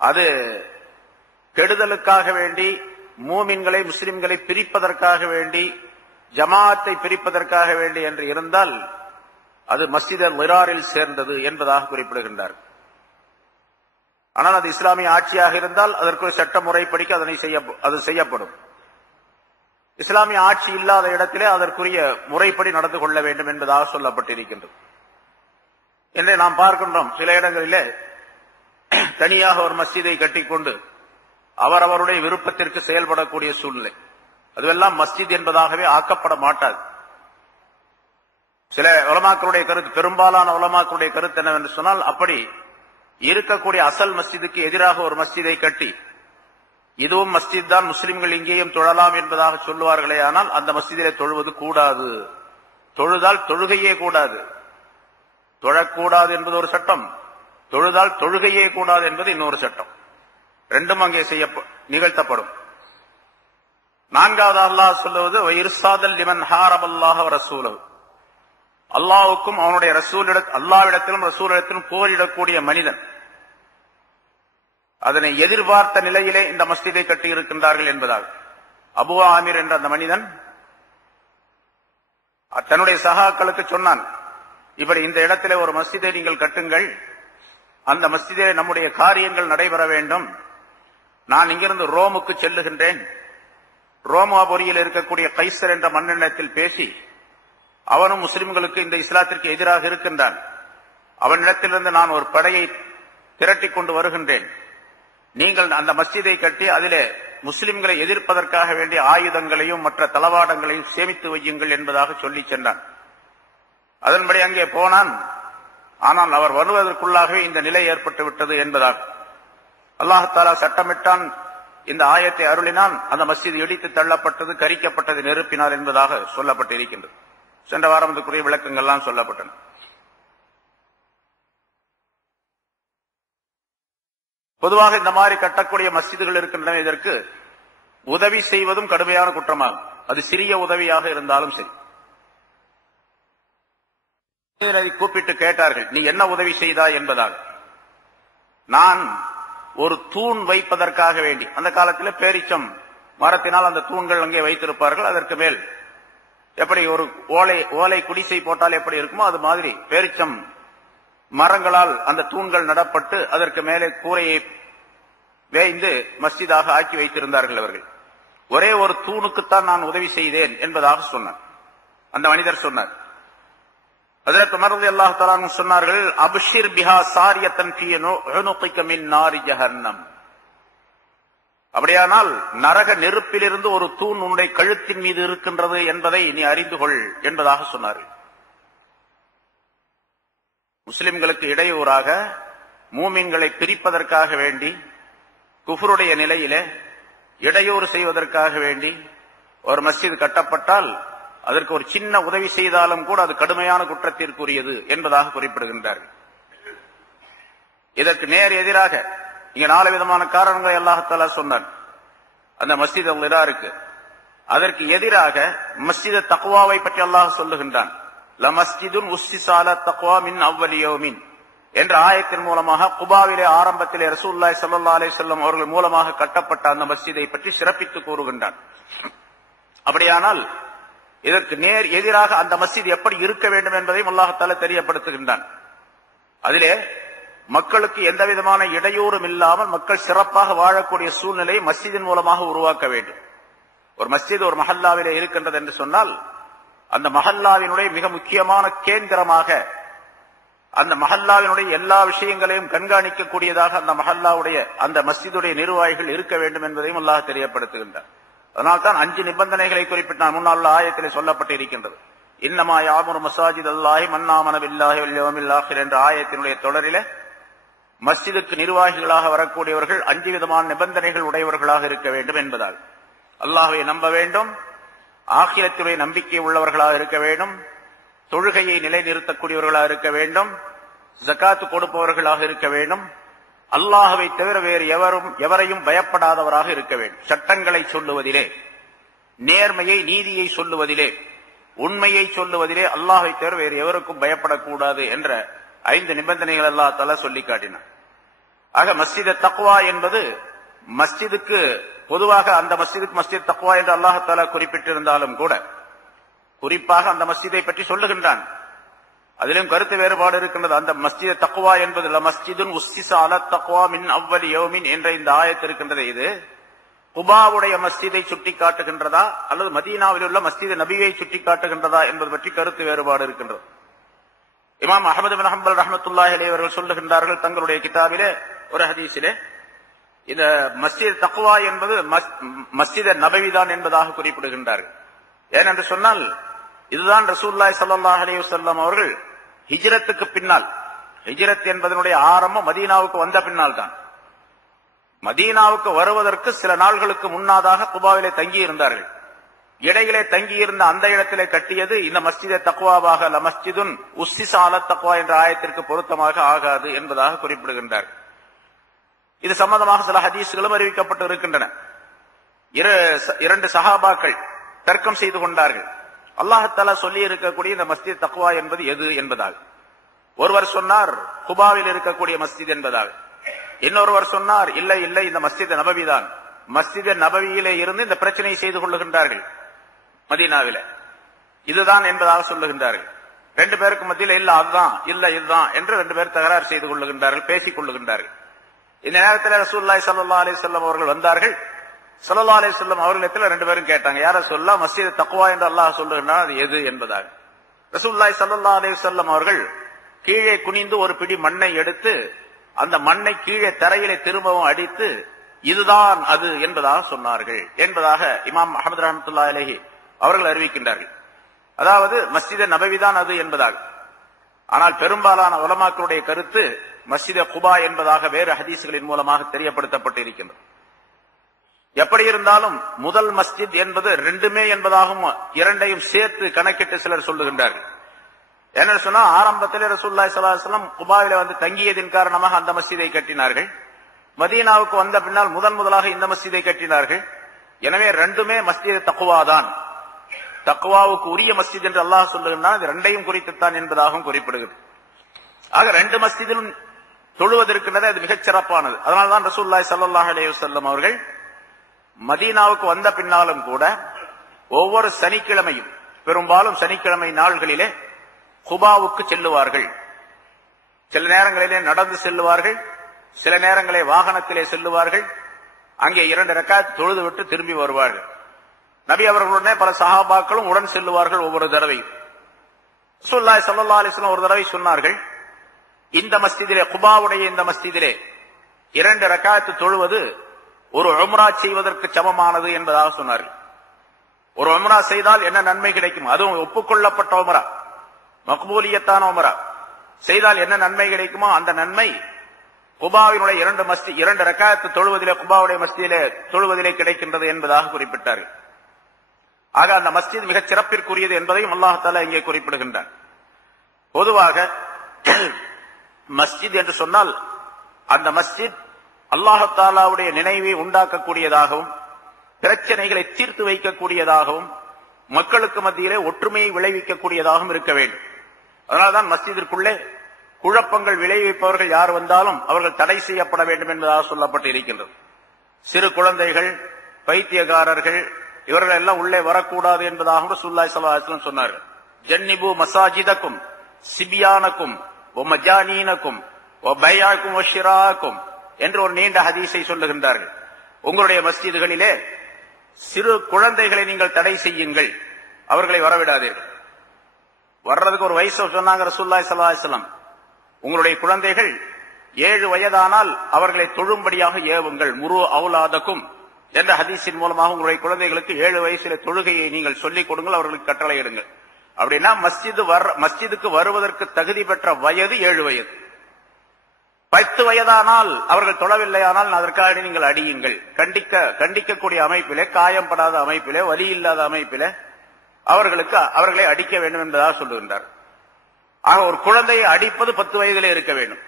அது கெடுதலுக்காக வேண்டி, மூமின்களை முஸ்லிம்களை பிரிப்பதற்காக வேண்டி, ஜமாஅத்தை பிரிப்பதற்காக வேண்டி என்று இருந்தால் அது மஸ்ஜித் அல்-லிராரில் சேர்ந்தது என்பதாக குறிப்பிடுகின்றார். ஆனால் அது இஸ்லாமிய ஆட்சியாக இருந்தால் அதற்கு சட்ட முறைப்படிக்கு அது செய்யப்படும். இஸ்லாமிய ஆட்சி இல்லாத இடத்திலே அதற்குரிய முறைப்படி நடந்து கொள்ள வேண்டும் என்பதாக சொல்லப்பட்டிருக்கின்றது. என்று நாம் பார்க்கின்றோம், சில இடங்களிலே தனியாக ஒரு மஸ்ஜிதை கட்டிக்கொண்டு அவரவருடைய விருப்பத்திற்கு செயல்படக்கூடிய சூழ்நிலை. அதுவெல்லாம் மஸ்ஜித் என்பதாகவே ஆக்கப்பட மாட்டாது. சில உலமாக்களுடைய கருத்து, பெரும்பாலான உலமாக்களுடைய கருத்து என்னவென்று சொன்னால், அப்படி இருக்கக்கூடிய அசல் மஸ்ஜிதுக்கு எதிராக ஒரு மஸ்ஜிதை கட்டி இதுவும் மஸ்ஜித் தான், முஸ்லிம்கள் இங்கேயும் தொழலாம் என்பதாக சொல்லுவார்களே, ஆனால் அந்த மஸ்ஜிதிலே தொழுவது கூடாது. தொழுதால் தொழுகையே கூடாது. தொழக்கூடாது என்பது ஒரு சட்டம், தொழுதால் தொழுகையே கூடாது என்பது இன்னொரு சட்டம். ரெண்டும் அங்கே நிகழ்த்தப்படும். நான்காவது அல்லாஹ் சொல்லுவது இர்சாதல் லிமன் ஹாரபல்லாஹ வ ரசூலஹு, அல்லாஹ்வுக்கும் அவனுடைய அல்லாஹ்விடத்திலும் ரசூலிடத்திலும் போரிடக்கூடிய மனிதன் அதனை எதிர்பார்த்த நிலையிலே இந்த மஸ்ஜிதை கட்டி இருக்கின்றார்கள் என்பதாக. அபூ ஆமிர் என்ற அந்த மனிதன் தன்னுடைய சகாக்களுக்கு சொன்னான், இப்படி இந்த இடத்திலே ஒரு மஸ்ஜிதை நீங்கள் கட்டுங்கள், அந்த மஸ்ஜிதிலே நம்முடைய காரியங்கள் நடைபெற வேண்டும். நான் இங்கிருந்து ரோமுக்கு செல்லுகின்றேன். ரோமாபுரியில் இருக்கக்கூடிய கைசர் என்ற மன்னனிடத்தில் பேசி, அவனும் முஸ்லிம்களுக்கு இந்த இஸ்லாத்திற்கு எதிராக இருக்கின்றான், அவனிடத்திலிருந்து நான் ஒரு படையை திரட்டி கொண்டு வருகின்றேன். நீங்கள் அந்த மஸ்ஜிதை கட்டி அதிலே முஸ்லிம்களை எதிர்ப்பதற்காக வேண்டிய ஆயுதங்களையும் மற்ற தளவாடங்களையும் சேமித்து வையுங்கள் என்பதாக சொல்லி சென்றான். அதன்படி அங்கே போனான். ஆனால் அவர் வருவதற்குள்ளாகவே இந்த நிலை ஏற்பட்டு விட்டது என்பதாக அல்லாஹ் தஆலா சட்டமிட்டான். இந்த ஆயத்தை அருளினான். அந்த மஸ்ஜித் இடித்து தள்ளப்பட்டது, கரிக்கப்பட்டது நெருப்பினார் என்பதாக சொல்லப்பட்டிருக்கின்றது. சென்ற வாரம் இதுக்குரிய விளக்கங்கள்லாம் சொல்லப்பட்டன. பொதுவாக இந்த மாதிரி கட்டக்கூடிய மஸ்ஜிதுகள் இருக்கின்றன. இதற்கு உதவி செய்வதும் கடுமையான குற்றமாகும். அது சிறிய உதவியாக இருந்தாலும் சரி. கூப்பிட்டு கேட்டார்கள், நீ என்ன உதவி செய்தாய் என்பதாக. நான் ஒரு தூண் வைப்பதற்காக வேண்டி, அந்த காலத்தில் பேரிச்சம் மரத்தினால் அந்த தூண்கள் அங்கே வைத்திருப்பார்கள். அதற்கு மேல் எப்படி ஒரு ஓலை குடிசை போட்டால் எப்படி இருக்குமோ அது மாதிரி பேரிச்சம் மரங்களால் அந்த தூண்கள் நடப்பட்டு அதற்கு மேலே கூரையை வேய்ந்து மஸ்ஜிதாக ஆக்கி வைத்திருந்தார்கள் அவர்கள். ஒரே ஒரு தூணுக்குத்தான் நான் உதவி செய்தேன் என்பதாக சொன்னார் அந்த மனிதர் சொன்னார். ஹஜ்ரத் உமர் ரலியல்லாஹு தஆலா அன்ஹு சொன்னார்கள், அப்ஷிர் பிஹா சாரியத்தன் ஃபீ உனுகிக மின் நாரி ஜஹன்னம். அப்படியானால் நரக நெருப்பிலிருந்து ஒரு தூண் உன்னுடைய கழுத்தின் மீது இருக்கின்றது என்பதை நீ அறிந்து கொள் என்பதாக சொன்னார்கள். முஸ்லிம்களுக்கு இடையூறாக மூமின்களை பிரிப்பதற்காக வேண்டி, குஃப்ருடைய நிலையிலே இடையூறு செய்வதற்காக வேண்டி ஒரு மஸ்ஜித் கட்டப்பட்டால் அதற்கு ஒரு சின்ன உதவி செய்தாலும் கூட அது கடுமையான குற்றத்திற்குரியது என்பதாக குறிப்பிடுகின்றார்கள். இதற்கு நேர் எதிராக இங்க 4 விதமான காரணங்களை அல்லாஹ் தஆலா சொன்னான் அந்த மஸ்ஜித் இருக்கு. அதற்கு எதிராக மஸ்ஜித் தக்வாவை பற்றி அல்லாஹ் சொல்லுகின்றான். லமஸ்ஜிதுன் உஸ்ஸிஸ அலா தக்வா மின் அவ்வலி யௌமின் என்ற ஆயத்தின் மூலமாக குபாவிலே ஆரம்பத்திலே ரசூலுல்லாஹி ஸல்லல்லாஹு அலைஹி வஸல்லம் அவர்கள் மூலமாக கட்டப்பட்ட அந்த மஸ்ஜிதை பற்றி சிறப்பித்து கூறுகின்றான். அப்படியானால் இதற்கு நேர் எதிராக அந்த மஸ்ஜித் எப்படி இருக்க வேண்டும் என்பதையும் அல்லாஹ் தஆலா தெரியப்படுத்துகின்றான். அதிலே மக்களுக்கு எந்த விதமான இடையூறும் இல்லாமல் மக்கள் சிறப்பாக வாழக்கூடிய சூழ்நிலையை மஸ்ஜிதின் மூலமாக உருவாக்க வேண்டும். ஒரு மஸ்ஜித் ஒரு மஹல்லாவிலே இருக்கின்றது என்று சொன்னால் அந்த மஹல்லாவினுடைய மிக முக்கியமான கேந்திரமாக, அந்த மஹல்லாவினுடைய எல்லா விஷயங்களையும் கண்காணிக்கக்கூடியதாக அந்த மஹல்லாவுடைய அந்த மஸ்ஜிதுடைய நிர்வாகிகள் இருக்க வேண்டும் என்பதையும் அல்லாஹ் தெரியப்படுத்துகின்றார். அதனால்தான் 5 நிபந்தனைகளை குறிப்பிட்ட முன்னால் உள்ள ஆயத்திலே சொல்லப்பட்டு இருக்கின்றது. இன்னமா யாமுரு மசாஜித் அல்லாஹி மன் ஆமன பில்லாஹி வல் யௌமில் ஆகிர் என்ற ஆயத்தினுடைய தொடரிலே மஸ்ஜிதுக்கு நிர்வாகிகளாக வரக்கூடியவர்கள் 5 விதமான நிபந்தனைகள் உடையவர்களாக இருக்க வேண்டும் என்பதால் அல்லாஹ்வை நம்ப வேண்டும், ஆகிரத்துடைய நம்பிக்கை உள்ளவர்களாக இருக்க வேண்டும், தொழுகையை நிலைநிறுத்தக்கூடியவர்களாக இருக்க வேண்டும், ஜகாத்து கொடுப்பவர்களாக இருக்க வேண்டும், அல்லாஹ்வை தவிர வேறு எவரையும் பயப்படாதவராக இருக்க வேண்டும். சட்டங்களை சொல்லுவதிலே, நேர்மையை நீதியை சொல்லுவதிலே, உண்மையை சொல்லுவதிலே அல்லாஹ்வை தவிர வேறு எவருக்கும் பயப்படக்கூடாது என்ற 5 நிபந்தனைகள் அல்லாஹ் தஆலா சொல்லி காட்டினார். ஆக மஸ்ஜித் தக்வா என்பது மஸ்ஜிதுக்கு பொதுவாக அந்த மஸ்ஜிதுக்கு மஸ்ஜித் தக்வா என்று அல்லாஹ் தஆலா குறிப்பிட்டிருந்தாலும் கூட குறிப்பாக அந்த மஸ்ஜிதை பற்றி சொல்லுகின்றான். அதிலும் கருத்து வேறுபாடு இருக்கின்றது. அந்த மஸ்ஜித் தக்வா என்பது மஸ்ஜிதுன் உஸ்ஸிஸ அலா தக்வா மின் அவ்வலி யௌமின் என்ற இந்த ஆயத்து இருக்கின்றது. இது குபாவுடைய மஸ்ஜிதை சுட்டி காட்டுகின்றதா அல்லது மதீனாவில் உள்ள மஸ்ஜித் நபியை சுட்டி காட்டுகின்றதா என்பது பற்றி கருத்து வேறுபாடு இருக்கின்றது. இமாம் அஹ்மது பின் ஹம்பல் ரஹ்மத்துல்லாஹி அலைஹி அவர்கள் சொல்லுகின்றார்கள் தங்களுடைய கிதாபிலே ஒரு ஹதீஸிலே, இந்த மஸ்ஜித் தக்வா என்பது மஸ்ஜித் நபவி தான் என்பதாக குறிப்பிடுகின்றார்கள். ஏனென்று சொன்னால் இதுதான் ரசூலுல்லாஹி ஸல்லல்லாஹு அலைஹி வஸல்லம் அவர்கள் ஹிஜ்ரத்துக்கு பின்னால், ஹிஜ்ரத் என்பதனுடைய ஆரம்பம் மதீனாவுக்கு வந்த பின்னால் தான். மதீனாவுக்கு வருவதற்கு சில நாள்களுக்கு முன்னதாக குபாவிலே தங்கி இருந்தார்கள். இடையிலே தங்கியிருந்த அந்த இடத்திலே கட்டியது இந்த மஸ்ஜித் தக்வாவாக லமஸ்ஜிதுன் உஸ்ஸிஸ அலா தக்வா என்ற ஆயத்திற்கு பொருத்தமாக ஆகாது என்பதாக குறிப்பிடுகின்றார். இது சம்பந்தமாக சில ஹதீஸ்களும் அறிவிக்கப்பட்டு இருக்கின்றன. 2 சஹாபாக்கள் தர்க்கம் செய்து கொண்டார்கள். அல்லாஹ் தஆலா சொல்லி இருக்கக்கூடிய இந்த மஸ்ஜித் தக்வா என்பது எது என்பதாக. ஒருவர் சொன்னார் குபாவில் இருக்கக்கூடிய மஸ்ஜித் என்பதாக. இன்னொருவர் சொன்னார் இல்லை இல்லை இந்த மஸ்ஜித் நபவி தான். மஸ்ஜித் நபவியிலே இருந்து இந்த பிரச்சனையை செய்து கொள்ளுகின்றார்கள் மதீனாவில, இதுதான் என்பதாக சொல்லுகின்றார்கள். 2 பேருக்கு மத்தியில் இல்ல அதுதான் இல்ல இதுதான் என்று 2 பேர் தகராறு செய்து கொள்ளுகின்றார்கள், பேசிக் கொள்ளுகின்றார்கள். இந்த நேரத்தில் ரசூலுல்லாஹி ஸல்லல்லாஹு அலைஹி வஸல்லம் அவர்கள் வந்தார்கள். ஸல்லல்லாஹு அலைஹி வஸல்லம் அவர்களிடத்தில் 2 பேரும் கேட்டாங்க, யார சொல்லா மஸ்ஜித் தக்வா என்று அல்லாஹ் சொல்லுகின்றான், அது எது என்பதாக. ரசூலுல்லாஹி ஸல்லல்லாஹு அலைஹி வஸல்லம் அவர்கள் கீழே குனிந்து ஒரு பிடி மண்ணை எடுத்து அந்த மண்ணை கீழே தரையிலே திரும்பவும் அடித்து இதுதான் அது என்பதாக சொன்னார்கள் என்பதாக இமாம் அஹ்மது ரஹ்மத்துல்லாஹி அலைஹி அவர்கள் அறிவிக்கின்றார்கள். அதாவது மஸ்ஜித் நபவி தான் அது என்பதாக. ஆனால் பெரும்பாலான உலமாக்களுடைய கருத்து மஸ்ஜித் குபா என்பதாக வேறு ஹதீஸ்களின் மூலமாக தெரியப்படுத்தப்பட்டு இருக்கின்றது. எப்படி இருந்தாலும் முதல் மஸ்ஜித் என்பது 2மே என்பதாகவும் 2ஐயும் சேர்த்து கணக்கிட்டு சிலர் சொல்லுகின்றார்கள். என்ன சொன்னா ஆரம்பத்திலே ரசூலுல்லாஹி ஸல்லல்லாஹு அலைஹி வஸல்லம் குபாவிலே வந்து தங்கியதின் காரணமாக அந்த மஸ்ஜிதை கட்டினார்கள். மதீனாவுக்கு வந்த பின்னால் முதலாக இந்த மஸ்ஜிதை கட்டினார்கள். எனவே 2மே மஸ்ஜித் தக்வா தான். தக்வாவுக்கு உரிய மஸ்ஜித் என்று அல்லாஹ் சொல்லுகின்றான். இது 2ஐயும் குறித்துத்தான் என்பதாகவும் குறிப்பிடுகிறது. ஆக 2 மஸ்ஜிதிலும் தொழுவதற்கின்றதே அது மிகச் சிறப்பானது. அதனால்தான் ரசூலுல்லாஹி ஸல்லல்லாஹு அலைஹி வஸல்லம் அவர்கள் மதீனாவுக்கு வந்த பின்னாலும் கூட ஒவ்வொரு சனிக்கிழமையும், பெரும்பாலும் சனிக்கிழமை நாள்களிலே குபாவுக்கு செல்லுவார்கள். சில நேரங்களிலே நடந்து செல்லுவார்கள், சில நேரங்களே வாகனத்திலே செல்லுவார்கள். அங்கே 2 ரக்காத் தொழுது விட்டு திரும்பி வருவார்கள். நபி அவர்களுடனே பல சஹாபாக்களும் உடன் செல்லுவார்கள் ஒவ்வொரு தடவையும். ரசூலுல்லாஹி ஸல்லல்லாஹு அலைஹி வஸல்லம் ஒரு தடவை சொன்னார்கள், இந்த மஸ்ஜிதிலே, குபாவுடைய இந்த மஸ்ஜிதிலே 2 ரக்காத் தொழுவது ஒரு உம்ரா செய்வதற்கு சமமானது என்பதாக சொன்னார்கள். ஒரு உம்ரா செய்தால் என்ன நன்மை கிடைக்கும், அதுவும் ஒப்புக்கொள்ளப்பட்ட உம்ரா, மக்பூலியத்தான உம்ரா. செய்தால் என்ன நன்மை கிடைக்குமோ அந்த நன்மை குபாவினுடைய 2 ரக்காயத்து தொழுவதிலே, குபாவுடைய மஸ்ஜிதிலே தொழுவதிலே கிடைக்கின்றது என்பதாக குறிப்பிட்டார்கள். ஆக அந்த மஸ்ஜித் மிகச் சிறப்பிற்குரியது என்பதையும் அல்லாஹ் தஆலா இங்கே குறிப்பிடுகின்றார். பொதுவாக மஸ்ஜித் என்று சொன்னால் அந்த மஸ்ஜித் அல்லாஹ் தஆலாவுடைய நினைவை உண்டாக்கக்கூடியதாகவும் பிரச்சனைகளை தீர்த்து வைக்கக்கூடியதாகவும் மக்களுக்கு மத்தியிலே ஒற்றுமையை விளைவிக்கக்கூடியதாகவும் இருக்க வேண்டும். அதனால்தான் மஸ்ஜிதிற்குள்ளே குழப்பங்கள் விளைவிப்பவர்கள் யார் வந்தாலும் அவர்கள் தடை செய்யப்பட வேண்டும் என்பதாக சொல்லப்பட்டு இருக்கின்றது. சிறு குழந்தைகள், பைத்தியக்காரர்கள் இவர்கள் எல்லாம் உள்ளே வரக்கூடாது என்பதாக ரசூலுல்லாஹி ஸல்லல்லாஹு அலைஹி வஸல்லம் சொன்னார்கள். ஜன்னிபு மசாஜிதக்கும் சிபியானக்கும் வமஜானீனக்கும் வபையாக்கும் வஷிராக்கும் என்று ஒரு நீண்ட ஹதீஸை சொல்லுகின்றார்கள். உங்களுடைய மஸ்ஜிதுகளிலே சிறு குழந்தைகளை நீங்கள் தடை செய்யுங்கள், அவர்களை வரவிடாதீர்கள். வர்றதுக்கு ஒரு வயசு சொன்னாங்க ரசூலுல்லாஹி ஸல்லல்லாஹு அலைஹி வஸல்லம். உங்களுடைய குழந்தைகள் 7 வயதானால் அவர்களை தொழும்படியாக ஏவுங்கள், முரு அவுலாதக்கும் என்ற ஹதீஸின் மூலமாக உங்களுடைய குழந்தைகளுக்கு 7 வயசிலே தொழுகையை நீங்கள் சொல்லிக் கொடுங்கள், அவர்களுக்கு கட்டளை இடுங்கள். அப்படின்னா மஸ்ஜிதுக்கு வருவதற்கு தகுதி பெற்ற வயது 7 வயது. 10 வயதானால் அவர்கள் தொழவில்லையானால் அதற்காக நீங்கள் அடியுங்கள். கண்டிக்கக்கூடிய அமைப்பிலே, காயம்படாத அமைப்பிலே, வலி இல்லாத அமைப்பிலே அவர்களை அடிக்க வேண்டும் என்பதாக சொல்லுகின்றார். ஆக ஒரு குழந்தையை அடிப்பது 10 வயதிலே இருக்க வேண்டும்.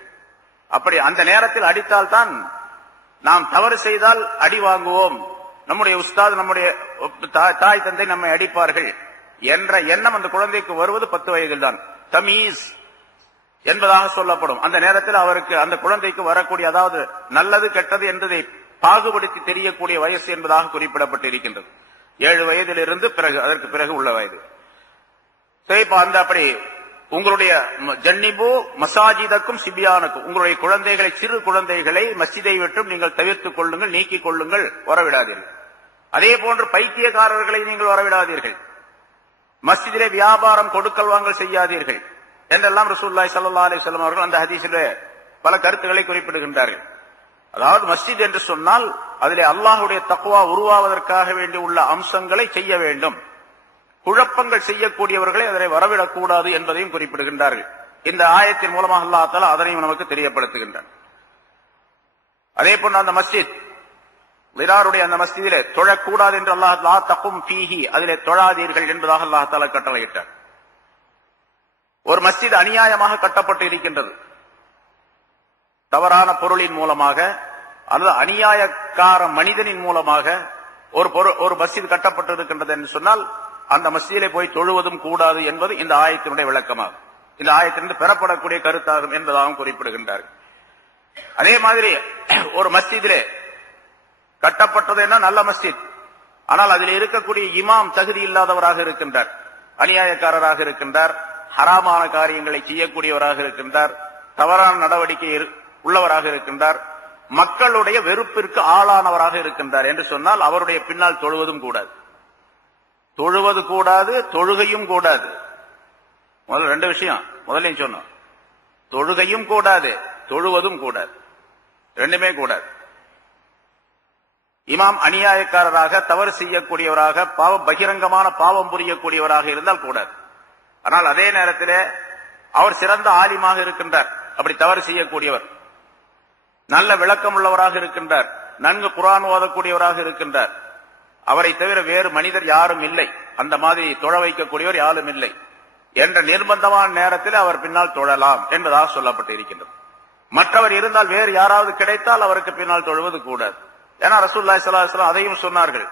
அப்படி அந்த நேரத்தில் அடித்தால்தான் நாம் தவறு செய்தால் அடி வாங்குவோம், நம்முடைய உஸ்தாத், நம்முடைய தாய் தந்தை நம்மை அடிப்பார்கள் என்ற எண்ணம் அந்த குழந்தைக்கு வருவது 10 வயதில் தான். தமீஸ் என்பதாக சொல்லப்படும். அந்த நேரத்தில் அவருக்கு, அந்த குழந்தைக்கு வரக்கூடிய, அதாவது நல்லது கெட்டது என்பதை பாகுபடுத்தி தெரியக்கூடிய வயசு என்பதாக குறிப்பிடப்பட்டு இருக்கின்றது. 7 வயதிலிருந்து அதற்கு பிறகு உள்ள வயது. அப்படி உங்களுடைய ஜன்னிபு மசாஜிதக்கும் சிபியானுக்கும், உங்களுடைய குழந்தைகளை, சிறு குழந்தைகளை மஸ்ஜிதை விட்டும் நீங்கள் தவிர்த்துக் கொள்ளுங்கள், நீக்கிக் கொள்ளுங்கள், வரவிடாதீர்கள். அதே போன்று பைத்தியக்காரர்களை நீங்கள் வரவிடாதீர்கள். மஸ்ஜிதிலே வியாபாரம் கொடுக்கல் வாங்கல் செய்யாதீர்கள் என்றெல்லாம் ரசூலுல்லாஹி ஸல்லல்லாஹு அலைஹி வஸல்லம் அவர்கள் அந்த ஹதீஸிலே பல கருத்துக்களை குறிப்பிடுகின்றார்கள். அதாவது மஸ்ஜித் என்று சொன்னால் அதிலே அல்லாஹ்வுடைய தக்வா உருவாவதற்காக வேண்டி உள்ள அம்சங்களை செய்ய வேண்டும். குழப்பங்கள் செய்யக்கூடியவர்களை அதனை வரவிடக்கூடாது என்பதையும் குறிப்பிடுகின்றார்கள். இந்த ஆயத்தின் மூலமாக அல்லாஹ் தஆலா அதனையும் நமக்கு தெரியப்படுத்துகின்றார். அதே போன்று அந்த மஸ்ஜித் விராருடைய அந்த மஸ்ஜிதிலே தொழக்கூடாது என்று அல்லாஹ் லா தகும் ஃபீஹி, அதிலே தொழாதீர்கள் என்பதாக அல்லாஹ் தஆலா கட்டளையிட்டார். ஒரு மஸ்ஜித் அநியாயமாக கட்டப்பட்டு இருக்கின்றது, தவறான பொருளின் மூலமாக அல்லது அநியாயக்கார மனிதனின் மூலமாக ஒரு மஸ்ஜித் கட்டப்பட்டிருக்கின்றது என்று சொன்னால் அந்த மஸ்ஜிதிலே போய் தொழுவதும் கூடாது என்பது இந்த ஆயத்தினுடைய விளக்கமாகும். இந்த ஆயத்திலிருந்து பெறப்படக்கூடிய கருத்தாகும் என்பதாகவும் குறிப்பிடுகின்றார்கள். அதே மாதிரி ஒரு மஸ்ஜிதிலே கட்டப்பட்டது என்ன, நல்ல மஸ்ஜித், ஆனால் அதில் இருக்கக்கூடிய இமாம் தகுதி இல்லாதவராக இருக்கின்றார், அநியாயக்காரராக இருக்கின்றார், ஹராமான காரியங்களை செய்யக்கூடியவராக இருக்கின்றார், தவறான நடவடிக்கை உள்ளவராக இருக்கின்றார், மக்களுடைய வெறுப்பிற்கு ஆளானவராக இருக்கின்றார் என்று சொன்னால் அவருடைய பின்னால் தொழுவதும் கூடாது. தொழுவது கூடாது, தொழுகையும் கூடாது. முதல்ல 2 விஷயம் முதல்ல சொன்னோம். தொழுகையும் கூடாது, தொழுவதும் கூடாது, ரெண்டுமே கூடாது. இமாம் அநியாயக்காரராக, தவறு செய்யக்கூடியவராக, பகிரங்கமான பாவம் புரியக்கூடியவராக இருந்தால் கூடாது. ஆனால் அதே நேரத்தில் அவர் சிறந்த ஆலிமாக இருக்கின்றார், அப்படி தவறு செய்யக்கூடியவர், நல்ல விளக்கம் உள்ளவராக இருக்கின்றார், நன்கு குர்ஆன் ஓதக்கூடியவராக இருக்கின்றார், அவரை தவிர வேறு மனிதர் யாரும் இல்லை, அந்த மாதிரி தொழ வைக்கக்கூடியவர் யாரும் இல்லை என்ற நிர்பந்தமான நேரத்தில் அவர் பின்னால் தொழலாம் என்பதாக சொல்லப்பட்டு இருக்கின்றது. மற்றவர் இருந்தால், வேறு யாராவது கிடைத்தால் அவருக்கு பின்னால் தொழுவது கூடாது. ஏன்னா ரசூலுல்லாஹி ஸல்லல்லாஹு அலைஹி வஸல்லம் அதையும் சொன்னார்கள்,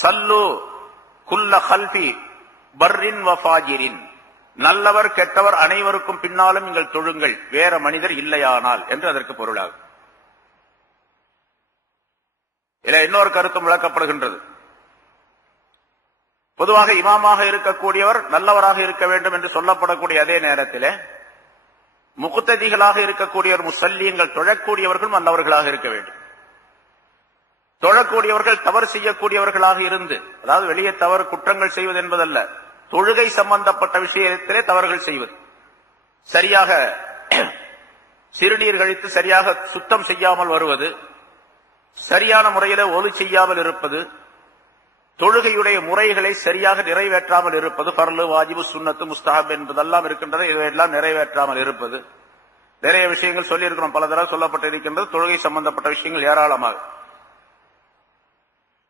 சல்லு குல்ல கல்பி பர்ரின் வ ஃபாஜிரின், நல்லவர் கெட்டவர் அனைவருக்கும் பின்னாலும் நீங்கள் தொழுங்கள், வேற மனிதர் இல்லையானால் என்று அதற்கு பொருளாகும். இதில் இன்னொரு கருத்தும் விளக்கப்படுகின்றது. பொதுவாக இமாமாக இருக்கக்கூடியவர் நல்லவராக இருக்க வேண்டும் என்று சொல்லப்படக்கூடிய அதே நேரத்தில் முக்ததிகளாக இருக்கக்கூடியவர், முஸல்லிங்கள், தொழக்கூடியவர்கள் நல்லவர்களாக இருக்க வேண்டும். தொழக்கூடியவர்கள் தவறு செய்யக்கூடியவர்களாக இருந்து, அதாவது வெளியே தவறு குற்றங்கள் செய்வது என்பதல்ல, தொழுகை சம்பந்தப்பட்ட விஷயத்திலே தவறுகள் செய்வது, சரியாக சிறுநீர் கழித்து சரியாக சுத்தம் செய்யாமல் வருவது, சரியான முறையில ஒலு செய்யாமல் இருப்பது, தொழுகையுடைய முறைகளை சரியாக நிறைவேற்றாமல் இருப்பது, பர்லு, வாஜிபு, சுன்னத்து, முஸ்தஹப் என்பதெல்லாம் இருக்கின்றது. இதையெல்லாம் நிறைவேற்றாமல் இருப்பது. நிறைய விஷயங்கள் சொல்லி இருக்கிறோம், பல தடவை சொல்லப்பட்டிருக்கின்றது. தொழுகை சம்பந்தப்பட்ட விஷயங்கள் ஏராளமாக.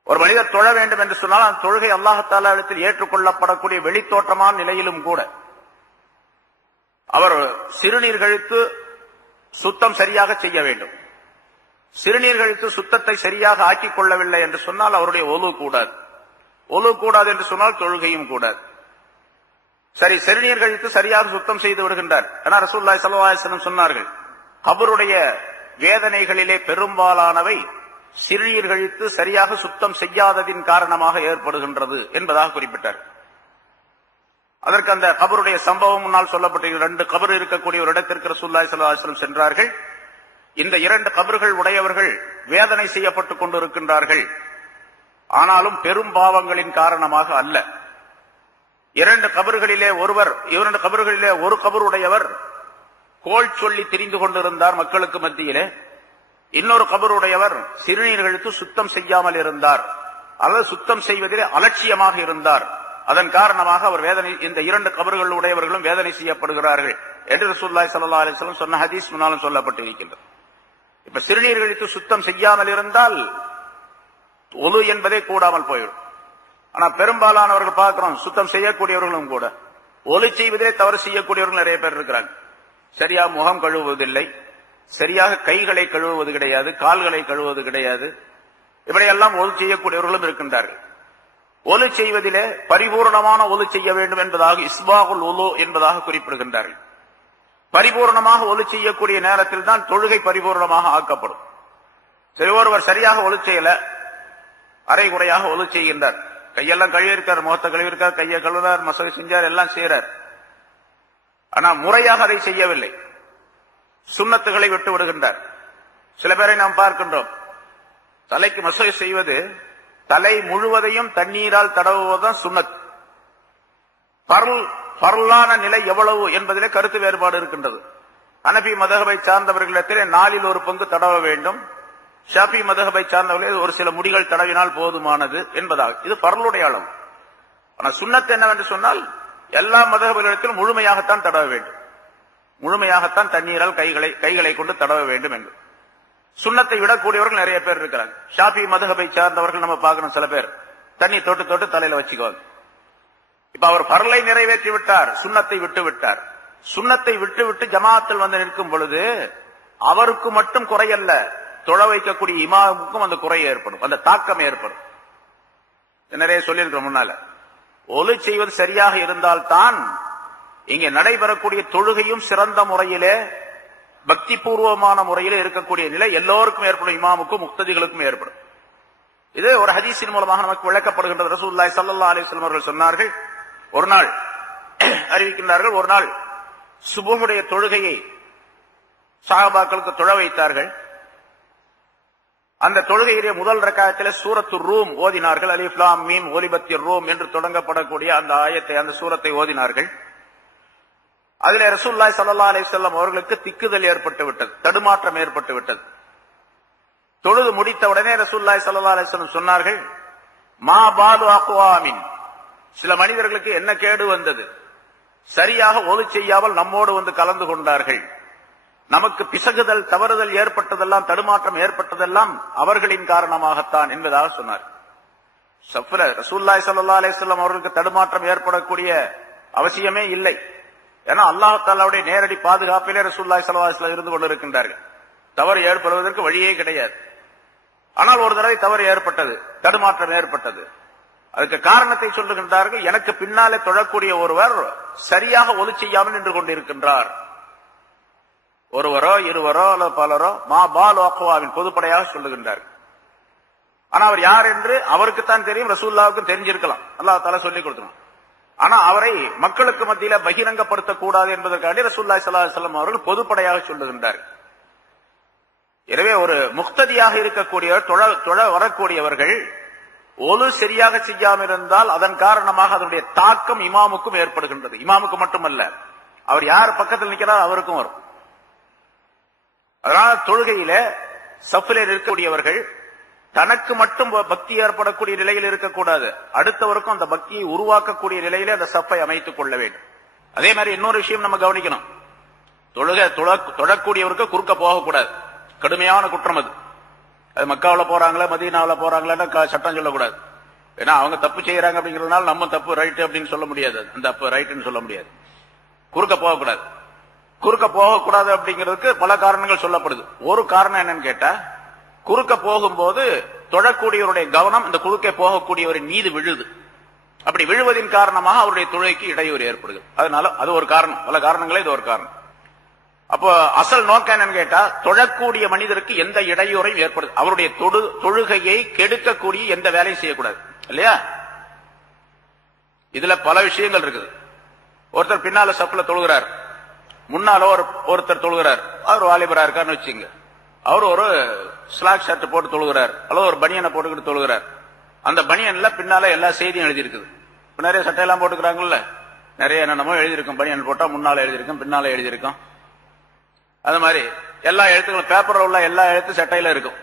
ஒரு மனிதர் தொழ வேண்டும் என்று சொன்னால் அந்த தொழுகை அல்லாஹ் தஆலா இடத்தில் ஏற்றுக்கொள்ளப்படக்கூடிய வெளித்தோற்றமான நிலையிலும் கூட அவர் சிறுநீர் கழித்து சுத்தம் சரியாக செய்ய வேண்டும். சிறுநீர் கழித்து சுத்தத்தை சரியாக ஆக்கிக் கொள்ளவில்லை என்று சொன்னால் அவருடைய ஒலு கூடாது. ஒலு கூடாது என்று சொன்னால் தொழுகையும் கூடாது. சரி, சிறுநீர் கழித்து சரியாக சுத்தம் செய்து விடுகின்றார். ஆனா ரசூலுல்லாஹி ஸல்லல்லாஹு அலைஹி வஸல்லம் சொன்னார்கள், கபருடைய வேதனைகளிலே பெரும்பாலானவை சிறுநீர் கழித்து சரியாக சுத்தம் செய்யாததின் காரணமாக ஏற்படுகின்றது என்பதாக குறிப்பிட்டார். அதற்கு அந்த கபருடைய சம்பவம் முன்னால் சொல்லப்பட்ட 2 கபர் இருக்கக்கூடிய ஒரு இடத்திற்கு ரசூலுல்லாஹி ஸல்லல்லாஹு அலைஹி வஸல்லம் சென்றார்கள். இந்த 2 கபர்கள் உடையவர்கள் வேதனை செய்யப்பட்டுக் கொண்டிருக்கின்றார்கள். ஆனாலும் பெரும் பாவங்களின் காரணமாக அல்ல. 2 கபர்களிலே ஒரு கபர் உடையவர் கோல் சொல்லி திரிந்து கொண்டிருந்தார் மக்களுக்கு மத்தியிலே. இன்னொரு கபருடையவர் சிறுநீர் கழித்து சுத்தம் செய்யாமல் இருந்தார், அல்லது சுத்தம் செய்வதிலே அலட்சியமாக இருந்தார். அதன் காரணமாக அவர் இந்த 2 கபர்கள் உடையவர்களும் வேதனை செய்யப்படுகிறார்கள் என்று ரசூலுல்லாஹி ஸல்லல்லாஹு அலைஹி வஸல்லம் சொன்ன ஹதீஸ் முன்னாலும் சொல்லப்பட்டிருக்கின்றது. இப்ப சிறுநீர் கழித்து சுத்தம் செய்யாமல் இருந்தால் ஒலு என்பதே கூடாமல் போயிடும். ஆனா பெரும்பாலானவர்கள் பார்க்கிறோம், சுத்தம் செய்யக்கூடியவர்களும் கூட ஒலு செய்வதே தவறு செய்யக்கூடியவர்கள் நிறைய பேர் இருக்கிறாங்க. சரியாக முகம் கழுவுவதில்லை, சரியாக கைகளை கழுவுவது கிடையாது, கால்களை கழுவுவது கிடையாது. இப்படியெல்லாம் ஒலு செய்யக்கூடியவர்களும் இருக்கின்றார்கள். ஒலு செய்வதிலே பரிபூர்ணமான ஒலு செய்ய வேண்டும் என்பதாக இஸ்பாகுல் ஒலு என்பதாக குறிப்பிடுகின்றார்கள். பரிபூர்ணமாக ஒலு செய்யக்கூடிய நேரத்தில் தான் தொழுகை பரிபூர்ணமாக ஆக்கப்படும். சரி, ஒருவர் சரியாக ஒலு செய்யல, அரை குறையாக ஒலு செய்கின்றார். கையெல்லாம் கழுவிருக்கார், முகத்தை கழுவிருக்கார், கையை கழுவினார், மசகு செஞ்சார், எல்லாம் செய்யறார். ஆனா முறையாக அதை செய்யவில்லை, சுன்னத்துகளை விட்டு விடுகின்றார். சில பேரை நாம் பார்க்கின்றோம், தலைக்கு மசகு செய்வது தலை முழுவதையும் தண்ணீரால் தடவுவதுதான் சுன்னத். பரலான நிலை எவ்வளவு என்பதிலே கருத்து வேறுபாடு இருக்கின்றது. ஹனபி மதஹபை சார்ந்தவர்களிடத்திலே 4 1 பங்கு தடவ வேண்டும். ஷாஃபி மதஹபை சார்ந்தவர்களே ஒரு சில முடிகள் தடவினால் போதுமானது என்பதாக. இது பரலுடைய அளவு. ஆனால் சுன்னத் என்னவென்று சொன்னால் எல்லா மதஹபுகளிடத்திலும் முழுமையாகத்தான் தடவ வேண்டும், முழுமையாகத்தான் தண்ணீரால் கைகளை கொண்டு தடவ வேண்டும் என்று. சுன்னத்தை விடக்கூடியவர்கள் நிறைய பேர் இருக்கிறாங்க. ஷாஃபி மதஹபை சார்ந்தவர்கள் நம்ம பார்க்கணும், சில பேர் தண்ணி தொட்டு தொட்டு தலையில வச்சுக்குவாங்க. இப்ப அவர் பரலை நிறைவேற்றி விட்டார், சுன்னத்தை விட்டு விட்டார். சுன்னத்தை விட்டு விட்டு ஜமாத்தில் வந்து நிற்கும் பொழுது அவருக்கு மட்டும் குறையல்ல, தொழ வைக்கக்கூடிய இமாமுக்கும் அந்த குறை ஏற்படும், அந்த தாக்கம் ஏற்படும். நிறைய சொல்லியிருக்கிறோம் முன்னால. ஒலு செய்வது சரியாக இருந்தால்தான் இங்கே நடைபெறக்கூடிய தொழுகையும் சிறந்த முறையிலே பக்தி பூர்வமான முறையிலே இருக்கக்கூடிய நிலை எல்லோருக்கும் ஏற்படும், இமாமுக்கும் முக்ததிகளுக்கும் ஏற்படும். இது ஒரு ஹதீஸின் மூலமாக நமக்கு விளக்கப்படுகின்றது. ரசூலுல்லாஹி ஸல்லல்லாஹு அலைஹி வஸல்லம் அவர்கள் சொன்னார்கள், ஒரு நாள் அறிவிக்கின்றார்கள், ஒரு நாள் சுபஹுடைய தொழுகையை சஹாபாக்களுக்கு தொழ வைத்தார்கள். அந்த தொழுகையிலே முதல் ரக்காயத்திலே சூரத்து ரூம் ஓதினார்கள். அலிஃப் லாம் மீம் ஒலிபத்திர் ரூம் என்று தொடங்கப்படக்கூடிய அந்த ஆயத்தை, அந்த சூரத்தை ஓதினார்கள். அதிலே ரசூலுல்லாஹி ஸல்லல்லாஹு அலைஹி வஸல்லம் அவர்களுக்கு திக்குதல் ஏற்பட்டு விட்டது, தடுமாற்றம் ஏற்பட்டு விட்டது. தொழுது முடித்த உடனே ரசூலுல்லாஹி ஸல்லல்லாஹு அலைஹி வஸல்லம் சொன்னார்கள், மா பாலு அக்வாமின், சில மனிதர்களுக்கு என்ன கேடு வந்தது, சரியாக ஒலு செய்யாமல் நம்மோடு வந்து கலந்து கொண்டார்கள். நமக்கு பிசகுதல் தவறுதல் ஏற்பட்டதெல்லாம், தடுமாற்றம் ஏற்பட்டதெல்லாம் அவர்களின் காரணமாகத்தான் என்பதாக சொன்னார். ரசூலுல்லாஹி ஸல்லல்லாஹு அலைஹி வஸல்லம் அவர்களுக்கு தடுமாற்றம் ஏற்படக்கூடிய அவசியமே இல்லை. ஏன்னா அல்லாஹ் தஆலாவுடைய நேரடி பாதுகாப்பிலே ரசூலுல்லாஹி ஸல்லல்லாஹு அலைஹி வஸல்லம் இருந்து கொண்டிருக்கின்றார்கள். தவறு ஏற்படுவதற்கு வழியே கிடையாது. ஆனால் ஒரு தடவை தவறு ஏற்பட்டது, தடுமாற்றம் ஏற்பட்டது. அதுக்கு காரணத்தை சொல்லுகின்றார்கள், எனக்கு பின்னாலே தொழக்கூடிய ஒருவர் சரியாக ஒலு செய்யாமல் நின்று கொண்டிருக்கின்றார். ஒருவரோ இருவரோ அல்லது பலரோ மா பாலு அக்வாவின் பொதுப்படையாக சொல்லுகின்றார்கள். ஆனா அவர் யார் என்று அவருக்குத்தான் தெரியும், ரசூலுல்லாஹ்வுக்கும் தெரிஞ்சிருக்கலாம், அல்லாஹ் தஆலா சொல்லிக் கொடுத்தான். ஆனா அவரை மக்களுக்கு மத்தியில பகிரங்கப்படுத்தக்கூடாது என்பதற்காக ரசூலுல்லாஹி ஸல்லல்லாஹு அலைஹி வஸல்லம் அவர்கள் பொதுப்படையாக சொல்லுகின்றார்கள். எனவே ஒரு முக்ததியாக இருக்கக்கூடியவர், தொழ வரக்கூடியவர்கள் ஒலு சரியாக செய்யாமல் இருந்தால் அதன் காரணமாக அதனுடைய தாக்கம் இமாமுக்கும் ஏற்படுகின்றது. இமாமுக்கு மட்டுமல்ல, அவர் யார் பக்கத்தில் நிற்கிறார் அவருக்கும் வரும். அதனால தொழுகையில சஃபிலே இருக்கக்கூடியவர்கள் தனக்கு மட்டும் பக்தி ஏற்படக்கூடிய நிலையில் இருக்கக்கூடாது, அடுத்தவருக்கும் அந்த பக்தியை உருவாக்கக்கூடிய நிலையிலே அந்த சஃபை அமைத்துக் கொள்ள வேண்டும். அதே மாதிரி இன்னொரு விஷயம் நம்ம கவனிக்கணும், தொழக்கூடியவருக்கு குறுக்க போகக்கூடாது. கடுமையான குற்றம் அது. அது மக்காவில் போறாங்களா மதீனாவில் போறாங்களான்னு சட்டம் சொல்லக்கூடாது. ஏன்னா அவங்க தப்பு செய்யறாங்க அப்படிங்கறதுனால நம்ம தப்பு ரைட் அப்படின்னு சொல்ல முடியாது, அந்த தப்பு ரைட்னு சொல்ல முடியாது. குறுக்க போகக்கூடாது. குறுக்க போகக்கூடாது அப்படிங்கிறதுக்கு பல காரணங்கள் சொல்லப்படுது. ஒரு காரணம் என்னன்னு கேட்டா, குறுக்க போகும்போது தொழக்கூடியவருடைய கவனம் இந்த குறுக்கே போகக்கூடியவரின் மீது விழுது. அப்படி விழுவதின் காரணமாக அவருடைய தொழுகைக்கு இடையூறு ஏற்படுது. அதனால அது ஒரு காரணம், பல காரணங்களே இது ஒரு காரணம். அப்போ அசல் நோக்கம் என்னன்னு கேட்டா, தொழக்கூடிய மனிதருக்கு எந்த இடையூறையும் ஏற்படுது, அவருடைய தொழுகையை கெடுக்கக்கூடிய எந்த வேலையும் செய்யக்கூடாது இல்லையா? இதுல பல விஷயங்கள் இருக்குது. ஒருத்தர் பின்னால சப்புல தொழுகிறார், முன்னால ஒருத்தர் தொழுகிறார், அவர் வாலிபரா இருக்காருன்னு வச்சுங்க. அவர் ஒரு ஸ்லாக் ஷர்ட் போட்டு தொழுகிறார், அல்லது ஒரு பனியனை போட்டுக்கிட்டு தொழுகிறார். அந்த பனியன்ல பின்னால எல்லா செய்தியும் எழுதியிருக்குது. இப்ப நிறைய சட்டையெல்லாம் போட்டுக்கிறாங்கல்ல, நிறைய என்னென்னமோ எழுதியிருக்கும். பனியன் போட்டா முன்னால எழுதியிருக்கும், பின்னால எழுதியிருக்கும். அது மாதிரி எல்லா எழுத்துக்களும் பேப்பர்ல உள்ள எல்லா எழுத்து சட்டையில இருக்கும்.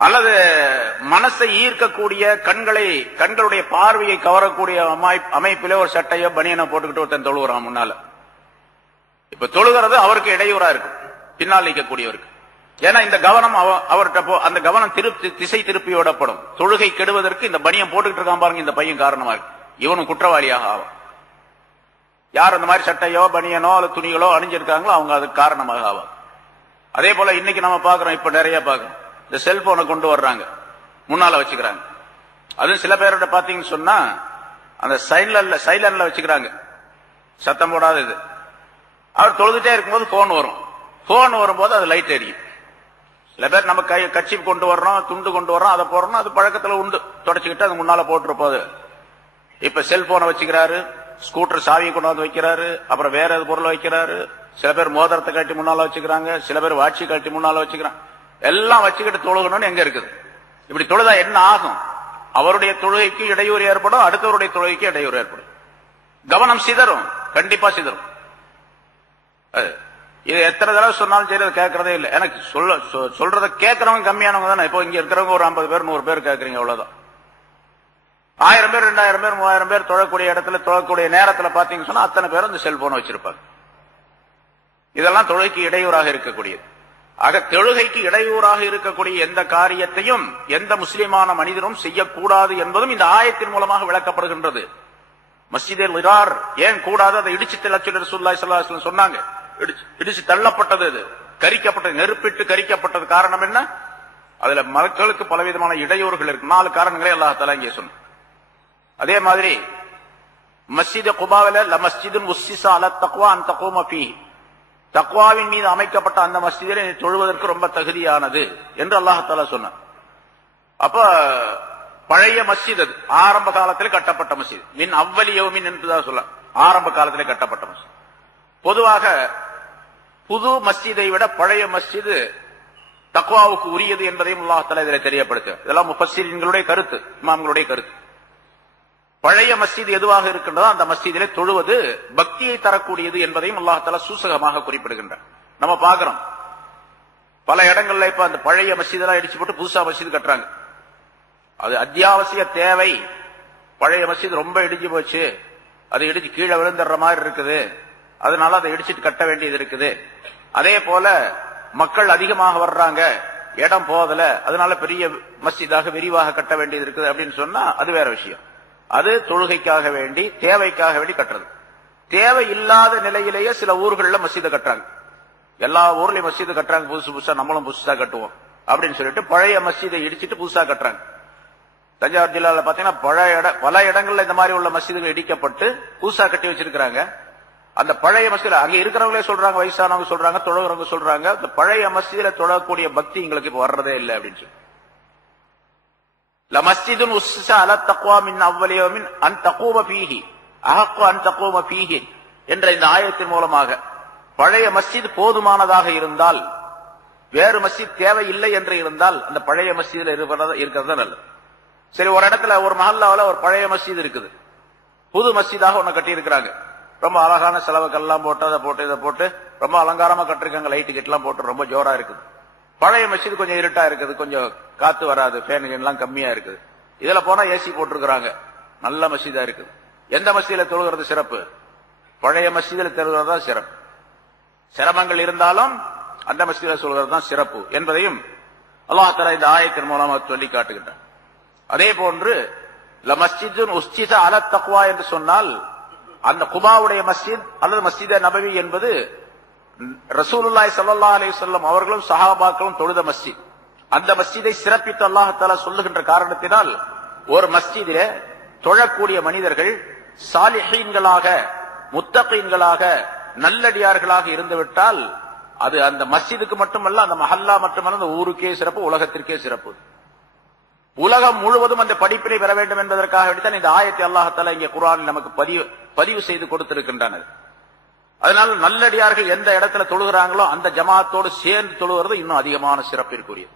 அல்லது மனசை ஈர்க்கக்கூடிய கண்களுடைய பார்வையை கவரக்கூடிய அமைப்பிலே ஒரு சட்டையோ பனியனை போட்டுக்கிட்டு ஒருத்தன் தொழுகிறான் முன்னால. இப்ப தொழுகிறது அவருக்கு இடையூறா இருக்கும், பின்னால் நிற்கக்கூடியவருக்கு. ஏன்னா இந்த கவனம் அவர்கிட்ட அந்த கவனம் திசை திருப்பி விடப்படும். தொழுகை கெடுவதற்கு இந்த பனியன் போட்டுக்கிட்டு இருக்கான் பாருங்க, இந்த பையன் காரணமா இருக்கு. இவனும் குற்றவாளியாக ஆகும். யார் அந்த மாதிரி சட்டையோ பனியனோ அல்லது துணிகளோ அணிஞ்சிருக்காங்களோ அவங்க அதுக்கு காரணமாக ஆகும். அதே போல இன்னைக்கு நம்ம பாக்குறோம், இப்ப நிறைய பாக்குறோம், இந்த செல்போனை கொண்டு வர்றாங்க, முன்னால வச்சுக்கிறாங்க. அதுவும் சில பேரோட பாத்தீங்கன்னு சொன்னா அந்த சைலண்ட்ல வச்சுக்கிறாங்க, சத்தம் போடாத இது. அவர் தொழுதுட்டே இருக்கும்போது போன் வரும், போன் வரும்போது அது லைட் எரியும். சில பேர் நம்ம கட்சி கொண்டு வர்றோம், துண்டு கொண்டு வர்றோம், அதை போடுறோம், அது பழக்கத்துல உண்டு, தொடச்சுக்கிட்டு அது முன்னால போட்டுருப்போது. இப்ப செல்போனை வச்சுக்கிறாரு, ஸ்கூட்டர் சாவியை கொண்டாந்து வைக்கிறாரு, அப்புறம் வேற எது பொருளை வைக்கிறாரு. சில பேர் மோதிரத்தை கட்டி முன்னால வச்சுக்கிறாங்க, சில பேர் வாட்சி கட்டி முன்னால வச்சுக்கிறாங்க. எல்லாம் வச்சுக்கிட்டு தொழுகணும்னு எங்க இருக்குது? இப்படி தொழுதா என்ன ஆகும்? அவருடைய தொழுகைக்கு இடையூறு ஏற்படும், அடுத்தவருடைய தொழுகைக்கு இடையூறு ஏற்படும். கவனம் சிதறும், கண்டிப்பா சிதறும். இது எத்தனை தடவை சொன்னாலும் சரி அதை கேட்கறதே இல்லை. எனக்கு சொல்றத கேட்கறவங்க கம்மியானவங்க தானே. இப்போ இங்க இருக்கிறவங்க ஒரு 50 பேர் 100 பேர் கேட்கறீங்க, அவ்வளவுதான். 1000 பேர் 2000 பேர் 3000 பேர் தொழக்கூடிய இடத்துல தொழக்கூடிய நேரத்துல பாத்தீங்கன்னு சொன்னா அத்தனை பேரும் இந்த செல்போனை வச்சிருப்பாங்க. இதெல்லாம் தொழுகைக்கு இடையூறாக இருக்கக்கூடியது. ஆக தொழுகைக்கு இடையூறாக இருக்கக்கூடிய எந்த காரியத்தையும் எந்த முஸ்லிமான மனிதனும் செய்யக்கூடாது என்பதும் இந்த ஆயத்தின் மூலமாக விளக்கப்படுகின்றது. மஸ்ஜிதில் இரார் ஏன் கூடாது? அதை இடிச்சு தள்ளி ரசூலுல்லாஹி ஸல்லல்லாஹு அலைஹி வஸல்லம் சொன்னாங்க. இடிச்சு தள்ளப்பட்டது, அது கரிக்கப்பட்டது, நெருப்பிட்டு கரிக்கப்பட்டது. காரணம் என்ன? அதுல மக்களுக்கு பலவிதமான இடையூறுகள் இருக்கு. 4 காரணங்களே அல்லாஹ் தஆலா இங்கே சொன்னார். அதே மாதிரி மஸ்ஜித் குபாவில லமஸ்ஜிதுன் உஸ்ஸிஸ அலா தக்வா அன் தகூம ஃபீஹி, தக்வாவின் மீது அமைக்கப்பட்ட அந்த மஸ்ஜிதிலே தொழுவதற்கு ரொம்ப தகுதியானது என்று அல்லாஹ் தஆலா சொன்னார். அப்ப பழைய மஸ்ஜித், அது ஆரம்ப காலத்தில் கட்டப்பட்ட மஸ்ஜித், மின் அவ்வலி யௌமின் என்றுதான் சொல்ல, ஆரம்ப காலத்திலே கட்டப்பட்ட மஸ்ஜித். பொதுவாக புது மஸ்ஜிதை விட பழைய மஸ்ஜித் தக்வாவுக்கு உரியது என்பதையும் அல்லாஹ் தஆலா இதிலே தெரியப்படுத்து. இதெல்லாம் முஃபஸ்ஸிரீன்களுடைய கருத்து, இமாம்களுடைய கருத்து. பழைய மஸ்ஜித் எதுவாக இருக்கின்றதோ அந்த மஸ்ஜிதிலே தொழுவது பக்தியை தரக்கூடியது என்பதையும் அல்லாஹ் தஆலா சூசகமாக குறிப்பிடுகின்றார். நம்ம பார்க்கிறோம் பல இடங்கள்ல இப்ப அந்த பழைய மஸ்ஜிதெல்லாம் இடிச்சு போட்டு புதுசா மஸ்ஜித் கட்டுறாங்க. அது அத்தியாவசிய தேவை. பழைய மஸ்ஜித் ரொம்ப இடிஞ்சு போச்சு, அது இடிச்சு கீழே விழுந்துடுற மாதிரி இருக்குது, அதனால அதை இடிச்சிட்டு கட்ட வேண்டியது இருக்குது. அதே போல மக்கள் அதிகமாக வர்றாங்க, இடம் போதல, அதனால பெரிய மஸ்ஜிதாக விரிவாக கட்ட வேண்டியது இருக்குது அப்படின்னு சொன்னா அது வேற விஷயம். அது தொழுகைக்காக வேண்டி தேவைக்காக வேண்டி கட்டுறது. தேவை இல்லாத நிலையிலேயே சில ஊர்கள்ல மஸ்ஜிதை கட்டுறாங்க. எல்லா ஊர்லயும் மஸ்ஜிது கட்டுறாங்க, புதுசா நம்மளும் புதுசா கட்டுவோம் அப்படின்னு சொல்லிட்டு பழைய மஸ்ஜிதை இடிச்சிட்டு புதுசா கட்டுறாங்க. தஞ்சாவூர் ஜில்லால பாத்தீங்கன்னா பல இடங்கள்ல இந்த மாதிரி உள்ள மஸ்ஜிதுகள் இடிக்கப்பட்டு புதுசா கட்டி வச்சிருக்காங்க. அந்த பழைய மஸ்ஜித் அங்க இருக்கிறவங்களே சொல்றாங்க, வயசானவங்க சொல்றாங்க, தொழுகிறவங்க சொல்றாங்க, அந்த பழைய மஸ்ஜிதில தொழக்கூடிய பக்தி எங்களுக்கு இப்ப வர்றதே இல்லை அப்படின்னு சொல்லி. லமஸ்ஜிதுன் உஸ்ஸிஸ அலா தக்வா மின் அவ்வலி யௌமின் அன் தகூம ஃபீஹி அஹக்கு அன் தகூம ஃபீஹி என்ற இந்த ஆயத்தின் மூலமாக பழைய மஸ்ஜித் போதுமானதாக இருந்தால், வேறு மஸ்ஜித் தேவை இல்லை என்று இருந்தால் அந்த பழைய மஸ்ஜிதில் இருக்கிறது நல்லது. சரி, ஒரு இடத்துல ஒரு மஹல்லாவில் ஒரு பழைய மஸ்ஜித் இருக்குது, புது மஸ்ஜிதாக ஒன்னு கட்டி இருக்கிறாங்க. ரொம்ப அழகான செலவுக்கெல்லாம் போட்டு அதை போட்டு இதை போட்டு ரொம்ப அலங்காரமா கட்டிருக்காங்க, லைட்டு கெட்டெல்லாம் போட்டு ரொம்ப ஜோரா இருக்குது. பழைய மஸ்ஜித் கொஞ்சம் இருட்டா இருக்குது, கொஞ்சம் காத்து வராது, ஃபேன் எல்லாம் கம்மியா இருக்குது. இதுல போனா ஏசி போட்டிருக்கிறாங்க, நல்ல மஸ்ஜிதா இருக்குது. எந்த மஸ்ஜிதில தொழுகிறது சிறப்பு? பழைய மஸ்ஜிதில தொழுகிறது தான் சிறப்பு. சிரமங்கள் இருந்தாலும் அந்த மஸ்ஜிதில சொல்கிறது தான் சிறப்பு என்பதையும் அல்லாஹ் தஆலா இந்த ஆயத்தின் மூலமாக சொல்லி காட்டுகின்றார். அதே போன்று லமஸ்ஜிதுன் உஸ்ஸிஸ அலா தக்வா என்று சொன்னால் அந்த குபாவுடைய மஸ்ஜித் அல்லது மஸ்ஜிதே நபவி என்பது ரசூலுல்லாஹி ஸல்லல்லாஹு அலைஹி வஸல்லம் அவர்களும் சஹாபாக்களும் தொழுத மஸ்ஜித். அந்த மஸ்ஜிதை சிறப்பித்து அல்லாஹ் தஆலா சொல்லுகின்ற காரணத்தினால் ஒரு மஸ்ஜிதிலே தொழக்கூடிய மனிதர்கள் சாலிஹீன்களாக, முத்தகீன்களாக, நல்லடியார்களாக இருந்துவிட்டால் அது அந்த மஸ்ஜிதுக்கு மட்டுமல்ல, அந்த மஹல்லா மட்டுமல்ல, அந்த ஊருக்கே சிறப்பு, உலகத்திற்கே சிறப்பு. உலகம் முழுவதும் அந்த படிப்பினை பெற வேண்டும் என்பதற்காக வேண்டித்தான் இந்த ஆயத்தை அல்லாஹ் தஆலா இங்கே குர்ஆனில் நமக்கு பதிவு செய்து கொடுத்திருக்கின்றன. அதனால நல்லடியார்கள் எந்த இடத்துல தொழுகிறாங்களோ அந்த ஜமாத்தோடு சேர்ந்து தொழுகிறது இன்னும் அதிகமான சிறப்பிற்குரியது.